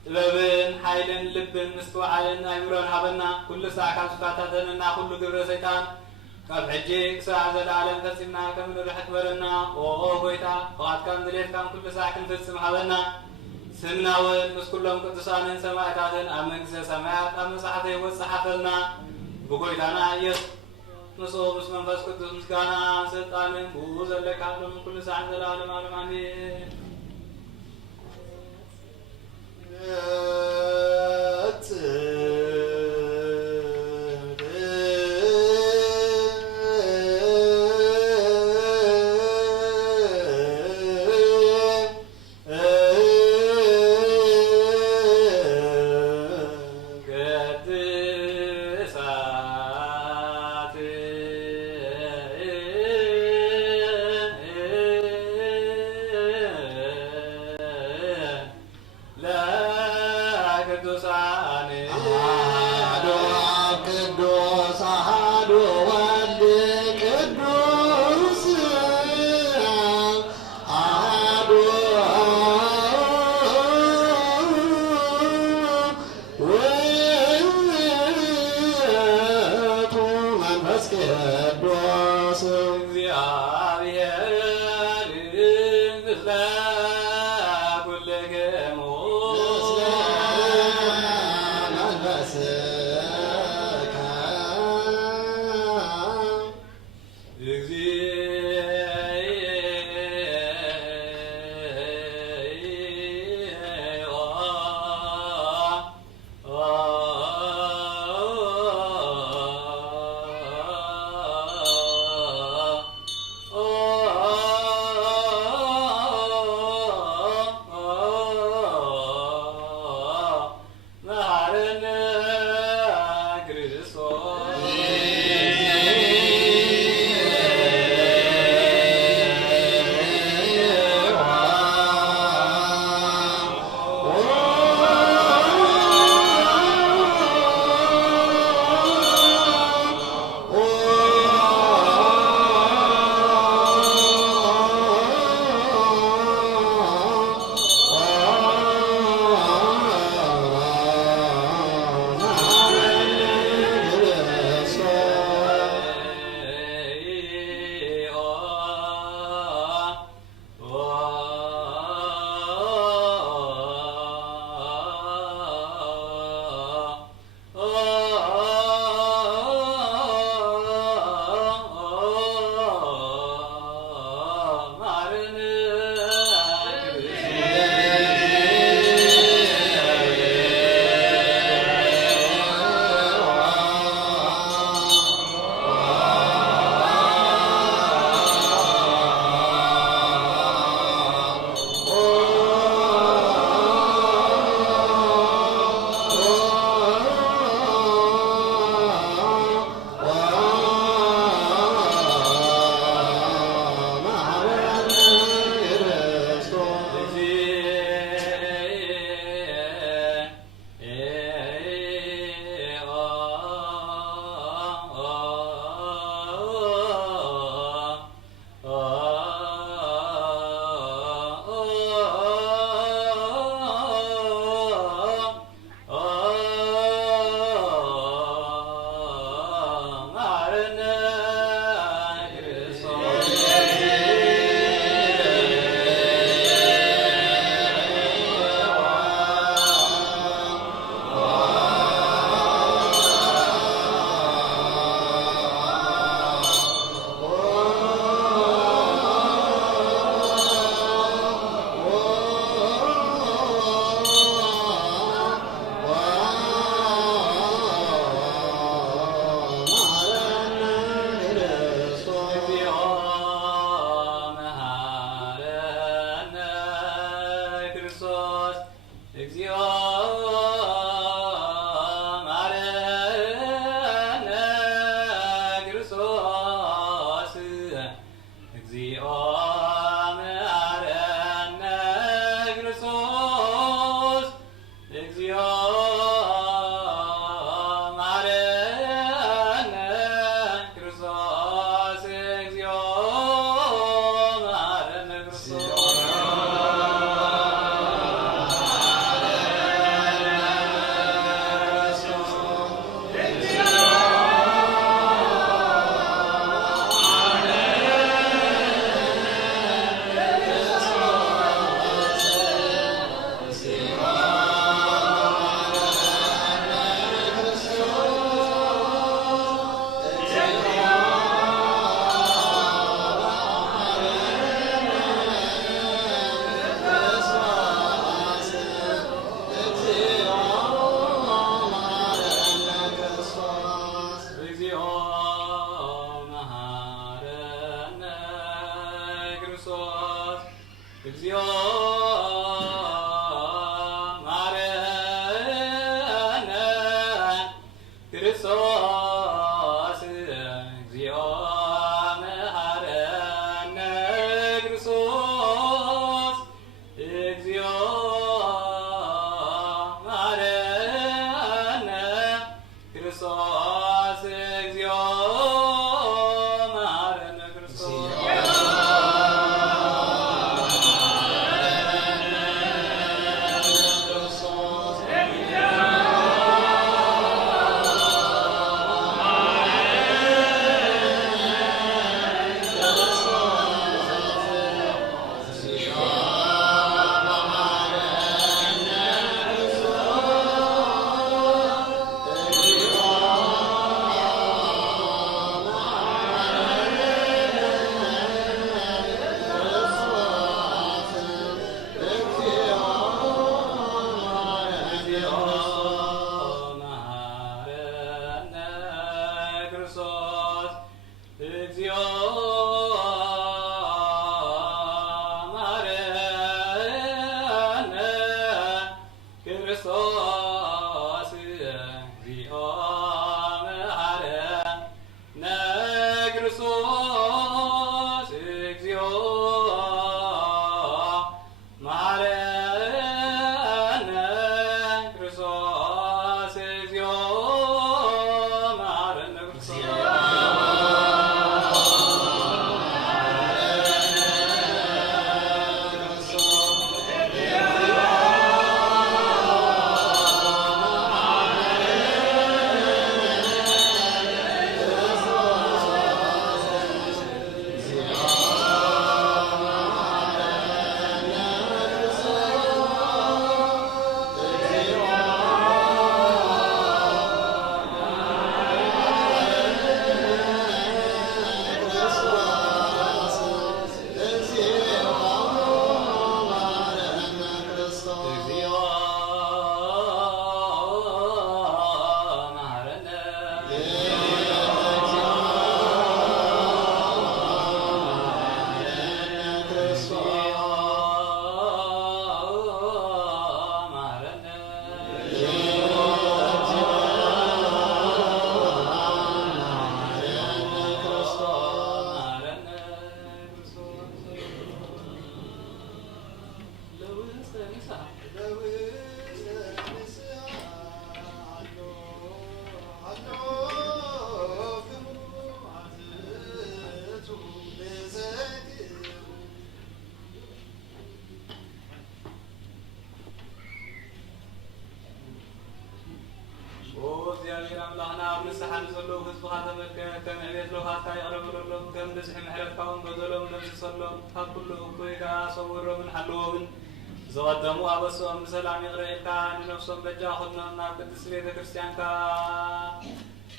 ጥበብን ሓይልን ልብን ምስትውዓልን ኣእምሮን ሃበና ኩሉ ሰዕ ካብ ዝፋታተንና ኩሉ ግብረ ሰይጣን ካብ ሕጂ ክሳዕ ዘለዓለም ፈፂምና ከም ንርሕ ክበረና ኦ ጎይታ ፍቓድካን ድሌትካን ኩሉ ሰዕ ክንፍፅም ሃበና ስምናውን ምስ ኩሎም ቅዱሳንን ሰማዕታትን ኣብ መንግስተ ሰማያት ኣብ መጽሓፈ ሕይወት ፀሓፈልና ብጎይታና ኢየሱስ ምስኡ ምስ መንፈስ ቅዱስ ምስጋና ስልጣንን ብኡ ዘለካ ሎም ኩሉ ሰዓን ዘለዓለም ዓለም ኣሜን። Let's እግዚኦ ማረነ ክርስቶስ እግዚኦ ማረነ ክርስቶስ እግዚኦ ማረነ ክርስቶስ እግዚኦ ማረነ ክርስቶስ እግዚኦ መሐረነ ክርስቶስ እግዚኦ ማረነ ክርስቶስ እግዚኦ መሐረነ ክርስቶስ እግዚኦ ማረነ ክርስቶስ እግዚኦ ማረነ ክርስቶስ እግዚኦ መሐረነ ክርስቶስ እግዚኦ ማረነ ክርስቶስ እግዚኦ መሐረነ ክርስቶስ እግዚኦ መሐረነ ክርስቶስ እግዚኦ መሐረነ እግዚኦ መሐረነ እግዚአብሔር አምላኽና ኣብ ንስሓን ዘለዉ ህዝብኻ ተመልከት ከም ዕቤት ለውሃትካ የቕረበለሎም ከም ብዝሒ ምሕረትካ እውን በዘሎም ደምስሰሎም ካብ ኩሉ እኩይ ከዓ ሰውሮምን ሓልዎምን ዝቐደሙ ኣበስኦም ብሰላም ይቕረ ኢልካ ንነፍሶም በጃ ኹድኖም ናብ ቅድስቲ ቤተ ክርስቲያንካ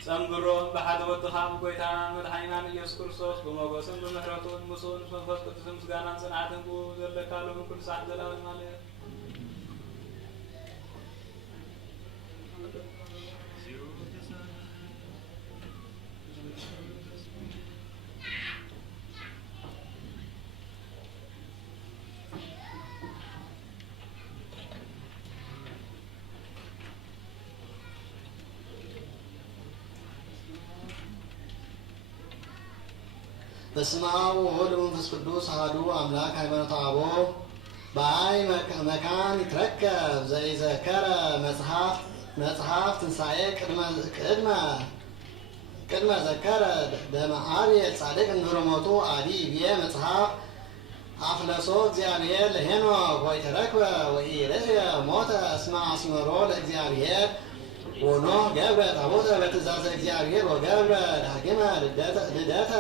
ጸንብሮም ብሓደ ወድኻ ብጎይታና መድሓኒናን ኢየሱስ ክርስቶስ ብሞገስን ብምሕረቱን ምስኡን መንፈስ ቅዱስን ምስጋናን ጽንዓትን ዘለካ ሎሚ ኩሉ ሰዓት ዘላለም ማለት በስመ አብ ወወልድ ወመንፈስ ቅዱስ አሐዱ አምላክ ሃይማኖተ አበው በአይ መካን ይትረከብ ዘይዘከረ መጽሐፍ ትንሣኤ ቅድመ ዘከረ ደመ አብየ ጻድቅ እንድሮ ሞቱ አዲ ብየ መጽሐፍ አፍለሶ እግዚአብሔር ለሄኖክ ወይተረክበ ወኢርእየ ሞተ እስመ አስመሮ ለእግዚአብሔር ወኖህ ገብረ ታቦተ በትእዛዘ እግዚአብሔር ወገብረ ዳግመ ልደተ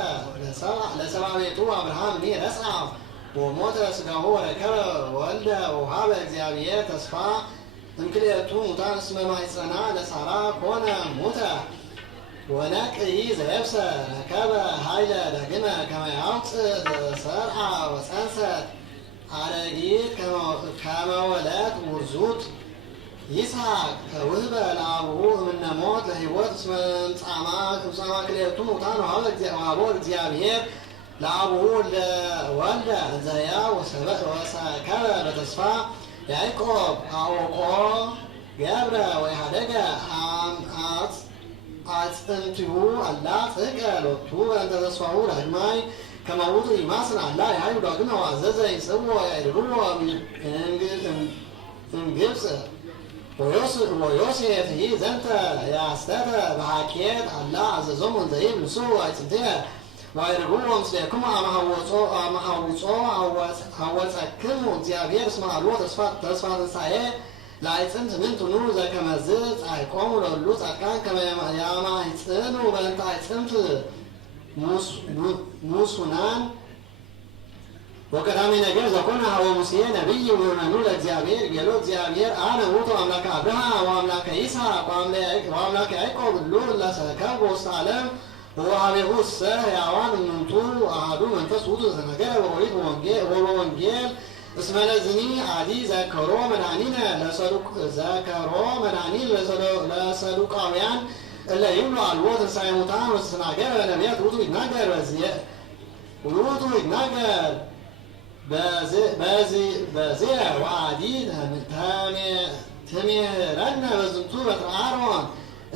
ለሰባቤቱ አብርሃም ኒ ረስዓ ወሞተ ስጋሁ ወረከበ ወልደ ወውሃበ እግዚአብሔር ተስፋ እምክልኤቱ ሙታን እስመ ማኅፀና ለሳራ ኮነ ሙተ ወነቅይ ዘየብሰ ረከበ ኃይለ ዳግመ ከመ ያውፅእ ዘሰርዓ ወፀንሰት አረጊት ከመ ወለት ውርዙት ይስሐቅ ከውህበ ለአቡሁ እምነ ሞት ለሕይወት እስመ እምጻማ ክልኤቱ ሙታን ወሀቦ እግዚአብሔር ለአቡሁ ወልደ እንዘያ ወሰከበ በተስፋ ያዕቆብ አውቆ ገብረ ወኢሃደገ አጽንቲሁ አላ ጽሕቀ ሎቱ በእንተ ተስፋሁ ዳግማይ ከመ ውእቱ ይማስን አላ ያህዩ ዳግመ ወአዘዘ ይጽውዖ ያዕድልዎ እምግብፅ ወዮሴፍ ዘንተ ያስተተ በሐኬት አላ አዘዞሙ እንዘ ይብልሱ አዕጽምትየ ወአይርግብዎ ምስሌክሙ አመ ሐውፆ ሐወፀክሙ እግዚአብሔር እስመ አልቦ ተስፋ ትንሣኤ ለአዕጽምት ምንትኑ ዘከመዝ ጻዕቆሙ ለሁሉ ጻድቃን ከመ ያማኅፅኑ በእንተ አዕጽምት ሙሱናን ወቀዳሜ ነገር ዘኮነ ሀበ ሙሴ ነቢይ ወመኑ ለእግዚአብሔር ቤሎ እግዚአብሔር አነ ውእቱ አምላከ አብርሃም ወአምላከ ይስሐቅ ወአምላከ ያዕቆብ ሁሉ ለሰከብ ውስተ ዓለም ወወሀቤሁሰ ሕያዋን እሙንቱ አሐዱ መንፈስ ውእቱ ዘነገረ በኦሪት ወበወንጌል እስመ ለዝኒ አዲ ዘከሮ መድኃኒነ ለሰዱቃውያን እለ ይብሉ አልቦ ትንሣኤ ሙታን ወተናገረ በነቢያት ውእቱ ይናገር በዚያ ወአዲ ትሜህረነ በዝንቱ በትረ አሮን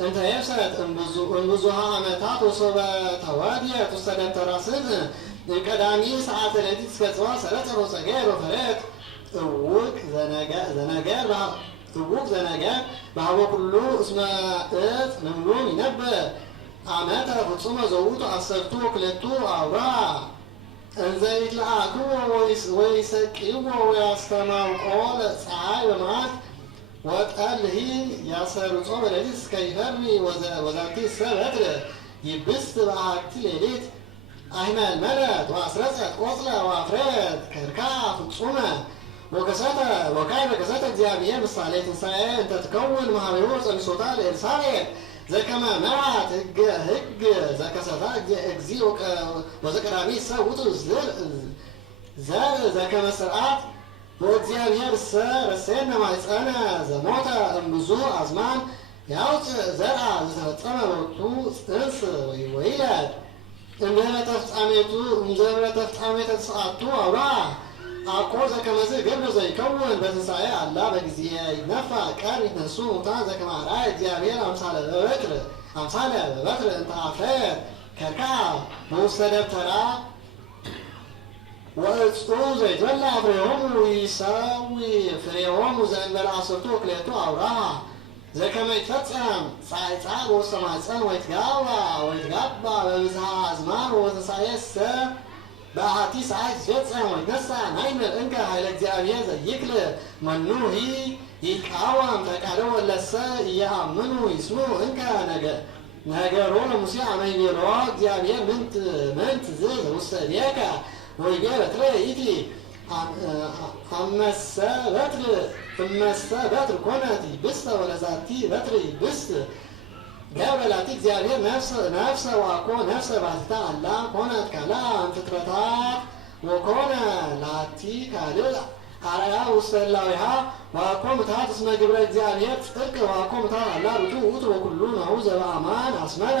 እንተ የብሰት እምብዙኃ ዓመታት ወሶበ ተወድየት ውስተ ደብተራ ስብዕ ቀዳሚ ሰዓተ ሌሊት እስከ ጽባሕ ሰረጸ ወጸገየ ወፈረት እውቅ ዘነገር በሀበ ኩሉ እስመ ዕፅ ንምሉም ይነብር ዓመተ ፍጹመ ዘውቱ ዓሰርቱ ወክልኤቱ አውራ እንዘ ይትለአክዎ ወይሰቅይዎ ወያስተማውቆ ለፀሐይ በመዓት ወጠልሂ ያሰርጾ በሌሊት እስከ ይፈርሚ ወዛቲሰ በትር ይብስት በአሐቲ ሌሊት አሕመልመለት ወአስረጸት ቆጽለ ወአፍረት ከርካ ፍጹመ ወካዕበ ከሰተ እግዚአብሔር ምሳሌ ትንሣኤ እንተ ትከውን መሃቤሁ ጸንሶታ ለኤልሳቤጥ ዘከመ መርዓት ሕግ ዘከሰታ እግዚእ ወዘቀዳሚ ሰ ውእቱ ዘር ዘከመ ስርዓት ወእግዚአብሔር ሰ ረሴነ ማኅፀነ ዘሞተ እምብዙ አዝማን ያውፅእ ዘርአ ዘተፈጸመ ሎቱ ጽንስ ወይለድ እምዘበለ ተፍጻሜተ ተስዓቱ አውራ አኮ ዘከመዝ ገብረ ዘይከውን በትንሣኤ አላ በጊዜ ይነፋ ቀን ይትነሱ ሙታን ዘከመ አርአየ እግዚአብሔር አምሳለ በበትር እንተ አፍረት ከርካ በውስተ ደብተራ ወእፁ ዘይትበላ ፍሬሆሙ ይሰዊ ፍሬሆሙ ዘእንበለ ዓሰርቱ ወክልኤቱ አውራ ዘከመ ይትፈጸም ጻዕጻ በውስተ ማኅፀን ወይትጋባ በብዝኃ አዝማን ወበትንሣኤሰ በአሐቲ ሰዓት ይትፌጸም ወይትነሣ ናይምር እንከ ኃይለ እግዚአብሔር ዘይክል መኑሂ ይቃወም ፈቃደ ወለሰ ኢየአምኑ ይስምዑ እንከ ነገሮ ለሙሴ አመ ይቤሎ እግዚአብሔር ምንት ዝዝ ውስተ እዴከ ወይቤ በትረ ይእቲ እመሰ በትር ኮነት ይብስተ ወለዛቲ በትር ይብስት ገብረ ላቲ እግዚአብሔር ነፍሰ ዋኮ ነፍሰ ባሕቲታ አላ ኮነት ካልአ እምፍጥረታት ወኮነ ላቲ ካልእ አርአያ ውስተ እላዊሃ ዋኮ ምትሃት እስመ ግብረ እግዚአብሔር ጽድቅ ዋኮ ምትሃት አላ ርቱ ውእቱ ወኩሉ ናሁ ዘበአማን አስመረ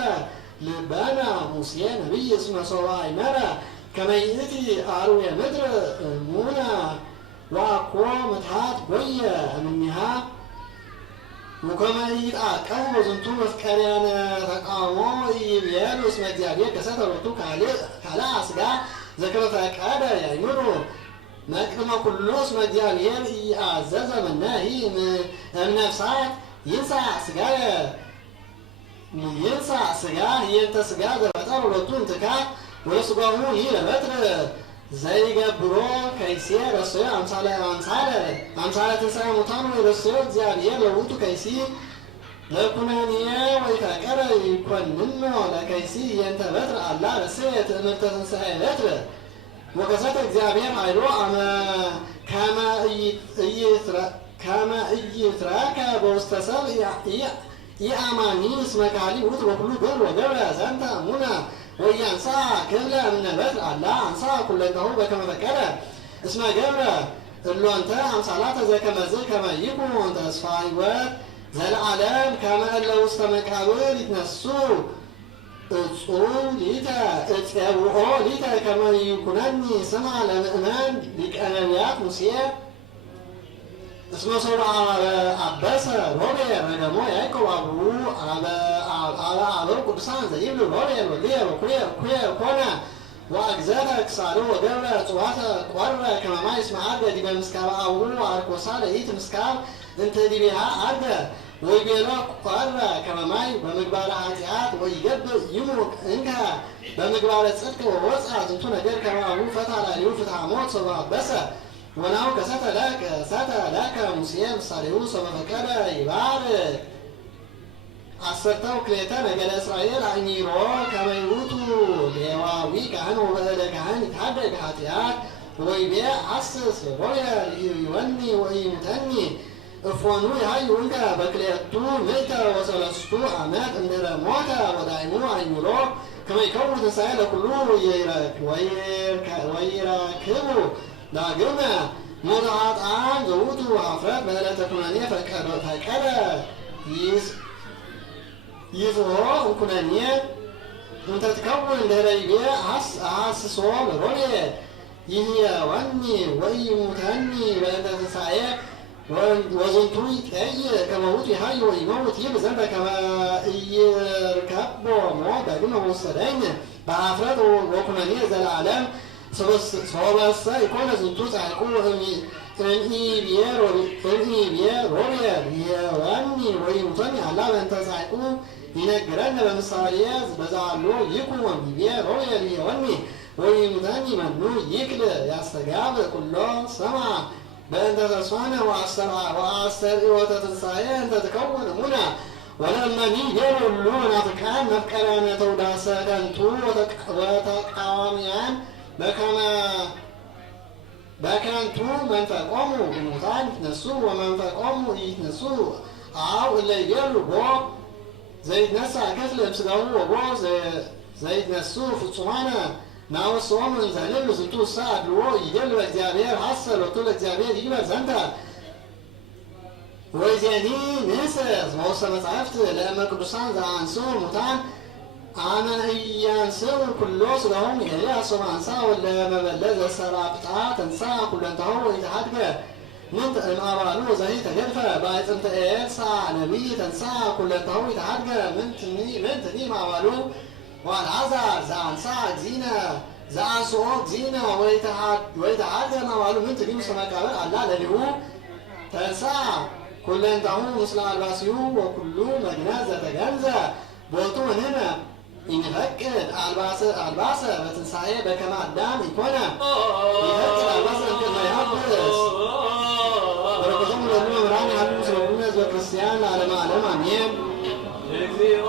ልበነ ሙሴ ነቢይ እስመ ሶባ አይመረ ከመ ይእቲ አርዌ ምድር እሙነ ዋኮ ምትሃት ጎየ እምኔሃ وكما يتعاقب وزنتو مسكريان تقامو يبيان اسم እግዚአብሔር ከሰተሮቱ ካለ አስጋ ዘከረታ ካዳ ያይኑሩ መቅደማ ኩሉ እስመ እግዚአብሔር ያዘዘ መናሂ እምነፍሳት ይንሳ ስጋ የንተ ስጋ ዘፈጠር ሁለቱን ትካ ወለስጋሁ ይለበትር ዘይገብሮ ከይሴ ረሰዮ አምሳለ ትንሣኤ ሙታን ወይረሰዮ እግዚአብሔር ለውቱ ከይሲ ለኩነኔ ወይታቀረ ይኮንኖ ለከይሲ የንተ በትር አላ ረሰየ ትእምርተ ትንሣኤ በትር ወከሰተ እግዚአብሔር ኃይሎ ከመ ኢይትረከ በውስተ ሰብእ ኢአማኒ እስመ ካሊእ ውእቱ በኩሉ ገብር ወገብረ ዘንተ እሙነ ወያንሳ ክብለ እምነ በትር አላ አንሳ ኩለንተሁ በከመ ፈቀደ እስመ ገብረ እሎንተ አምሳላተ ዘከመዝ ከመ ይኩን ተስፋ ሕይወት ዘለዓለም ከመ እለ ውስተ መቃብር ይትነሱ እጽውዖ ሊተ ከመ ይኩነኒ ስማ ለምእመን ሊቀ ነቢያት ሙሴ እስመ ሰብአ አበሰ ሮቤል ረገሞ ያዕቆብ አበው ቅዱሳን ዘይብሉ ሮቤል ወልድየ ወኩየ ኮነ ወአግዘረ ክሳዶ ወገብረ ጽዋተ ቆረ ከመ ማይ እስመ ዐርገ ዲበ ምስካበ አቡሁ አርኮሳ ለይእቲ ምስካብ እንተ ዲቤሃ ዐርገ ወይቤሎ ቆረ ከመ ማይ በምግባረ ኃጢአት ወይገብር ይሙቅ እንከ በምግባረ ጽድቅ ወወፅአ ዝንቱ ነገር ከመ አቡሁ ፈትሐ ላዕሌሁ ፍትሐ ሞት ሰብአ አበሰ ወናሁ ከሰተ ለከ ሙሴ ምሳሌሁ ሰበ ፈቀደ ይባርክ አሰርተው ክሌተ ነገደ እስራኤል አኝሮ ከመ ይውቱ ሌዋዊ ካህን ወበእደ ካህን ይታደግ ኃጢአት ወይቤ ሐስስ ሮቤል ይወኒ ወይሙተኒ እፎኑ ያዩ እንከ በክልኤቱ ምእተ ወሰለስቱ ዓመት እምድኅረ ሞተ ወዳእሙ አእምሮ ከመ ይከውን ትንሣኤ ለኩሉ ወይረክቡ ዳግመ ሞተ ኃጥአን ዘውቱ ኀፍረት በዕለተ ኩነኔ ፈቀደ ይዝሆ እምኩነኔ እንተ ትከውን ድኅረ ይቤ አሐስሶ ለሮቤል ይህየወኒ ወይሙተኒ በእንተ ትንሣኤ ወዝንቱ ይትቀይር ከመ ውእቱ ይሐዩ ወይመውት ይብል ዘንተ ከመ ኢይርከቦ ሞት ዳግመ በውስተ ደይን በኀፍረት ወኩነኔ ዘለዓለም ሶበሰ ይኮነ ዝንቱ ጻድቁ እምኢቤ ሮቤል ይህየወኒ ወይሙተኒ አላ በእንተ ጻድቁ ይነግረነ በምሳሌ በዛሎ ይኩን ይቤ ሮቤል ይህየወኒ ወይሙተኒ መኑ ይክል ያስተጋብ ኩሎ ሰምዐ በእንተ ተስፋነ ወአስተርእዮተ ትንሣኤ እንተ ትከውን እሙነ ወለእመኒ ይቤሉ ሁሉ መናፍቃን መፍቀራነ ተውዳሰ ከንቱ ወተቃዋሚያን በከንቱ መንፈቆሙ እሙታን ይትነሱ ወመንፈቆሙ ኢይትነሱ አው እለ ይቤሉ ቦ ዘይትነሣ ክፍል እምሥጋሁ ወቦ ዘይትነሱ ፍጹማነ ናወስዖሙ እንዘ ንብል ዝንቱ እሰ አድልዎ ይደል በእግዚአብሔር ሐሰ ሎቱ ለእግዚአብሔር ይግበር ዘንተ ወይዜኒ ንሕስስ በውስተ መጻሕፍት ለእመ ቅዱሳን ዘአንሥኡ ሙታን አነ ኢያንሥኡ ኩሎ ሥጋሆሙ ኤልያስ ሶበ አንሥአ ወእለ መበለት ዘሰራጵታ ተንሥአ ኩለንተሁ ወኢተሐድገ ምንት እምአባሉ ወዘሂ ተገድፈ በአዕጽምተ ኤልሳዕ ነቢይ ተንሥአ ኩለንተሁ ወኢተሐድገ ምንትኒ እምአባሉ ወአልዓዛር ዘአንሥአ እግዚእነ ዘአንሥኦ እግዚእነ ወኢተሐድገ እምአባሉ ምንትኒ ውስተ መቃብር አላ ለሊሁ ተንሥአ ኩለንተሁ ምስለ አልባሲሁ ወኩሉ መግነዝ ዘተገንዘ ቦቱ ንሕነ ኢንፈቅድ አልባሰ በትንሣኤ በከመ አዳም ኢኮነ ይፈቅድ አልባሰ እምቅድመ ይሐብስ በረከቶሙ ለሉ መምህራን ያሉ ምስለ ኩልነ ሕዝበ ክርስቲያን ለዓለመ ዓለም አሜን። እግዚኦ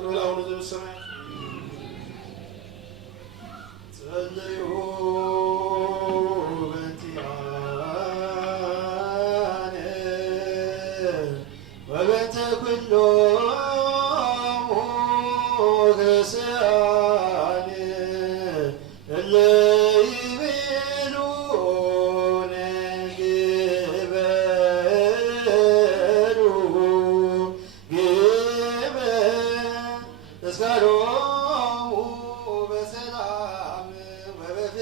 ክንብል አቡነ ዘበሰማያት ጸልዩ በእንቲአነ ወበእንተ ኩሎሙ ክርስቲያን እለ ይቤሉነ ግበሩ ተስካሮሙ በሰላም ወበፍቅረ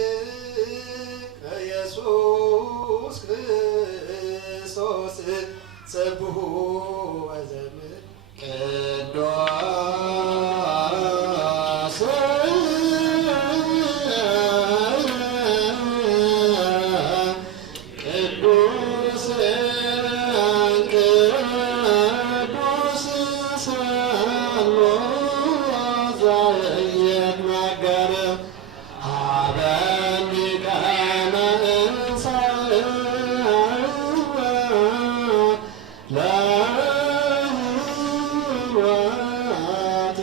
ኢየሱስ ክርስቶስ ሰብሑ ወዘምር ቅዱስ ቅዱስ ቅዱስ ሰሎ ዘየትናገር ሀበኒ ቀነ እንሳእ ለሕይወት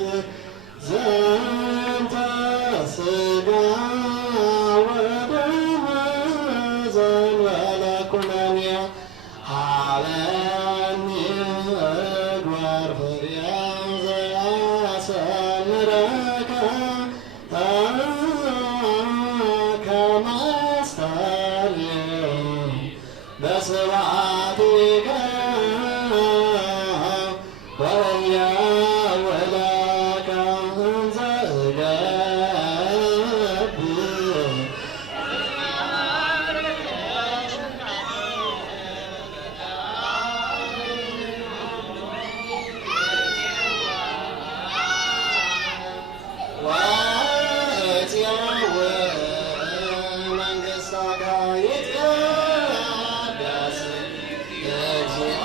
ዘንተ ሥጋ ወደም ዘእንበለ ኩነኔ ሀበኒ እግበር ፍሬ ዘያሰምረከ ከመ አስተርዮ በስብሐቲከ ወእያወለከ እንዘ እገብር መንግሥትከ ይትቀደስ እግዚኦ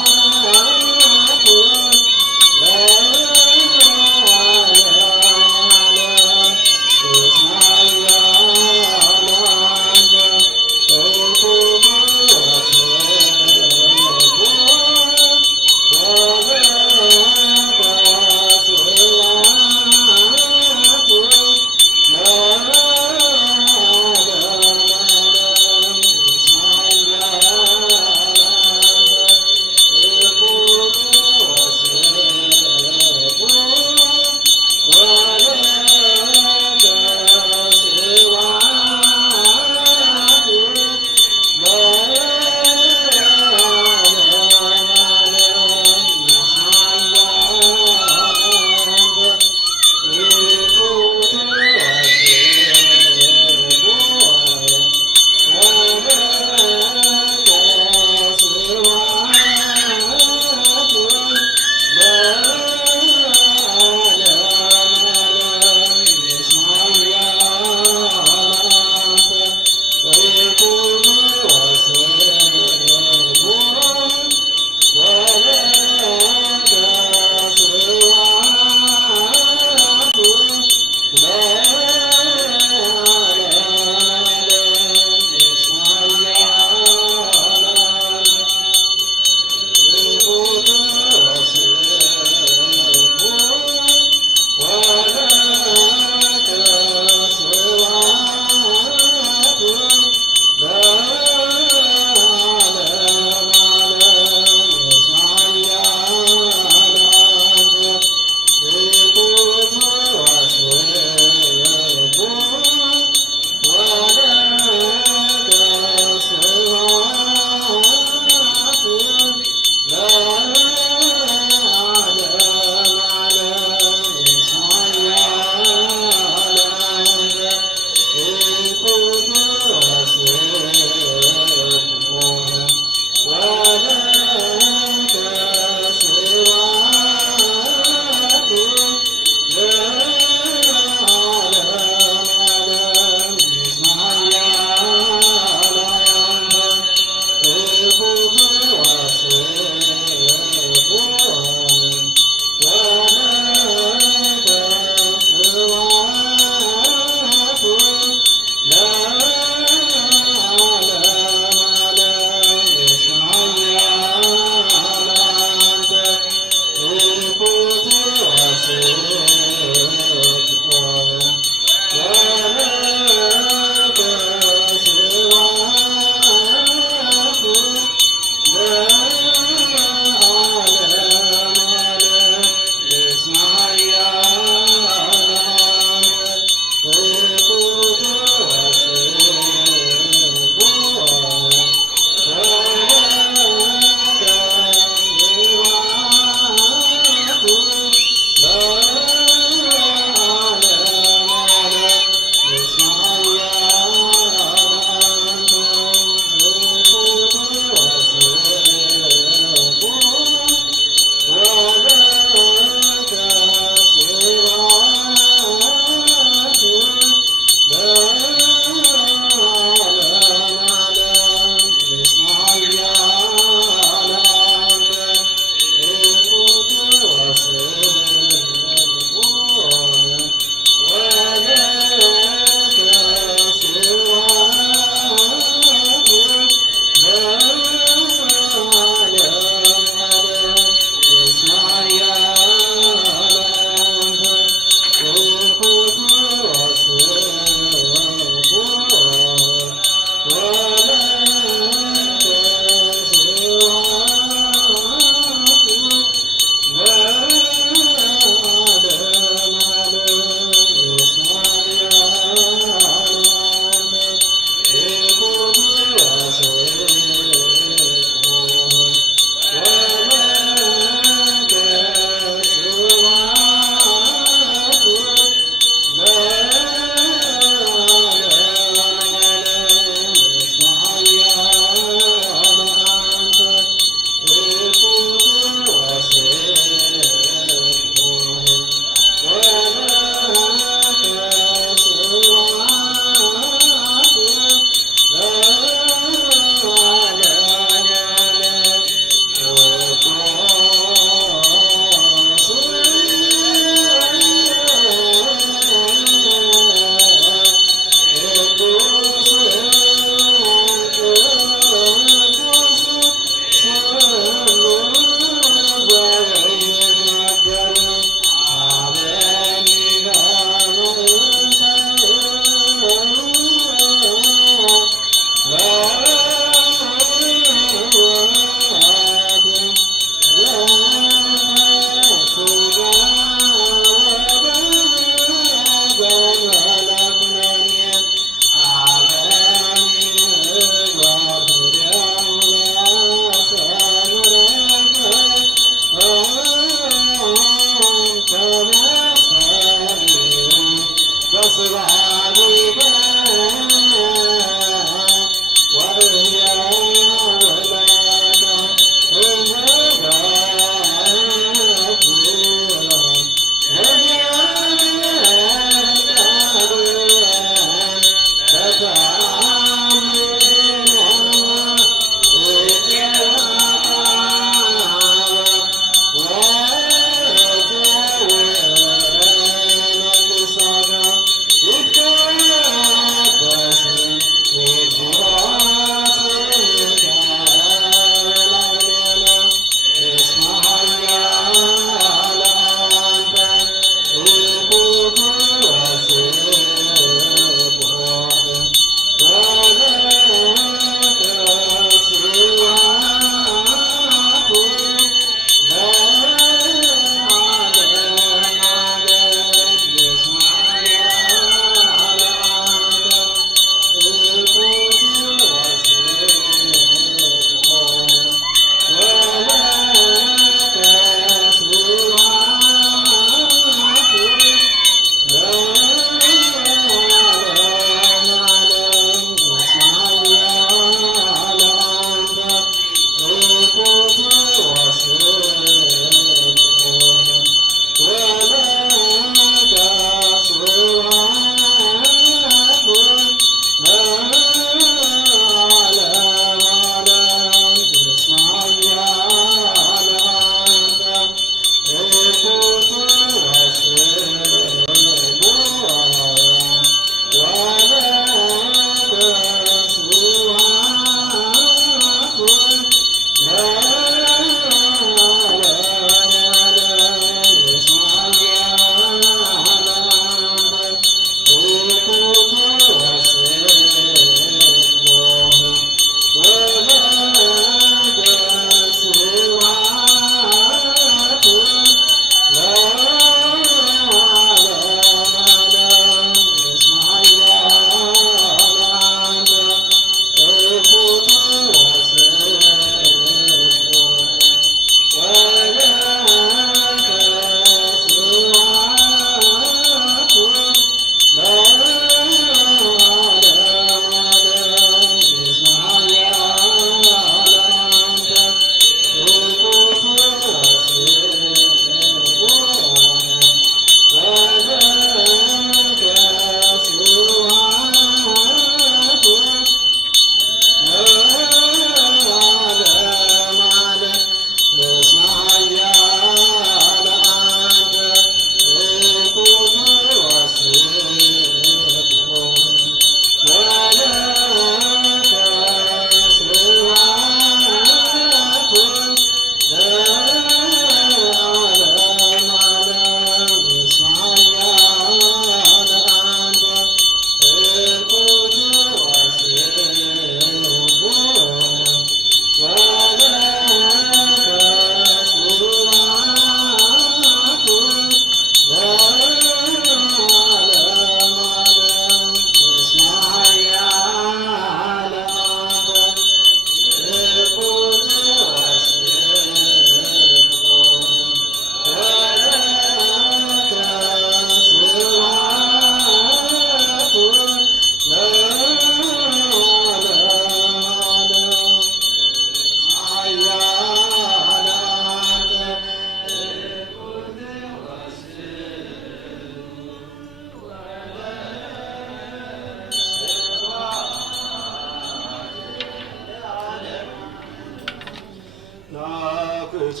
አብቶ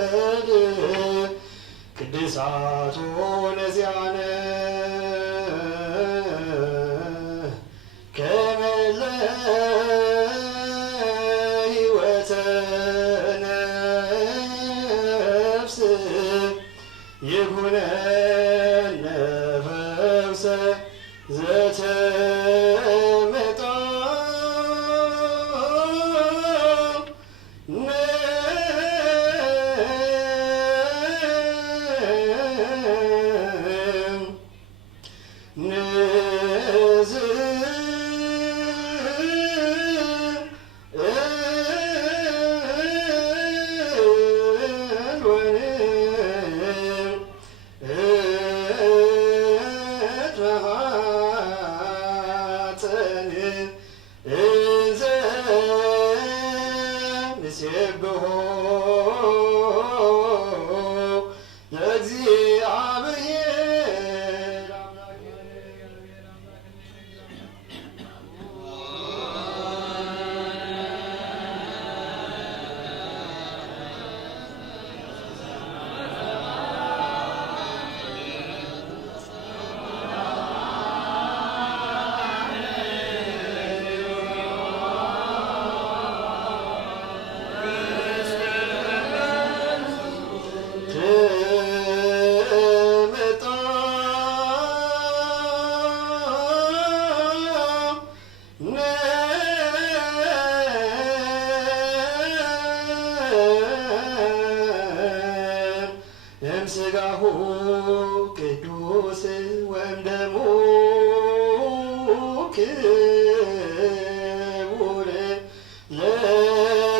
ለእግዚአብሔር ቅድሳቱ ነዚያነ ከመለ ሕይወተ ነፍስ ይኩነነ ፈውሰ ዘተመጣ ስጋሁ ቅዱስ ወእምደሙ ክቡር ለክርስቶስ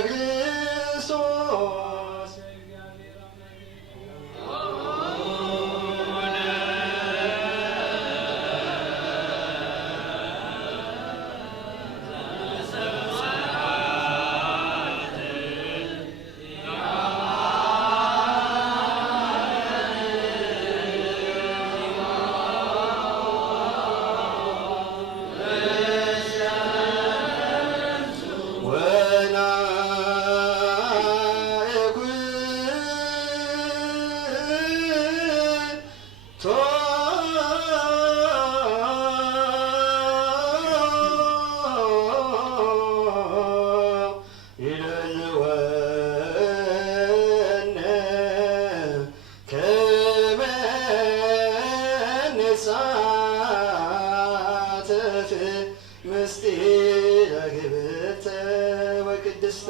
ምስጢረ ግብርተ ወቅድስተ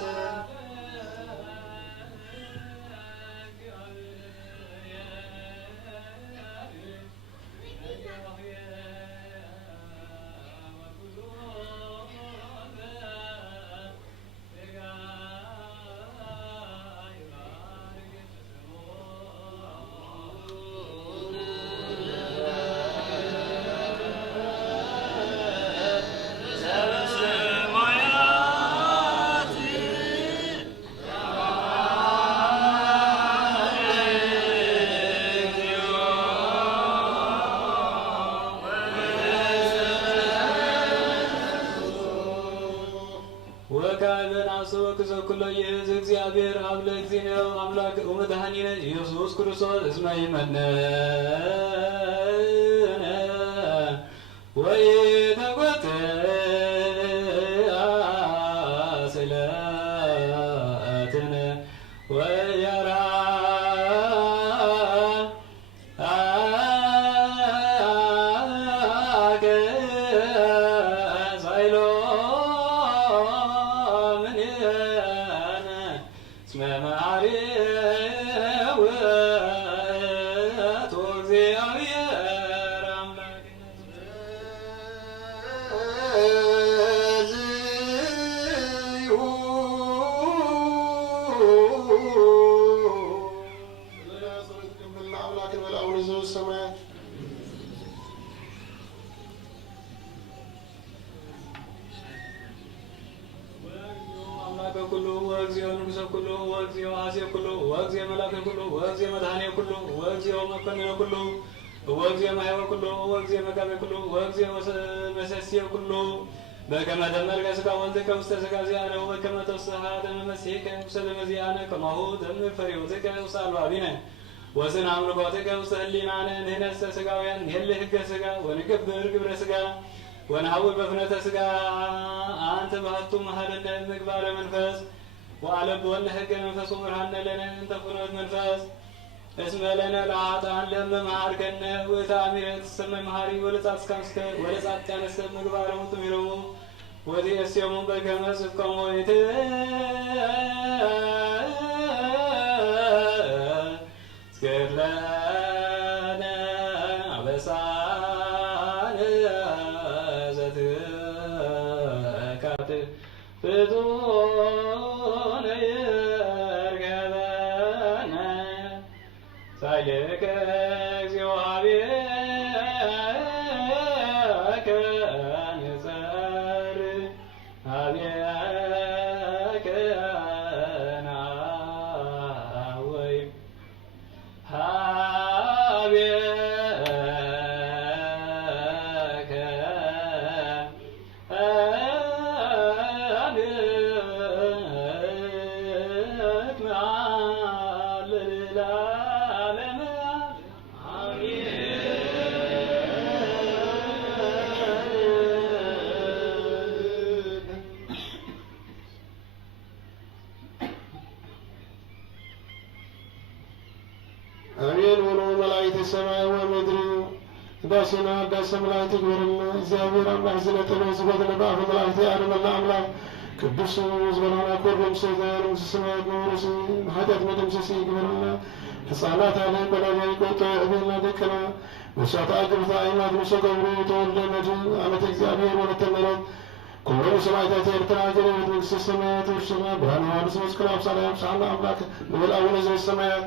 ኩሎ የህዝብ እግዚአብሔር አብ ለእግዚእነ አምላክ ወመድኃኒነ ኢየሱስ ክርስቶስ እስመ ይመነ ወይተቆጥአ ስእለትነ ወያራ ኩሉ ወእግዚኦን ንጉሰ ኩሉ ወእግዚኦ አሴ ኩሉ ወእግዚኦ መላከ ኩሉ ወእግዚኦ መድኃኔ ኩሉ ወእግዚኦ መኮንነ ኩሉ ወእግዚኦ ማሕበ ኩሉ ወእግዚኦ መጋቤ ኩሉ ወእግዚኦ መሰስየ ኩሉ በከመ ደመርከ ሥጋ ወልድከ ውስተ ሥጋ ዚአነ ወበከመ ተወስሐ ደመ መሲሕከ ውስተ ደመ ዚአነ ከማሁ ደምር ፈሪሆትከ ውስተ አልባቢነ ወስነ አምልኮትከ ውስተ ህሊናነ ንሕነሰ ሥጋውያን ንሄልህ ሕገ ሥጋ ወንገብር ግብረ ሥጋ ወነሐውር በፍኖተ ሥጋ አንተ ባሕቱ መሐረነ ምግባረ መንፈስ ወአለብወነ ሕገ መንፈስ ወምርሃነ ለነ እንተ ፍኖተ መንፈስ እስመ ለነ ለኃጥኣን ለእመ መሃርከነ ወተአሚረ ትሰመይ መሃሪ ወለጻድቃንሰ ምግባሮሙ ትሚሮሙ ወትእስዮሙ በከመ ጽድቆሙ ወይትዝክር ለነ አበሳነ ዘትካትዕ ፍጡነ ይርገበነ ሳይልከ እግዚኦ ኀቤከ ንጸርእ ኀቤከ ናወይ ኀቤከ አሜን ወሎ መላእክተ ሰማይ ወምድር ዳስና ዳስ መላእክት ይግበርና እግዚአብሔር አምላክ ዝለተነ ዝጎተነ በአፈ መላእክት ያርመና አምላክ ቅዱስ ዝበላና ኮርበም ሰይጣን ሰማያት ነውረስ ኃጢአት መደምሰስ ይግበርና ሕፃናት አለን በላላይ ቆጠ እቤና ደከና ወሳታ ግብታ አይማት ሙሰገብሩ ተወልደ መድን አመተ እግዚአብሔር ወለተ ምሕረት ኩሎሙ ሰማዕታት ኤርትራ ገነት መንግሥተ ሰማያት ወርሰና ብርሃነ ዮሐንስ መስቀል አምሳለ አምሳለ አምላክ ንበል አቡነ ዘበሰማያት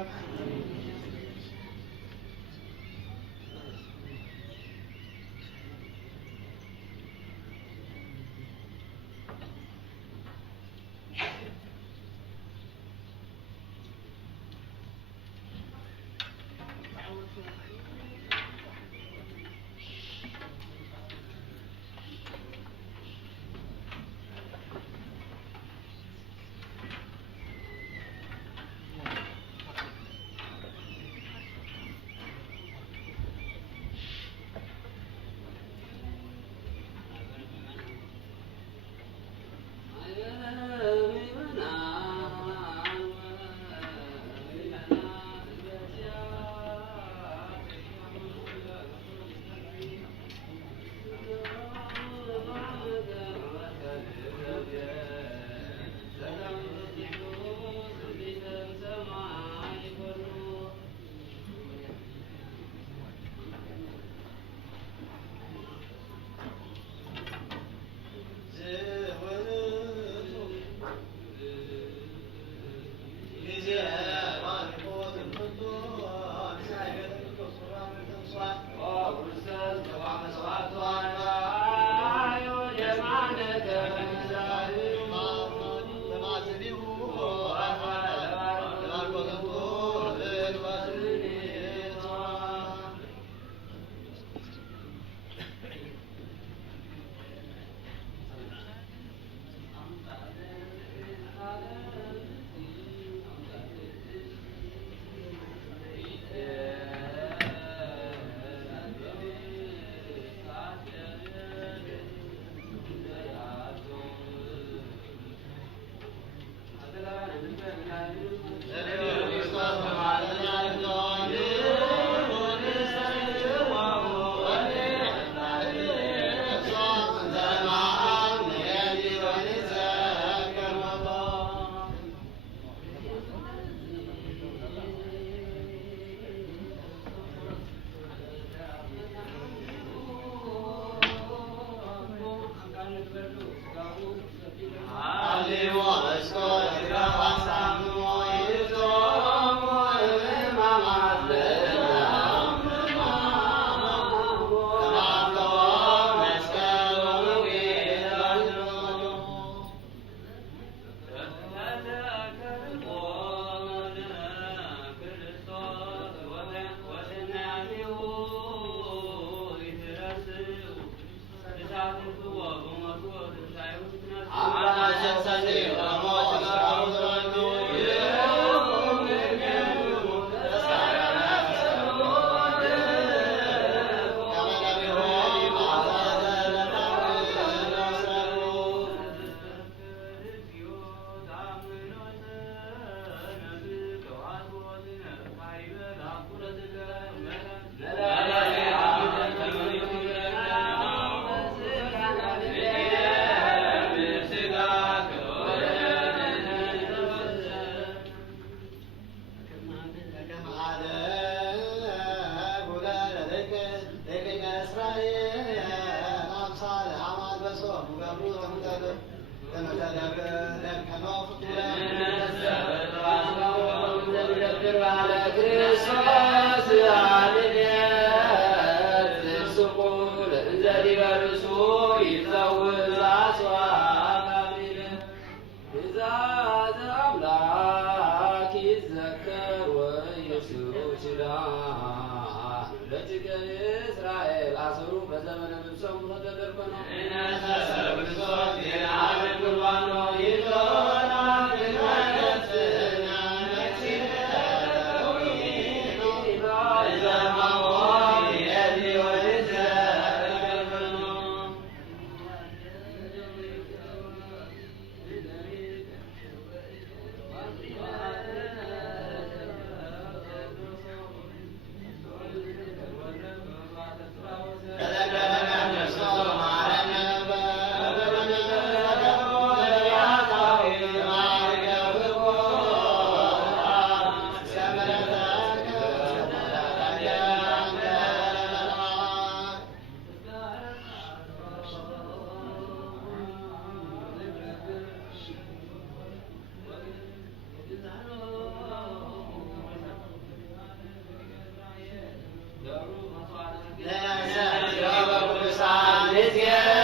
Yeah.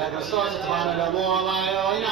ለክርስቶስ ትሆነ ደሞ ማዮና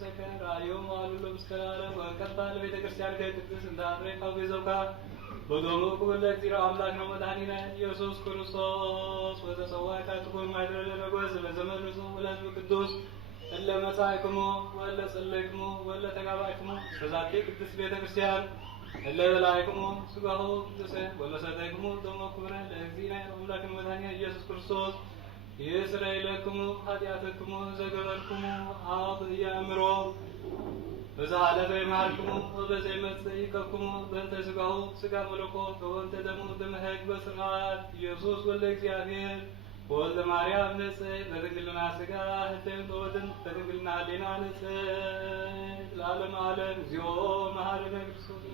ሰከን ራእዮም አሉሎ ምስከላለም ወቀባለ ቤተ ክርስቲያን ከቅዱስ እንደ አድሬካው ቤዘውካ በዶሙ ኩበለት ዚራ አምላክ ነው መድኃኒነ ኢየሱስ ክርስቶስ ወዘሰዋዕካ ትኩን ማይደረ ለነጎስ ለዘመኑ ወለቱ ቅዱስ እለ መጻእክሙ ወለ ጸለይክሙ ወለ ተጋባይክሙ በዛቲ ቅዱስ ቤተ ክርስቲያን እለ በላይክሙ ስጋሁ ቅዱስ ወለ ሰጠይክሙ ደሞ ክብረ ለእግዚእነ አምላክ መድኃኒነ ኢየሱስ ክርስቶስ ይስረይ ለክሙ ኃጢአትክሙ ዘገበርክሙ አብ ያእምሮ በዛሃለፈ ይምሃርክሙ ወበዘይመጽእ ይቀብክሙ በእንተ ስጋሁ ስጋ መለኮት ወበእንተ ደሙ ደመ ሕግ በስርዓት ኢየሱስ ወልደ እግዚአብሔር ወልደ ማርያም ንጽሕት በድንግልና ስጋ ህትም በወድን በድንግልና ሕሊና ንጽሕት ለዓለመ ዓለም እግዚኦ መሐረነ ክርስቶስ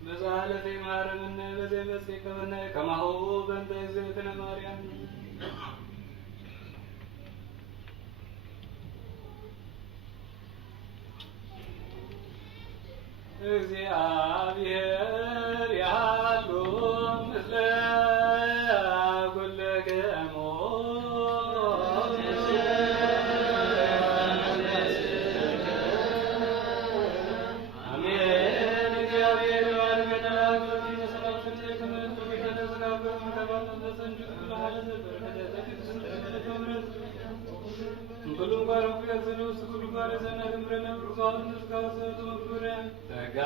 በዛሃለፈ ይምሃረነ በዘይመጽእ ይቀበነ ከማሁ በእንተ እግዝእትነ ማርያም እግዚአብሔር ያሉ ምስለ ኩልክሙ አሜን። እግዚአብሔር ይባርከን ለአገልግሎት በሰላም ፍቅር ከመንፈስ ከተዘጋጀው መከባበል በዘንድ ለሐለ እንኩሉም ጋር ፍቅር ውስጥ ሁሉ ጋር ዘና ድምረና ብሩካን ተስካዘ ተመክረ ተጋ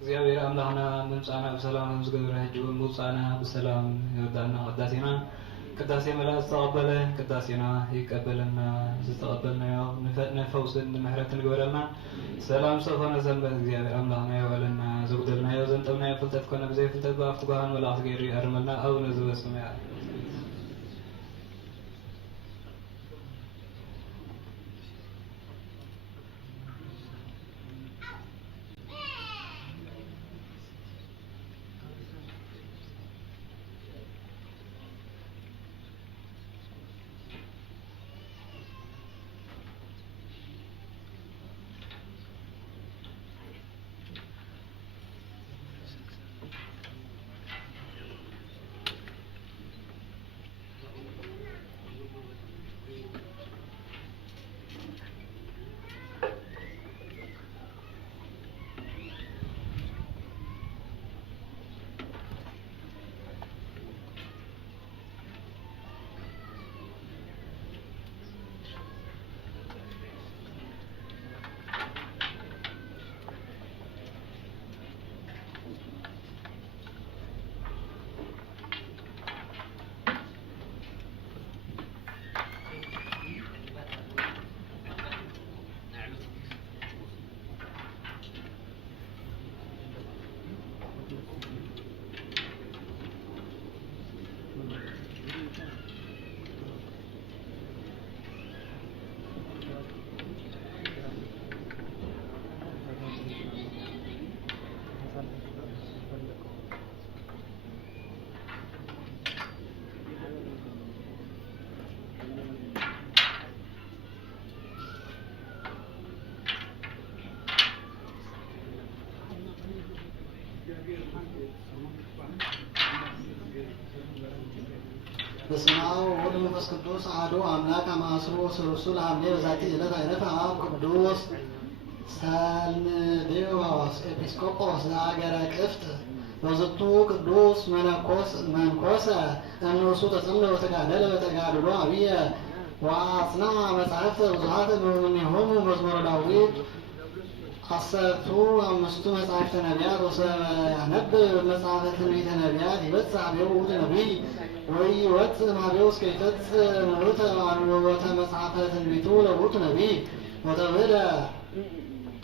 እግዚአብሔር አምላክና ምንጻና በሰላም ዝገብረ ህጅው ሙጻና በሰላም ይወዳና ቅዳሴና ቅዳሴ መላእክት ተቀበለ ቅዳሴና ይቀበልና ዝተቀበልና ያው ነፈውስን ምህረትን ግበረልና ሰላም ሰፈነ ሰንበት እግዚአብሔር አምላክና ያወለና ዘጉደልና ያው ዘንጠብና ፍልጠት ኮነ በዘይ ፍልጠት በአፍቱ ጋር መላእክት ገይሪ አርመልና አቡነ ዘበሰማያት በስመ አብ ወወልድ ወመንፈስ ቅዱስ አሐዱ አምላክ አማስሮ ስሉሱ ለሐምሌ በዛቲ ዕለት አይረፍ አብ ቅዱስ ሳልምዴዎስ ኤጲስቆጶስ ዘአገረ ቅፍት በዝቱ ቅዱስ መንኮሰ እምንሱ ተጽምደ ወተጋደለ በተጋድሎ አብየ ወአጽንዐ መጻሕፍተ ብዙኃተ በእምኔሆሙ መዝሙረ ዳዊት حسرت أمست مصحف نبيات وسينب مصحف تنبيت نبيات يبتع بيوت نبي ويوت مع بيوس كيفت موت ووت مصحف تنبيتو لوت نبي وتبدا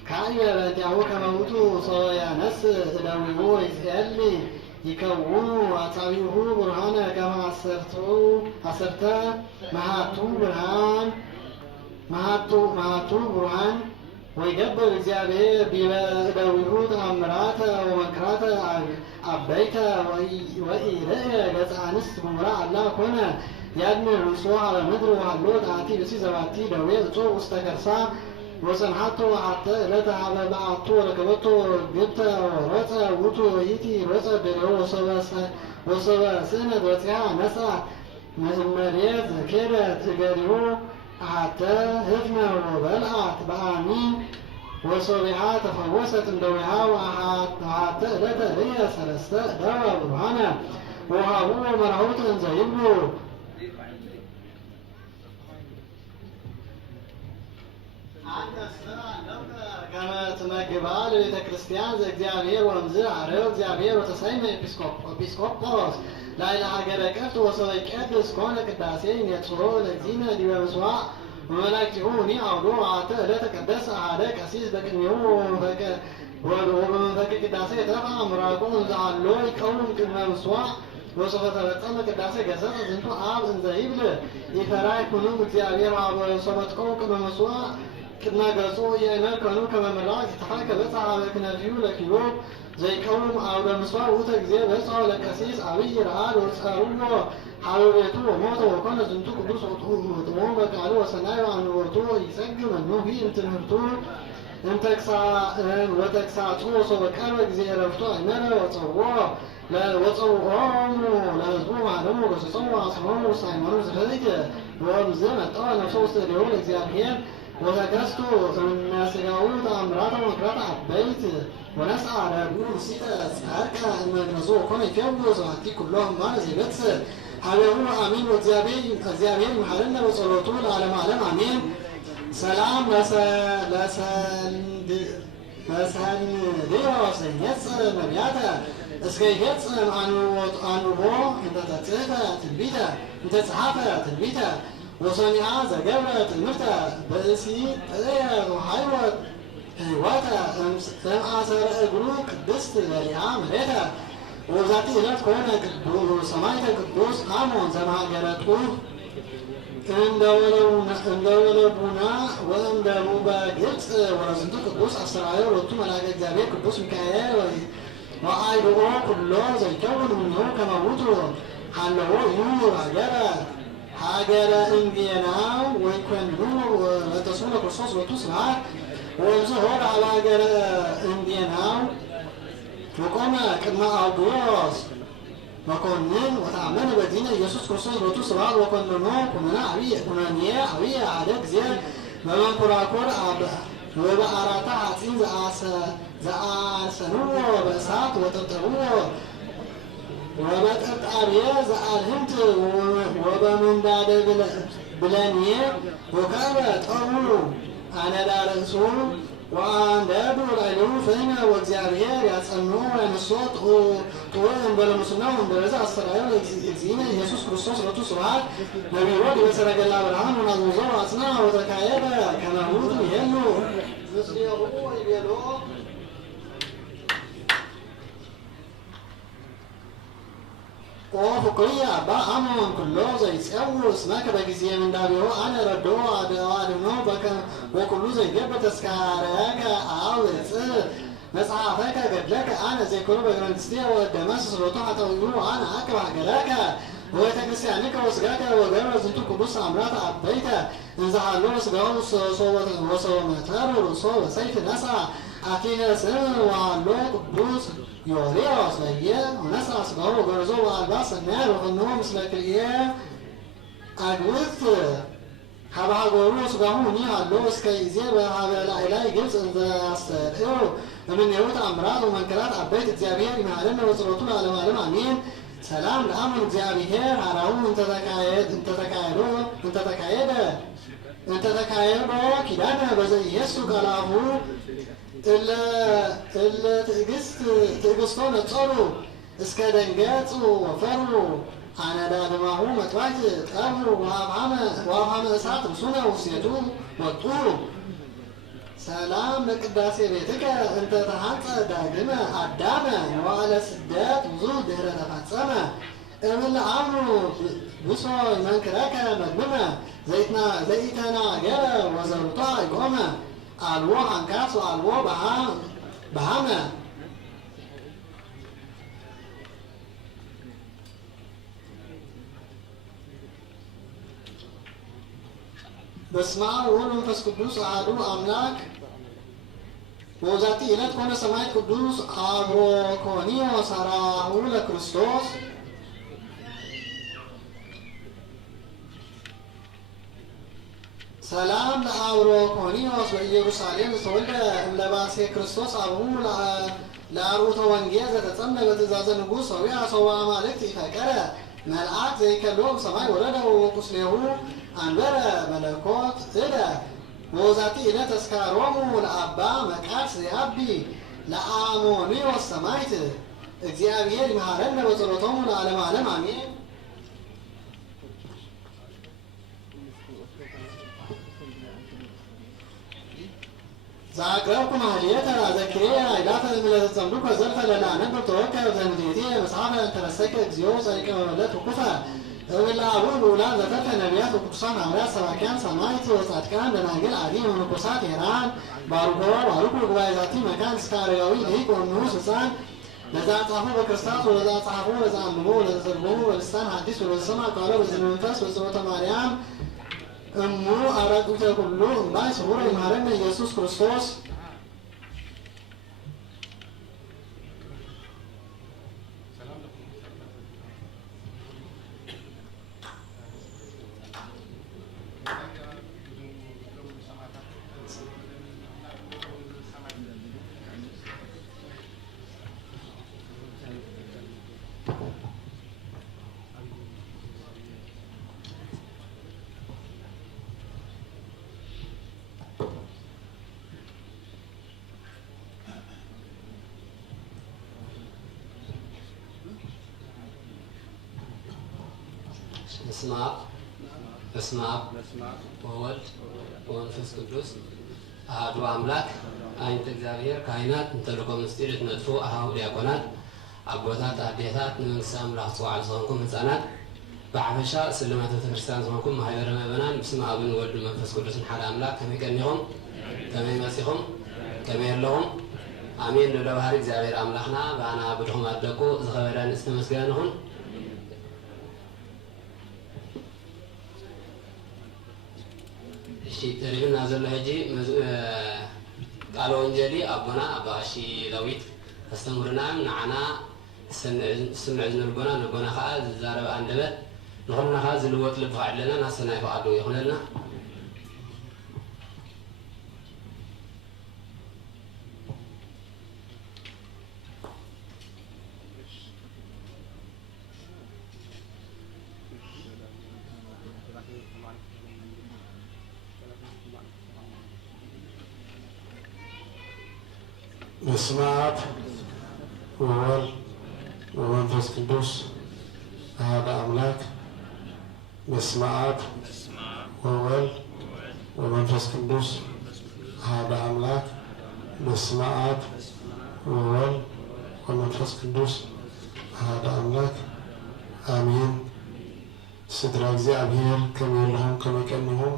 كاية بنتعو كموتو صيانس لويو يسألني يكونوا أتعبيه برهانا كما عصرت مهاتو برهان ويجبر እግዚአብሔር بيداويه تأمرات ومكرات عبيت وإيرئ ገጸ አንስት ጉሙራ አላ ኮነ ያድምር ርሶ على ምድር وሃሎት አቲ ብሲ ዘባቲ ደዌ እጾ ውስተ ከርሳ وسمحته حتى ዕለተ ሀበ በዓቱ ወረከበቶ ግብተ ወረፀ ውእቱ ወይቲ ረፀ በሬው ወሰበ ስእነት ወፂአ ነስአ መሬት ከደት እገሪሁ حتى هفنا وبلعت بآمين وصبحا تفوست اندوها وحتى لدى هي سلسة دوا برهانا وهو مرعوت زيبه كما تمجبها لبيت كريستيان زي እግዚአብሔር ወምዝር አረው እግዚአብሔር ወተሰይመ ኤጲስቆጶስ لا إله إلا كفت وصلي كدس كون كداسي يتصرو الذين ليوسوا وملائكته ني أودو عاته لا تكدس على كسيس بكنيو ومن كداسي تفع مراقون زعلو يكون كلمة مسوا وصف تبتم كداسي جسد زنتو عاب انزايبل يفراي كنو بتيابير عاب صبتكو كلمة مسوا كنا جسو ينا كانوا كما ملاك تحاك بس على كنافيو لكيلو زي كونهم أو المسوار وتك زي بس على كسيس أبي رعال وسأروه حلوته وموته وكان زنتو قدوس وطموه بكالو وسنايو عن ورطوه يسجم أنه هي انتنهرتوه وتكسعتوه وصبكالو زي رفتوه إننا وصوه وصوهم لازموه معلومه وصوه عصموه وصيمانه زغليك ومزمت نفسه استديوه لإግዚአብሔር وتكستو الناس يقولون أمراته ومكراته عبيت ونسعى رجول سيدة سهركا إن النزوع كون يفيوز وحتي كلهم ما نزيبتس حبيبون آمين وزيابين محلنا وصلوتون على معلم آمين سلام لسان ديو سيهتس نبياتا اسكيهتس عنو بو انت تتسيطة تلبيتا انت تسحافة تلبيتا وصنعا زجبرة المفتة بأسي تليا وحيوة هيواتا أمعصر أجروك قدست لليها مريتا وذاتي إلات كونا قدوس سمايتا قدوس آمون زمع جراتو اندولبونا واندلوبا جبس ورزنتو قدوس أسرائيل وطو ملاك الزابير قدوس مكايل وآيدوه كله زيكون منه كما موتو حلوه يور حاجر انبياء ويكونوا وتصون كرسوس وتصنع وظهر على حاجر انبياء وقام كما أبواس وكونن وتعمل بدين يسوع كرسوس وتصنع وكوننا عبية عدد زياد ومن كراكور أبا وبأراتا عطين زعسنوه بأسات وتطروه وبتقط أبيا زعلهمت وبمن بعد بلانية وكانت أمره أنا لا رسول وأن دابوا العلوم فينا وإግዚአብሔር ያጸንዑ ያነሱት طوين بالمسلمين برزع السرائيل الزينة يسوع كريستوس رتو سبحان نبي رود يسرق الله برهان ونظر أصنع وتكايبا كما موت يهلو يسيروا يبيلوا وفقية بأمون كله زي تسأوه اسمك بجزية من دابيو أنا ردوه أدوانه بكا وكله زي جبت اسكاريك أعوذ مسعافك قد لك أنا زي كله بجراندستيا والدماس سلطوحة ويقولوا أنا أكبر حقلاك ويتكسي عنك وسقاك وغير زنتو كبوس أمرات عبيتا انزحلوا سقاو وصوة متار وصوة سيف نسع أكينا سنة وعلو قدوس يوريوس ليه ونسع سقاو وغرزو وعلباس النار وغنوه مثلك إيه أقوث حبا غورو سقاو نيها اللوس كي زيبا حبا لا إلهي جبس انت أسترئو ومن يهود أمراض ومنكرات عبيت الزيابير بمعلمنا وصلوتنا على معلم أمين سلام لأمن الزيابير عراهم انت تكايد እንተ ተካየዶ ኪዳነ በዘኢየሱ ቃላሁ እለ ትዕግስቶ ነጸሩ እስከ ደንገጹ ወፈሩ አነዳድማሁ መጥዋዕት ቀብሩ ወአብሃመ እሳት ርሱነ ውስቴቱ ወጡ ሰላም ለቅዳሴ ቤትከ እንተ ተሃንጸ ዳግመ አዳመ መዋዕለ ስደት ብዙ ድህረ ተፈጸመ እብል አምሩ ብሶይ መንክረከ መግብመ ዘይተናገረ ወዘሩታ ይቆመ አልዎ አንካስ አልዎ በሃመ በስመ አብ ወወልድ ወመንፈስ ቅዱስ አሐዱ አምላክ ወዛቲ ዕለት ኮነ ሰማዕት ቅዱስ አብሮኮኒዮስ ሠራሁ ለክርስቶስ ሰላም ለአብሮኮኒዮስ በኢየሩሳሌም ተወልደ እምለባሴ ክርስቶስ አብሁ ለአርዑተ ወንጌል ዘተጸምደ በትእዛዘ ንጉሥ ሰዊዐ ሰውአ አማልክት ይፈቀረ መልአክ ዘይከሎም ሰማይ ወረደ ወቁስሌሁ አንበረ መለኮት እደ ወዛቲ ዕለት ተስካሮሙ ለአባ መቃርስ ዘያቢ ለአሞኒዮስ ሰማዕት እግዚአብሔር ይምሃረነ በጸሎቶሙ ለዓለመ ዓለም አሜን። ዛቅረብኩ ማህሌተ ዘኪሬ አይላፈ እምለተጸምዱከ ዘልፈ ለላነብብ ተወከብ ዘንዴቴ መጽሐፈ እንተረሰይከ እግዚኦ ጸሪቀ መበለት ውኩፈ እምለአቡዕ ልዑላን ዘተርፈ ነቢያት ወቅዱሳን ሐዋርያት ሰባክያን ሰማዕት ወጻድቃን ደናግል አዲ መነኮሳት ሄራን ባርኮ ባርኩ ጉባኤ ዛቲ መካን እስከ አረጋዊ ልሂቅ ወንዑስ ሕፃን ለዛ ጻፉ በክርስቶስ ወለዛ ጻፉ ወለዛ አንብቦ ወለዛ ተርጎሙ በልሳን ሐዲስ ወለዘሰማ ቃሎ በዝነ መንፈስ በጸሎተ ማርያም እሙ አራቁተ ኩሉ እምባይ ስውር ይምሃረነ ኢየሱስ ክርስቶስ። በስመ አብ ወወልድ ወመንፈስ ቅዱስ አሐዱ አምላክ አይንተ እግዚአብሔር ካህናት እንተልእኮ ምስጢር እትነጥፉ አኀው ዲያቆናት አቦታት አዴታት ንመንግሥተ አምላክ ዝወዓሉ ዝኾንኩም ህፃናት ብሓፈሻ ስልማት ቤተክርስትያን ዝኾንኩም ማህበረ ምእመናን ብስመ አብን ወልድ መንፈስ ቅዱስን ሓደ አምላክ ከመይ ቀኒኹም ከመይ መጺኹም ከመይ ኣለኹም አሜን። ንብለ ባህሪ እግዚአብሔር አምላክና ባና ብድኹም ኣደቁ ዝኸበረን ዝተመስገነ ይኹን። ተሪብና ዘሎ ሕጂ ቃለ ወንጀሊ ኣቦና ኣባ ቀሺ ዳዊት ከስተምሩና ንዓና ስምዕ ዝንልቦና ንቦና ከዓ ዝዛረበ አንደበት ንኹልና ከዓ ዝልወጥ ልቢ ከዓ ኣለና ናሰናይ ፈቃዱ ይኹነልና። በስመ አብ ወወልድ ወመንፈስ ቅዱስ አሐዱ አምላክ። በስመ አብ ወወልድ ወመንፈስ ቅዱስ አሐዱ አምላክ። በስመ አብ ወወልድ ወመንፈስ ቅዱስ አሐዱ አምላክ አሜን። ስድራ እግዚአብሔር ከመይ ኣለኹም ከመይ ቀኒኹም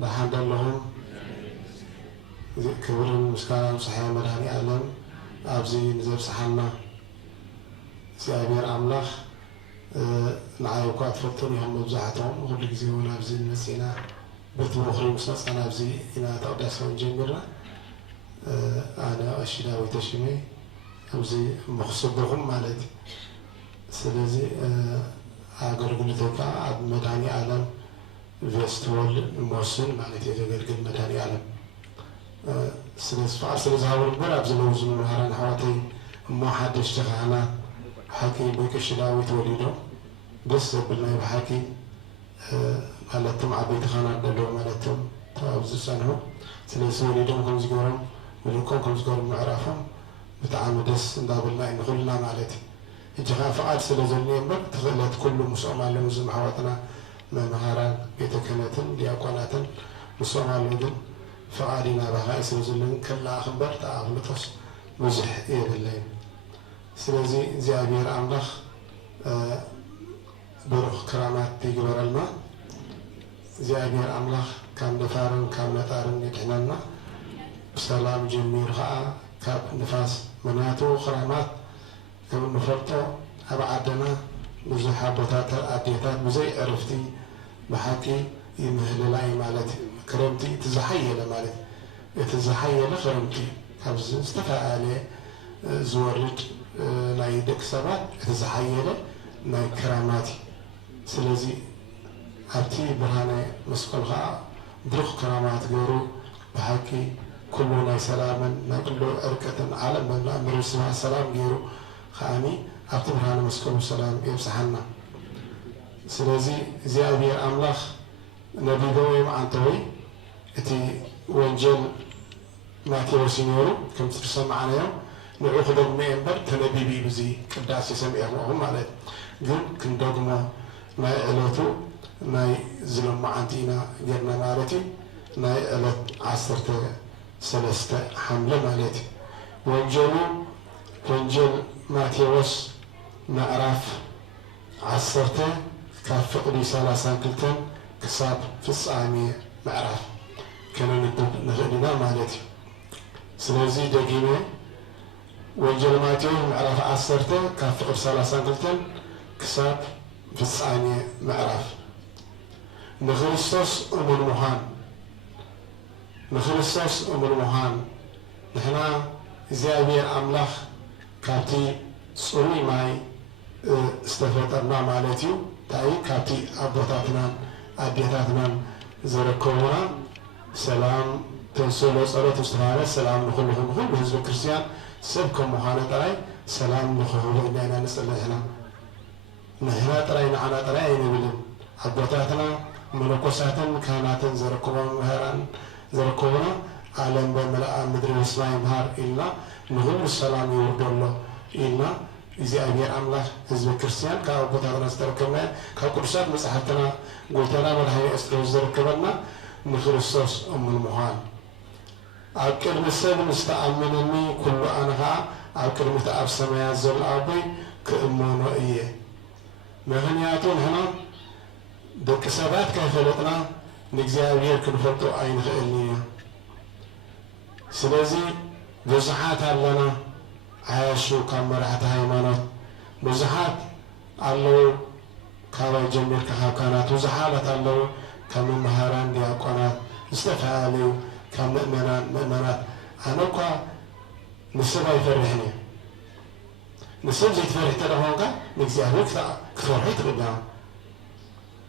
ብሓደ ኣለኹም። ክብርን ምስጋናን ፀሓይ መድሃኒ ዓለም ኣብዚ ንዘብፅሓና እግዚአብሔር ኣምላኽ ንዓይ እኳ ትፈልጡን ኢኹም መብዛሕትኦም ኩሉ ግዜ እውን ኣብዚ መፂና በቲ ምኽሪ ምስ መፃና ኣብዚ ኢና ተቅዳሴ ጀሚርና። ኣነ ቀሺ ዳዊት ተሽመ ኣብዚ ምኽስበኹም ማለት እዩ። ስለዚ ኣገልግሎት ከዓ ኣብ መድሃኒ ዓለም ፌስቲቫል ሞስን ማለት እዩ ዘገልግል መድሃኒ ዓለም ስለዝፈቃድ ስለዝሃበሉ እምበር ኣብ ዝነብዙ መምሃራን ኣሕዋተይ እሞ ሓደሽቲ ካህናት ብሓቂ ብቀሺ ዳዊት ወሊዶም ደስ ዘብል ናይ ብሓቂ مالتهم عبيد خانا دلو مالتهم تابز سنهم سلسوا ليدهم كم زجورهم ولكم كم زجورهم معرفهم بتعامدس ندابلنا إن كلنا مالتي يجها فعال سلزلني بق تخلت كل مسؤول على مزم حواتنا مهاران بيتكنتن دياقوناتن مسؤول على مدن فعالنا بها سلزلن كلا خبر تعاملتوس مزح إيه بالله سلزي زيابير أملاخ بروح كرامات تيجبر الماء زيابير أملاخ كان دفارن كان نتارن يكحننا بسلام جميل خاء كاب نفاس مناتو خرامات كم نفرطو أبعدنا بزح بطات أديتات بزي عرفتي بحكي يمهل لاي مالتي كرمتي تزحيل مالتي يتزحيل خرمتي كابز استفاء عليه زورد نايدك سبات يتزحيل ناي كراماتي سلازي هبتي برهانة مسؤولها بروح كرامات غيرو بحكي كله ناي سلاما نقله أركة عالم من أمر اسمها سلام غيرو خاني هبتي برهانة مسؤول سلام يمسحنا سلازي زيابير أملاخ نبي دوي معنتوي اتي وانجل ماتي وسينيورو كم ترسم معنا يوم نأخذ المنبر تنبي بي بزي كداسي سمعهم وهم عليه قل كندوغما ما إلوتو ما زلم معنتينا جرنا مالتي ما إلوت عصرت سلسة حملة مالتي وانجل ماتيوس معرف عصرت كاف قدي سلاسان كلتن كساب في الصعامية معرف كانوا ندب نغنينا مالتي سلازي دقيمة وانجل ماتيوس معرف عصرت كاف قدي سلاسان كلتن كساب في الصعامية معرف نخلصص المهان نحنا زيابير أملاخ كابتي صوري ماي استفدنا مالتيو تاي كابتي أبوتاتنا أديتاتنا زركونا سلام تنسولو صلاة استفادة سلام نخلهم بحزب الكريستيان سبكم مهانة تراي سلام نخلهم إننا نسأل نحنا تراي نحنا تراي نبلن أبوتاتنا ملكوساتن كاناتن زركونا مهران زركونا عالم بملأ مدري وسماء مهار إلا نقول السلام يورد الله إلا إذا أبي أملاك حزب الكريستيان كأبوتاتنا استركبنا كقرصات مسحتنا قلتنا مرحي استركبنا نخرصص المهان أكل مسد مستأمنني كل أنها أكل متأب سمايا زل أبي كأمونه إيه مهنياتون هنا دك سبات كفلتنا نجزاوير كنفرطو أين غيرني سلازي بزحات لنا عاشوا كم مرحت هايمانات بزحات الله كوا جميل كهاكانات وزحالة الله كم مهاران دياقونات استفعالي كم مؤمنات أنا كوا نسبة يفرحني نسبة زي تفرح تلهونك نجزاوير كفرحت بنا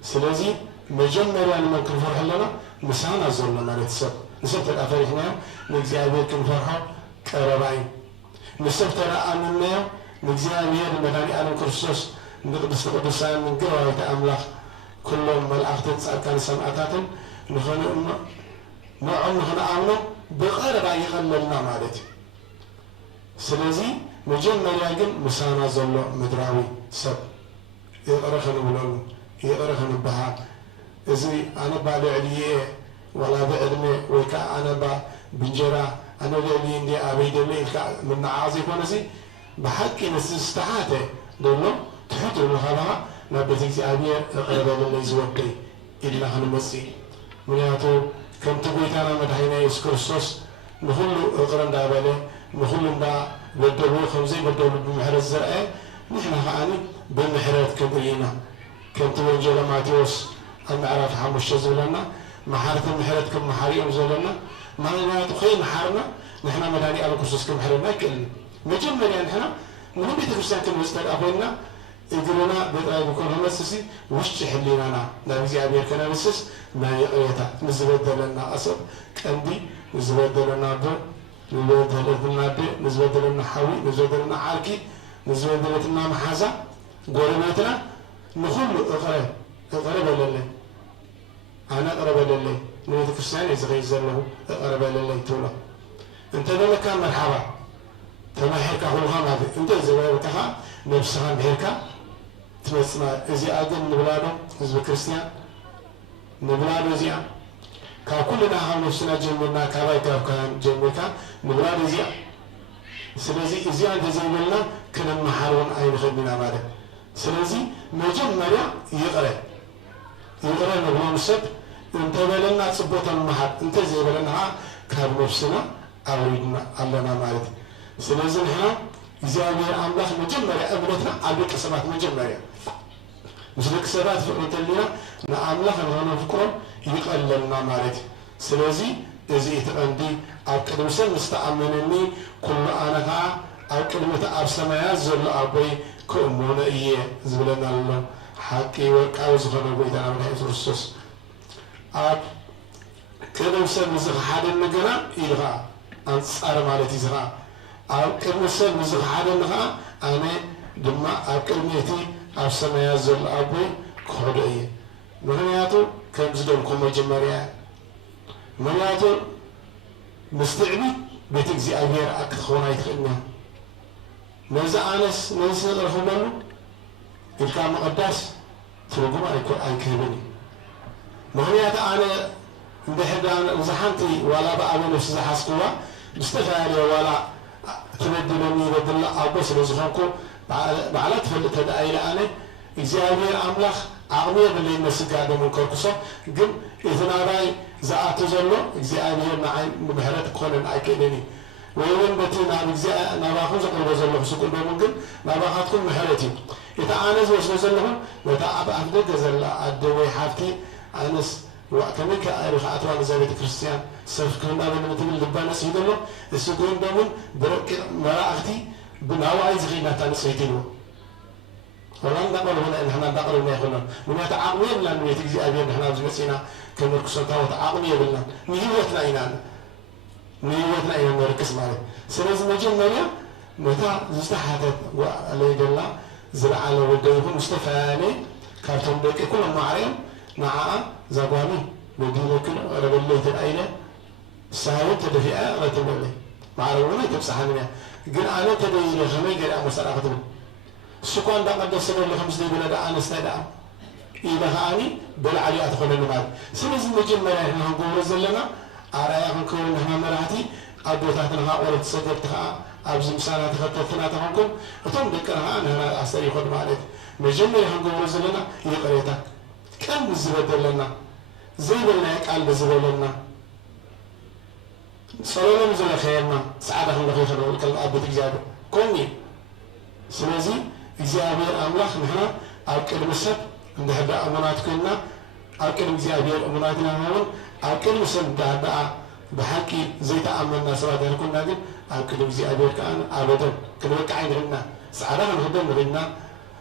سلازي مجمرة لما كنفرح لنا مسانا زلنا نتسب نسبت الأفريقنا نجزاوير كنفرحه كربعين نسبت رأمنا نجزاوير مداني أنا كرسوس نقدس القدسان من قوة أملاك كلهم ملأخت كان سمعتاتن نخنا نخنا أمنا بغير يغللنا مالتي سلازي مجمرة يجن مسانا زلنا مدراوي سب يقرخنا بلون يقرخنا بها إذا أنا بعد عليه ولا بعلمي وكا أنا بنجرا أنا اللي عندي أبيد اللي من عازي كونسي بحكي نستحاته دولو تحط المخالفة نبتيجي أبيه قرب اللي يزوجي إلا هنمسي منياتو كم تقول أنا مدحينا يسكرسوس نخلو قرن دابله نخلو دا بدلو خمسين بدلو بمحر الزرع نحن هاني بمحرات كبرينا كم تقول جل ماتيوس المعرف حمش زولنا محارة المحرات كم محاريهم زولنا ما لنا تخيل محارنا نحن مداني على كرسوس كم محرنا كل مجمل يعني نحن من بيت الكريستيان كم مستر أبونا يقولنا بدأ يكون هم السيسي وش تحلينا أنا نبي أبي كنا نسس ما يقيتا نزبد لنا أصب كندي نزبد لنا بر نزبد لنا بي نزبد لنا حوي نزبد لنا حركي نزبد لنا محازة قريباتنا نخلو أقرب ولا لا أنا أقرب لله نوذ كرسان يزغيز له أقرب لله تولا أنت لما كان مرحبا تما حركة هو هذا أنت زوجتها نفسها بحركة تسمع إذا أجن نبلاده إذا كريستيان نبلاده زيا كأكلنا هم نفسنا جمعنا كباي كان جمعنا نبلاده زيا سلزي إذا أنت زميلنا كنا محارون أي خدمنا ماذا سلزي نجم مريا يقرأ نبلا مسد أنت بلنا تصبوت المحر أنت زي بلنا كاب نفسنا أولادنا الله ماذا سلزي هنا إذا أمير أملاك مجمرة أبنتنا أبيك سبات مجمرة مسلك سبات فقط لنا نأملاك نحن فكرة يقللنا مارد سلزي إذا عندي أكلم سن مستأمنني كل أنا ها أكلمة أبسماء زل أبوي كأمون إيه زبلنا الله حكي وكأوز خنا بيت أنا من هيفرسوس أكلم سن مزح حد النجنا إلها أنصار مارد إزها أكلم سن مزح حد النجنا أنا دم أكلمتي أبسماء زل أبوي كهربائي مهنياتو كم زدهم كم جمريا مهنياتو مستعبي بتجزي أبير أكثرنا يتخلنا نزع أنس نزع رحمه الكلام مقدس ترجم أي كلمني مهنيات أنا بحب أنا زحمتي ولا بقى نفس زحسكوا مستفعل ولا تبدلني بدل أبوس رزقكم بعلت فلت هذا أي لأنه إذا أبير أملاخ أغنية باللي الناس قاعدة من كركسة قم إذا نراي زعات زلوا إذا أبير معي مبهرات قانون أكيدني وين بتينا إذا نباخذ قرب زلوا سكون بممكن نباخذكم مهرتي إذا أنا زوج زلهم وتعب أبدا زل الدواء حفتي أنس وكمان كأعرف أتوان زاوية كريستيان سوف كنا بنتمنى لبنا سيدنا السكون بمن برك مراعتي بنواعي زغينا تنسيتينه والله نقول هنا إن إحنا نقول ما يخلنا من يتعاون لنا ويتجزي أبين إحنا بجلسنا كمركزنا وتعاون يبلنا نيوتنا إينا مركز ماله سنز مجمع مريا متى زستحدث وعلى الله زرع على وديه مستفاني كارتون بيك كل ما عليهم مع زباني بدينا كل رجلي الأينة ساوت تدفئة رتبلي مع رجلي تبصحني قل أنا تدين خمي قل أنا مسألة سكون ده قد سنة اللي 5 دقيقة ده أنا استدعى إذا هاني بالعلي أدخل المال سنز مجمع إحنا نقول زلنا أرايهم كون إحنا مراتي أبو تحتنا ورد صدقتها أبز مسانا تخططنا تهمكم أتم ذكرها أنا أستري خد معلك مجمع إحنا نقول زلنا يقريتها كم زبد لنا زي بالناك قلب زبد لنا صلوا نزل خيرنا سعادة الله خير والكلام أبو تجاب كوني سنزي እግዚአብሔር አምላክ ነህና አቅል መስብ እንደህዳ አመናት ከና አቅል እግዚአብሔር አመናትና ነው አቅል መስብ እንደህዳ በሐቂ ዘይታ አመና ሰራት ያልኩና ግን አቅል እግዚአብሔር ካን አበደን ከበቃ አይደና ሰዓዳ ነው ሄደን ብልና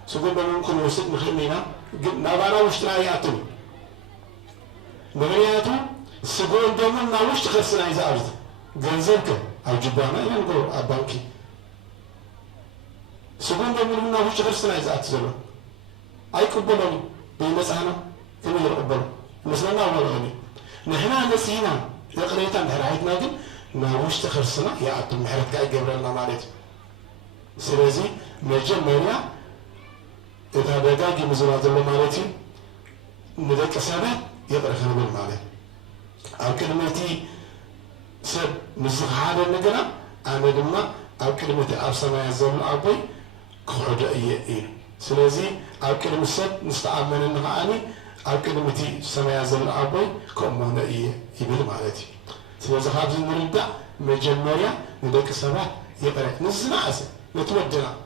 سكون بممكن وسط مخمينا نبانا وشتراي أتو بغياتو سكون بمن ناوش تخسنا إذا أرد جنزلك أو جبانا ينقل أبانكي سكون بمن ناوش تخسنا إذا أتزلو أي قبلوني بيمسحنا كم يقبلوا مثلنا أول غني نحنا نسينا يقريتا بحرعيتنا جن ناوش تخسنا يا أتو محرت كأي جبرنا مالت سلازي مجمع مريا إذا بقاقي مزرعة الله مالتي ندك سنة يقرأ خنبل مالي أو كلمتي سب مزق هذا النجرة أنا دمنا أو كلمة أرسلنا يزول أبوي كحد إيه سلازي أو كلمة سب نستعمل النغاني أو كلمة سما يزول أبوي كمهنا إيه يبل مالتي سلازي هذا النريد مجمريا ندك سنة يقرأ نزنا أسه نتودنا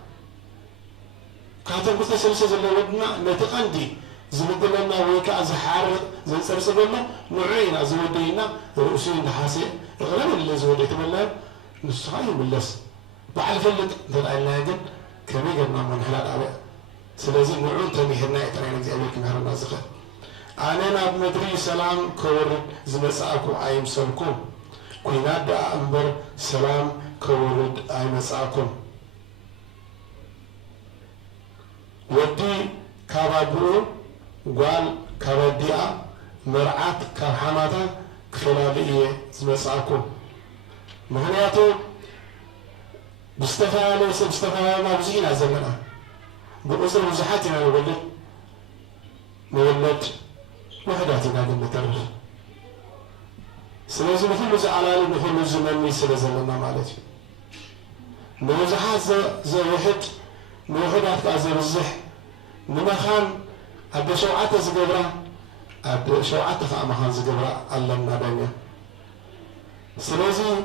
كاتب بس سلسلة زلودنا نتقندي زودنا ويكا زحار زنسرسلنا نوعينا زودينا رؤوسين دحاسي غالبا اللي زودي تملا نصايم باللس بعرف اللي تدعينا جن كمي قلنا من حلال أبي سلازي نوعون تاني هنا يترين زي أبيك مهر النازقة أنا بمدري سلام كور زمساكو أيم سلكم كوينا دا أمبر سلام كورد أيم ساكم ودي كابابرو قال كابديا مرعات كحماتا كفلالية زمساكم مهنياتو بستفعل ما بزينا زمنا بقصر وزحاتنا نولد وحداتنا للمترف سلازم نفهم زعلان نفهم زمني سلازمنا مالتي نوزحات زي وحدات كازر الزح نمخان أبدا شوعات زجبرة أبدا شوعات خامخان زجبرة علمنا دنيا سلازم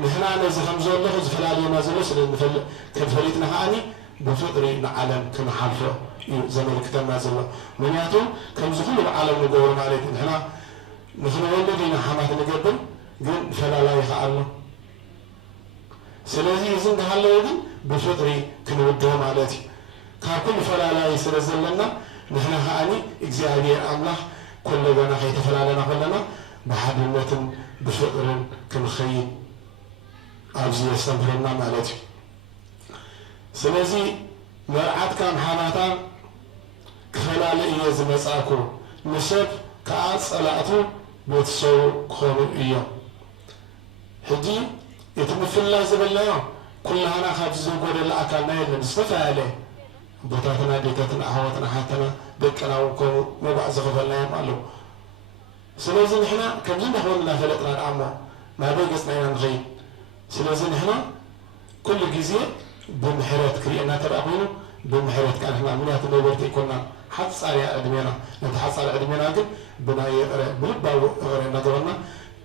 نحنا نزهم زوله زفلالي ما زلوس كفليتنا هاني بفطري العالم كما حالفه زمن كتاب ما زلوا منياتو كم زخلوا العالم ندور عليه نحن ولدينا حمات نقبل قل فلا لا يخالنا سلازي يزن هلا يدي بفطري كنودهم عليتي كل فلا لا يسرزل لنا نحن هاني اجزاء الله كل بنا حيث فلا لنا كلنا بحبلنا بفطر كنخيل أبزي يستمرنا مالتي سلازي مرعات كان حماتا كفلال إيا زمساكو نسب كأس صلاته بتسو خورو إيا هدي يتمثل الله زبلا كلها أنا خابز نقول الأكل نايل مستفى عليه بطاتنا ديتاتنا أهواتنا حاتنا بكنا وكو مبع زغفلنا يمالو سلازي نحنا كمزين نحوالنا فلتنا الأعمى ما بيقصنا ينغيب سلازم هنا كل جزء بمحرات كرينا ترابينه بمحرات كان احنا منها تنورتي كنا حص على ادمينا نتحص على ادمينا قل بناي بلبا غيرنا دورنا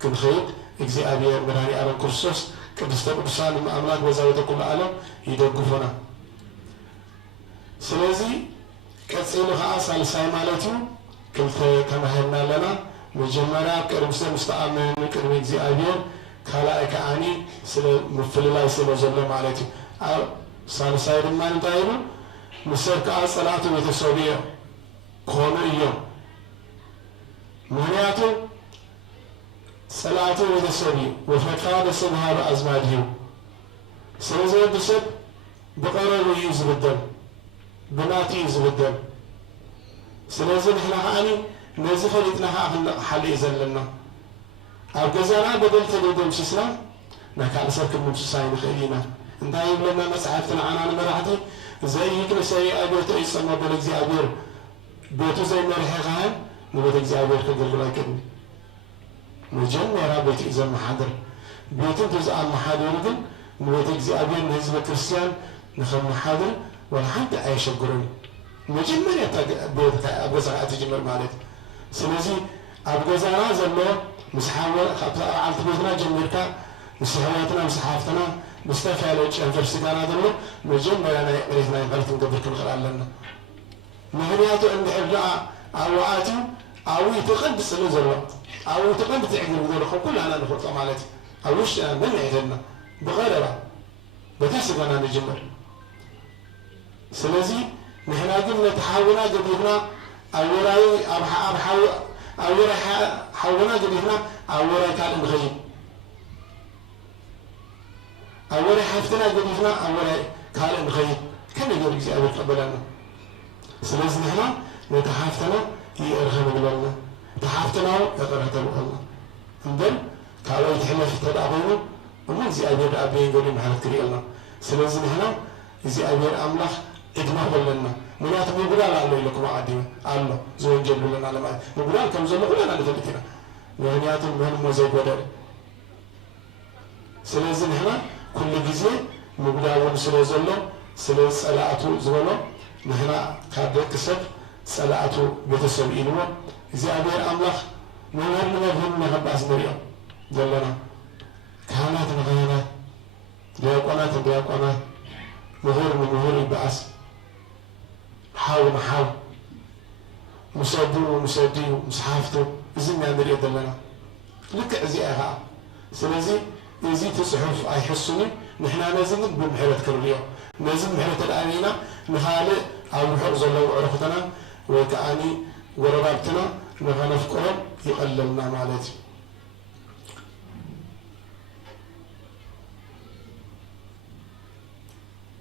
كن خيط اجزاء ابي مناري على كرسوس كدستو بسال املاك وزاويه كل العالم يدغفونا سلازي كتصيلو خاص على ساي مالتي كنت كما هنا لنا مجمرا كرمس مستعمل كرم اجزاء ابي كلا كأني سل مفللا سل جل مالتي صار سايد ما نتايبه مسك صلاة وتسوبية كونية منياتو صلاة وتسوبية وفقاد سبها بأزماده سلزم بسب بقرر يزبدل بناتي يزبدل سلزم إحنا هاني نزف لتنها حل يزلنا أبجزنا بدلت لدم سسنا نكال سرك المجسين خيرنا انتهي لنا مسعفتنا عنا مرحتي زي كل شيء أبيت يسمى بالجزء أبير بيتو زي مرحقان نبت الجزء أبير كدر لكن مجمع بيت إذا محاضر بيتو تزع محاضر لكن نبت الجزء أبير نهزم كريستيان نخم محاضر ولا حد عايش القرن مجمع بيت أبجزنا أتجمع مالك سلزي أبجزنا زلوا مسحاول خاطر على تبوتنا جميركا مسحواتنا مسحافتنا مستفعلوش انفرس كانا دلو مجمع أنا ريثنا يبرتن قبل كل خلال لنا مهنياتو عند إبداع أوقاتي أو يتقدس نزلوا أو يتقدس عقل بدون كل أنا نخلط مالتي أوش من يعدلنا بغيرها بتحسب أنا نجمر سلازي نحن قلنا تحاولنا قبلنا أوراي أوراي حاولنا قبلنا أوراي كان مغيب أوراي حفتنا قبلنا أوراي كان مغيب كان يقول لك أبي قبلنا سلازي نحن نتحافتنا يرغم قبلنا تحافتنا يقرأت الله عندن قالوا يتحمل في تدعبونه ومن زي أبي أبي يقول لي محل كري الله سلازي نحن زي أبي أملاح إدمار لنا منات مقولة لا الله لكم عادية الله زين جل لنا على ما مقولة كم زمان مقولة أنا ثبتنا وهنيات المهم مزاج بدر سلازم هنا كل جزء مقولة ومسلازله سلاز سلاعته زمانه نحنا كابد كسب سلاعته بتسب إنما زي أبي أملاح من نهباس مريم جلنا كانت نغيرنا بيقونا مهور من مهور البعث حاول مسدي مسحافته زين يدري دلنا لك ازيها سلازي يزيد الصحف اي حسوني نحنا لازم بمحرة كرليا لازم محرة الانينا نخالي او حرز الله عرفتنا وكاني وربابتنا نغنف قرب يقللنا مالتي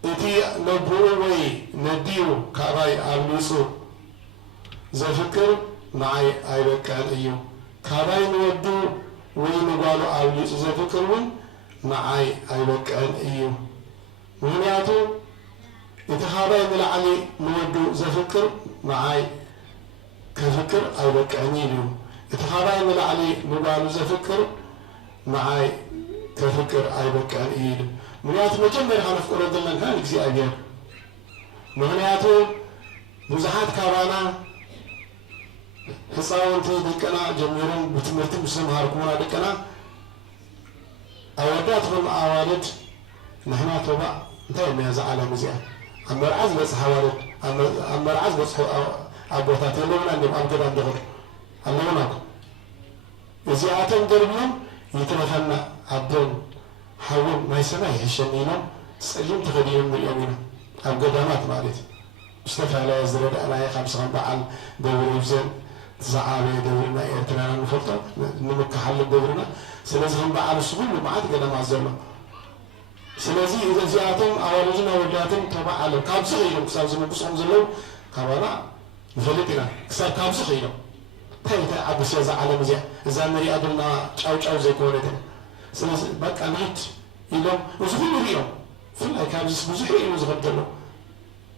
إتي نبوي نديو كراي أبليسو زفكر معي أي بكان أيو كابين ودو وين قالوا أولي زفكرون معي أي بكان أيو مهنياتو يتخابين العلي نودو زفكر معي كفكر أي بكان أيو يتخابين العلي نقالوا زفكر معي كفكر أي بكان أيو مهنياتو مجمّر هنفكر ودلن هالك زي أجير مهنياتو بزحات كابانا حصاونتي دكنا جميرون بتمرتي مسلم هاركونا دكنا أوداتهم أوالد نحنا توبا انتهي من هذا عالم زيان أمر عز بس حوالد أمر عز بس أبوتات اللون عندهم أبدأ عندهم اللونك زياتهم دربهم يترفنا عبدون حول ما يسمعه الشنينهم سلم تخديهم من اليمين أبقدامات مالتي مستفى على يزرد أنا خمسة بعل دوري بزين زعامة دورنا إيرتنا نفرطة نمك حل دورنا سلازهم بعل السبل وما عاد قدام عزلنا سلازي إذا زياتهم أولادنا ولادهم تبع على كابس خيرهم كسر زمان بس عمزلهم كوانا نفلتنا كسر كابس خيرهم تايتا عبس يزع على مزيا إذا مري أدلنا أو زي كورتنا سلاز بق أنات يلهم وزخون ريهم فلا كابس مزحين وزغدلهم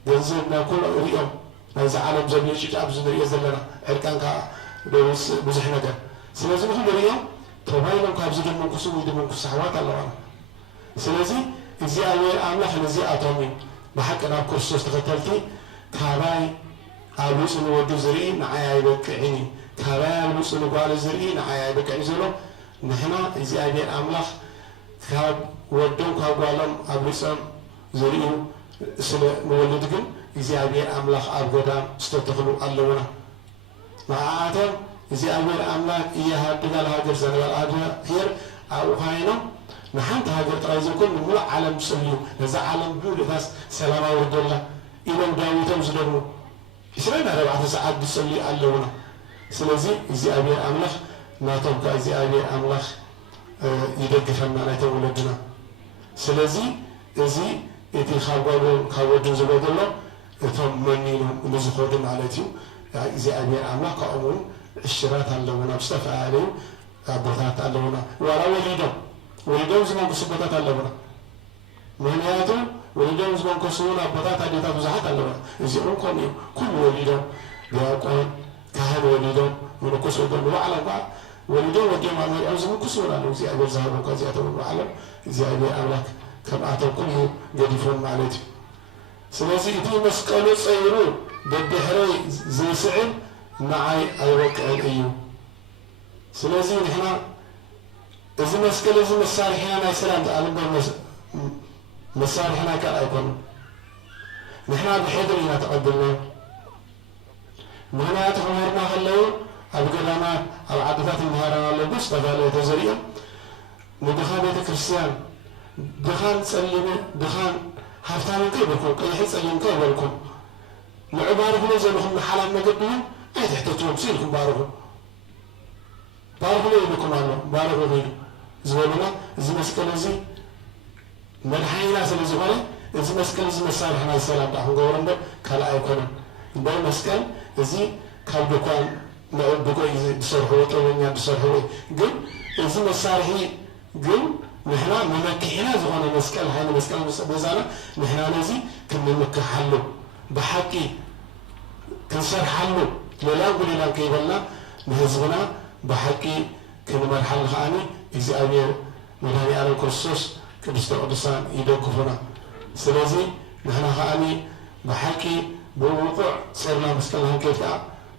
جنزل ناكل ريهم هذا عالم زميل شيء أبز نريه زلنا أركان كا دوس مزحنا كا سلازم هم ريهم تبايلهم كابز دم كسو ودم كسحوات الله وانا سلازي إزاي أول عمله خلزي أتومي بحق أنا كورسوس تقتلتي كاباي أبوس نودو زرين نعيا يبك عيني كاباي أبوس نقال زرين نعيا يبك عيني زلو نحنا إزاي أول عمله كاب ودون كابالم أبوسم زرين سل مولدكم إذا أبي أملاك أبغدام استتخلوا اللونا معاتم إذا أبي أملاك إياها بدل هاجر زنوال هير أو هاينم نحن تهاجر ترايزكم نقول عالم سليو هذا عالم بيقول بس سلام ورد الله إمام داوود مزدرو إسرائيل ربعة ساعات بسلي اللونا سلزي إذا أبي أملاك ناتوك إذا أبي أملاك يدقفنا ناتو ولدنا سلزي إذا إتي خاودون زبادلو إتهم منينو نزخودن عليتيو إذا أبي أملاك أمون الشرات اللونا مستفى عليه أبوتات اللونا ولا وليدو زمان بسبوتات اللونا مهنياتو وليدو زمان كسونا أبوتات عديتات وزحات اللونا إذا أنكم كل وليدو بيقول كهن وليدو من كسو دون وعلم بعض وليدو وديو مع المريع زمان كسونا لو زي أبي الزهر وكازي أتوم وعلم إذا أبي أملاك كم أعطوا كله قديفون معلتي سلازي إتي مسكالو صيرو بالبحري زي سعب معي أيوك أيو سلازي نحنا إذا مسكال إذا مسارحنا ما يسلام تعلم مسارحنا كأيكم نحنا بحضرنا تقبلنا نحنا تخمرنا خلو أبقلنا أو عدفات النهارنا اللي بس تفعله تزريا ندخل بيت كريستيان دخان سلمي دخان هفتان كيبكم كي حسلم كيبكم لعباركم زلهم حلال نقدهم أي تحتاجون سيركم باركم لي بكم الله باركوا لي زولنا زي مسكلزي مرحينا سلزبالي زي مسكلزي مسارحنا السلام دحون قورن ده كلا أيكون ده مسكل زي كالبكوان نعبكوا إذا بصرحوا طولنا بصرحوا قل زي مسارحي قل نحنا ممكحنا زغانا مسكال هاي مسكال بزانا نحنا نزي كم نمكح حلو بحقي كنصر حلو للاو للاو كيبلنا نهزبنا بحقي كن مرحل خاني إذا أمير مدهني على الكرسوس كبستر قدسان يدوكفنا سلازي نحنا خاني بحقي بوقوع صرنا مسكال هم كيف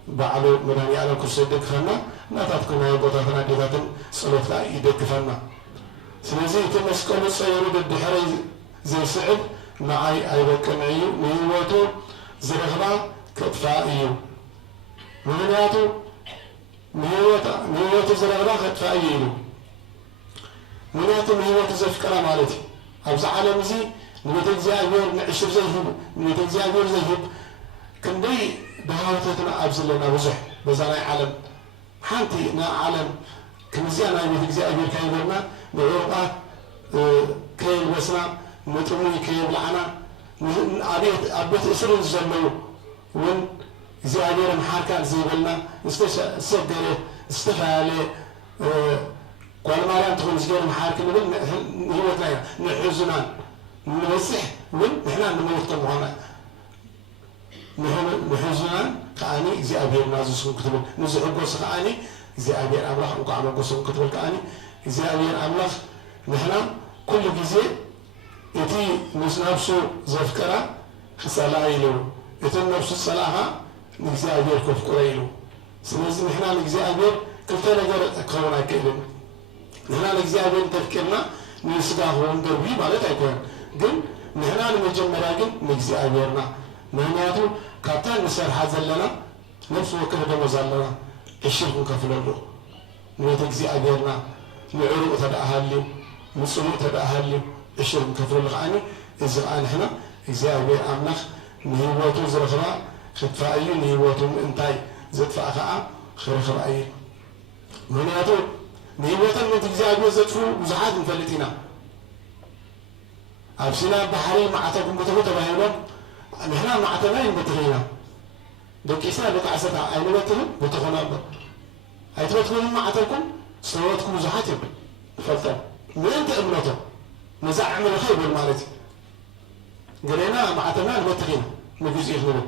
بعلو مدهني على الكرسوس يدوكفنا نتاتكم هاي بوطاتنا ديتاتن صلوتا يدوكفنا سلازي تمسكوا الصيرو بالبحري زي سعد معي أيضا معي ميواتو زرغلا كتفائيو مهنياتو ميواتو زرغلا كتفائيو مهنياتو زفكرا مالتي أبز عالم زي نمتك زيابير نعشر زيهب نمتك زيابير زيهب كندي بهاوتتنا أبز لنا وزح بزانا عالم حانتي نا عالم كنزيانا نمتك زيابير كايبرنا بعوقات كيل بسنا متمي كيل لعنا أبيت أسر الزمن ون እግዚአብሔር መሐርካ ዘይበልና ሰገረ استفعل قال ما لا تكون زين محاكم من هو تلاقي نحزنا نمسح ونحنا نموت طبعا نحزنا كأني زي أبي نازل سوق كتب نزل قصة كأني زي أبي أملاخ وقعنا قصة كتب كأني زي أبي أملاخ نحنا كل جزء يتي نفسه زفكرة خسالة يتي نفس الصلاة نجزي أبي كف كريلو سنزل نحنا نجزي أبي كلتا نجار كونا كيلن نحنا نجزي أبي تفكرنا نسقى هون دربي مالت أيكون جن نحنا نمجمع راجل نجزي أبيرنا مهنياتو كاتان نسر حازل لنا نفس وكل دمزال لنا الشرك كفلله نتجزي أبيرنا نعرق تبأهلي نصلي تبأهلي الشرك كفلله عني إذا أنا هنا إذا أبير أملاخ نهواتو زرخرا خدفاعي نهواتو انتاي زدفع خاء خرخرأي مهنياتو نهواتو من تجزي أبير زدفو وزحات مفلتنا أبسنا بحري معتكم بتفوت بهيلون نحنا معتبين بتغينا دكيسنا بتعسد أين بتهم بتخنا هاي تبتكون معتكم سنواتكم زحاتهم فلتم من أنت أمنته نزع عمل خير بالمالتي قلنا معتبين بتغينا نجوز يخلون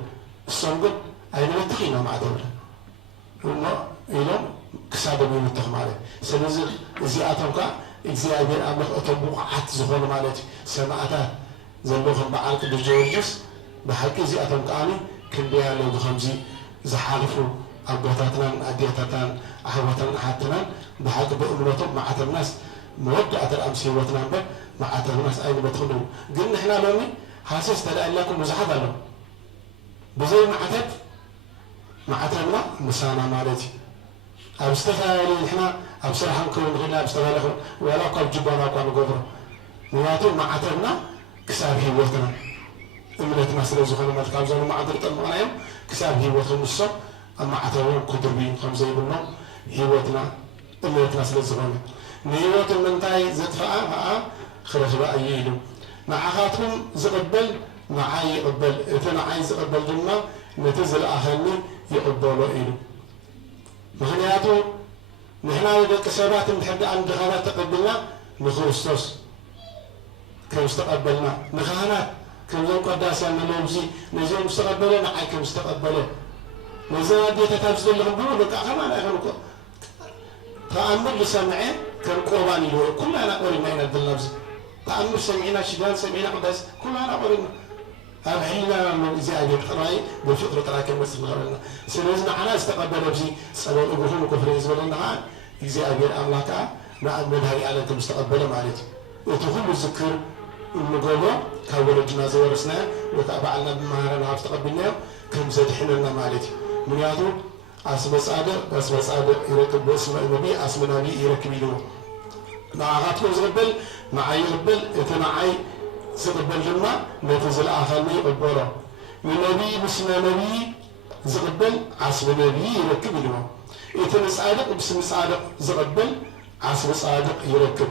الصنقل أين بتغينا معتبين وما إلهم كسابة من التخم عليه سنزل زياتهم كا إجزاء أملاك أطبق عت زخون مالتي سمعتها زلوهم بعالك بالجوجس بحكي زياتهم كاني كن بيها لو بخمسي زحالفوا أبوتاتنا أديتاتنا أحواتنا حتنا بحكي بأمناتهم مع الناس مودعة الأمسي وتنام مع الناس أين بدخلوا قلنا إحنا لوني حاسس تلاقي لكم مزحف لهم بزي معتب معتبنا مسانا مالتي أبستفعل إحنا أبصراحة نكون غير أبستفعل ولا قاب جبانا قام قبر نواتو معتبنا كساب هيوتنا إمرت مسألة زخانة ما تكابزانو معدرة المعنى كساب هيوتنا الصب أما عتبون قدربين خمسة يبنو هيوتنا إمرت مسألة زخانة نيوت المنتاي زدفعها خرخبا أيهلو مع خاتهم زقبل معاي يقبل إتنا عايز يقبل دمنا نتزل أهلني يقبلوا إيلو مهنياتو نحنا إذا كسبات نحب أن دخلات تقبلنا نخرستوس كم استقبلنا نخانات كم زوج قداسة نلومزي نزوج مستقبلنا عاي كم استقبله نزوج دي تتابزل لهم بقول لك أخما لا يخلوك تأمل لسمعين كم قواني له كلنا قولنا هنا الدلابز تأمل سمعنا شدان سمعنا قداس كلنا قولنا أبحينا من إزاء القرآن بالفطرة تراكم بس مغرنا سنوزنا على استقبل بزي سبب أبوهم كفر يزبلنا عن إزاء الأملاك مع المنهي على المستقبل معلتي وتقول الذكر المقومة كأول الجنازة ورسنا وتابعنا بمهارنا استقبلنا كم زدحنا لنا معلتي من يادو أسمى صادق يركب باسم النبي أسمى النبي يركب له مع غاتكم زغبل مع يغبل يتنعي زغبل لما نتزل آخرني قبوله من نبي بسم نبي زغبل عصب نبي يركب له يتن صادق بسم صادق زغبل عصب صادق يركب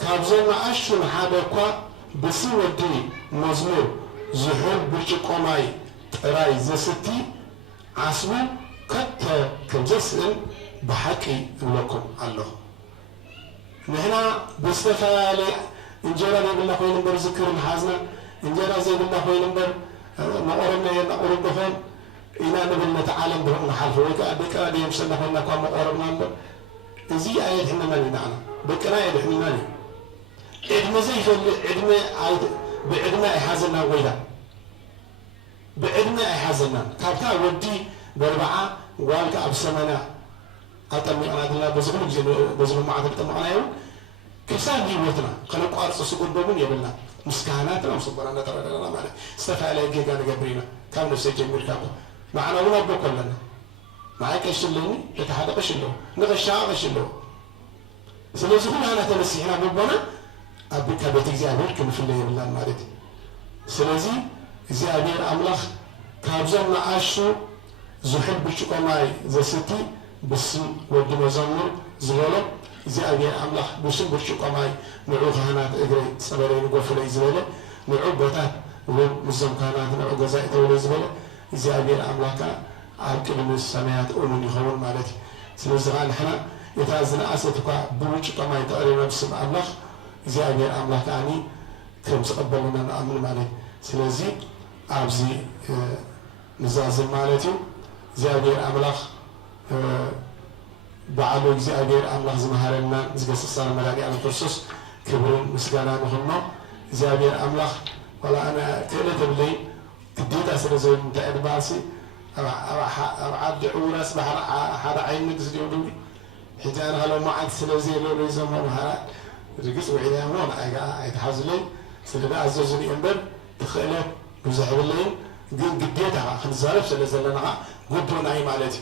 كابزة ما أشون هذا كوا بسي ودي مزمور زحول برشقوماي راي زستي عصبه كتا كجسن بحكي لكم الله نحنا بستفالي إنجيلا نبلا خوي نمبر ذكر الحزنا إنجيلا زي نبلا خوي نمبر مقرنا ينقرب بهم إنا نبلا نتعلم بهم حرف ويكا بك أدي يمسنا خونا كوا مقربنا نمبر إزي آية حنا مالي نعنا بكنا آية حنا مالي عدم زي عدم بعدم إحازنا ويلا بعدم إحازنا كابتا ودي بربعة والك أبسمنا أتمنى أنا أدلنا بزغل معنا بتمعنا يوم كيسان هيوتنا خلوا قارص سقول بمن يبلنا مسكاناتنا وصبرنا ترى لنا معنا استفعل جيجان جبرينا كان نفسي جميل كابو معنا ولا بكلنا معك إيش اللوني يتحدق إيش اللون نغشاء إيش اللون سلزقنا أنا تنسي هنا ببنا أبيك بيتك زي أبيك كم في اللي يبلنا مارد سلزي زي أبير أملاخ كابزنا عاشو زحب بشكوماي زي ستي بسم ود مزمر زغلة زي أبي أملاح بسم برشقماي نعوق هنات إجري صبرين قفل إزبالة نعوق بتات ومزم كانات نعوق زائد ولا إزبالة እግዚአብሔር አምላካ አቅም ሰማያት ኦኑን ይሆን ማለት ስለዚህ አልሐና የታዝናአሰት እንኳ ብሩጭ ቀማይ ተቀሪና በስም አላህ እግዚአብሔር አምላክ አኒ ከም ተቀበለና አምን ማለት ስለዚህ አብዚ ንዛዝም ማለት እግዚአብሔር አምላክ بعلو እግዚአብሔር አምላክ ዝመሃረና ዝገሰሳና መላእክት ክርስቶስ ክብር ምስጋና ነው እግዚአብሔር አምላክ ولا انا كلت بلي كديت اسرزين تادباسي عبد عورس بحر هذا عين نقص يقولوا حجان هلو ما عاد سلازي لو يزمون هذا رقص وعيدامون يتحزلين سلبا عزوزني انبر تخيله بزح بالليل قل قديتها خنزارف سلازلنا قدونا اي مالتي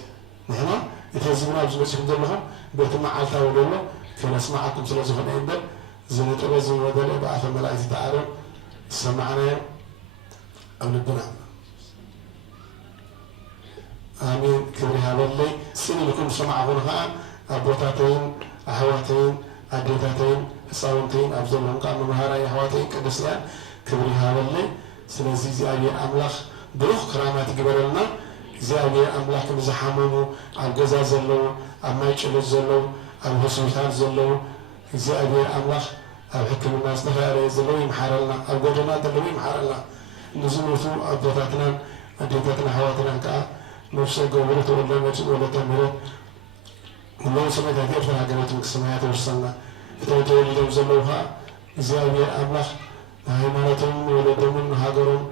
نحن يتهزمنا بزوجي كندلهم بيتما عالتا ولولا كنا سمعتكم سلازفنا انبر زنت وزن ودل بعث الملائكه تعالى سمعنا قبل البناء آمين كبرها بالله سني لكم سمعونها أبوتاتين أهواتين أديتاتين صاومتين أبزلهم قاموا مهارا أهواتين كدسيان كبرها بالله سنزي زي أملاخ بروح كرامات قبلنا زي أملاخ مزحمونه الجزا زلو أما يشلو زلو الهسوتان زلو زي أملاخ الحكم الناس نفعل زلو يمحرلنا الجودنا دلو يمحرلنا نزلوا أبوتاتنا أديتاتنا أهواتنا كا نفس الجوهرة ولا نفس ولا تمرة والله سمعت هذه أفضل حاجات مكسمات وصلنا إذا تقول لهم زلوها زاوية أملاخ هاي مرتهم ولدهم هاجرهم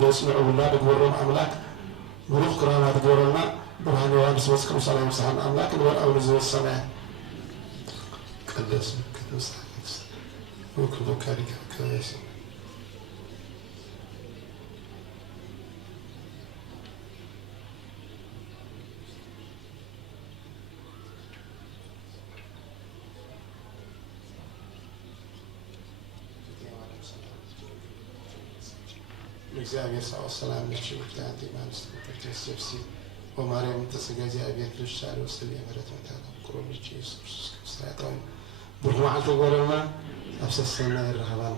دوسنا أولاد جورهم أملاك بروح كرامات جورنا برهان وارس مسكم سلام سبحان أملاك الور أول زي السماء كدس وكذا كاريك كويس እግዚአብሔር ሰው ሰላም ነች ምክንያት ማንስ ተከተሰብሲ ወማርያም ተሰጋጂ አብያት ልሻለ ወስለ የመረት መታታ ቁሮልች ኢየሱስ ክርስቶስ ሰራታው ብሩህ አልተጎረማ አብሰሰና ይረሃባል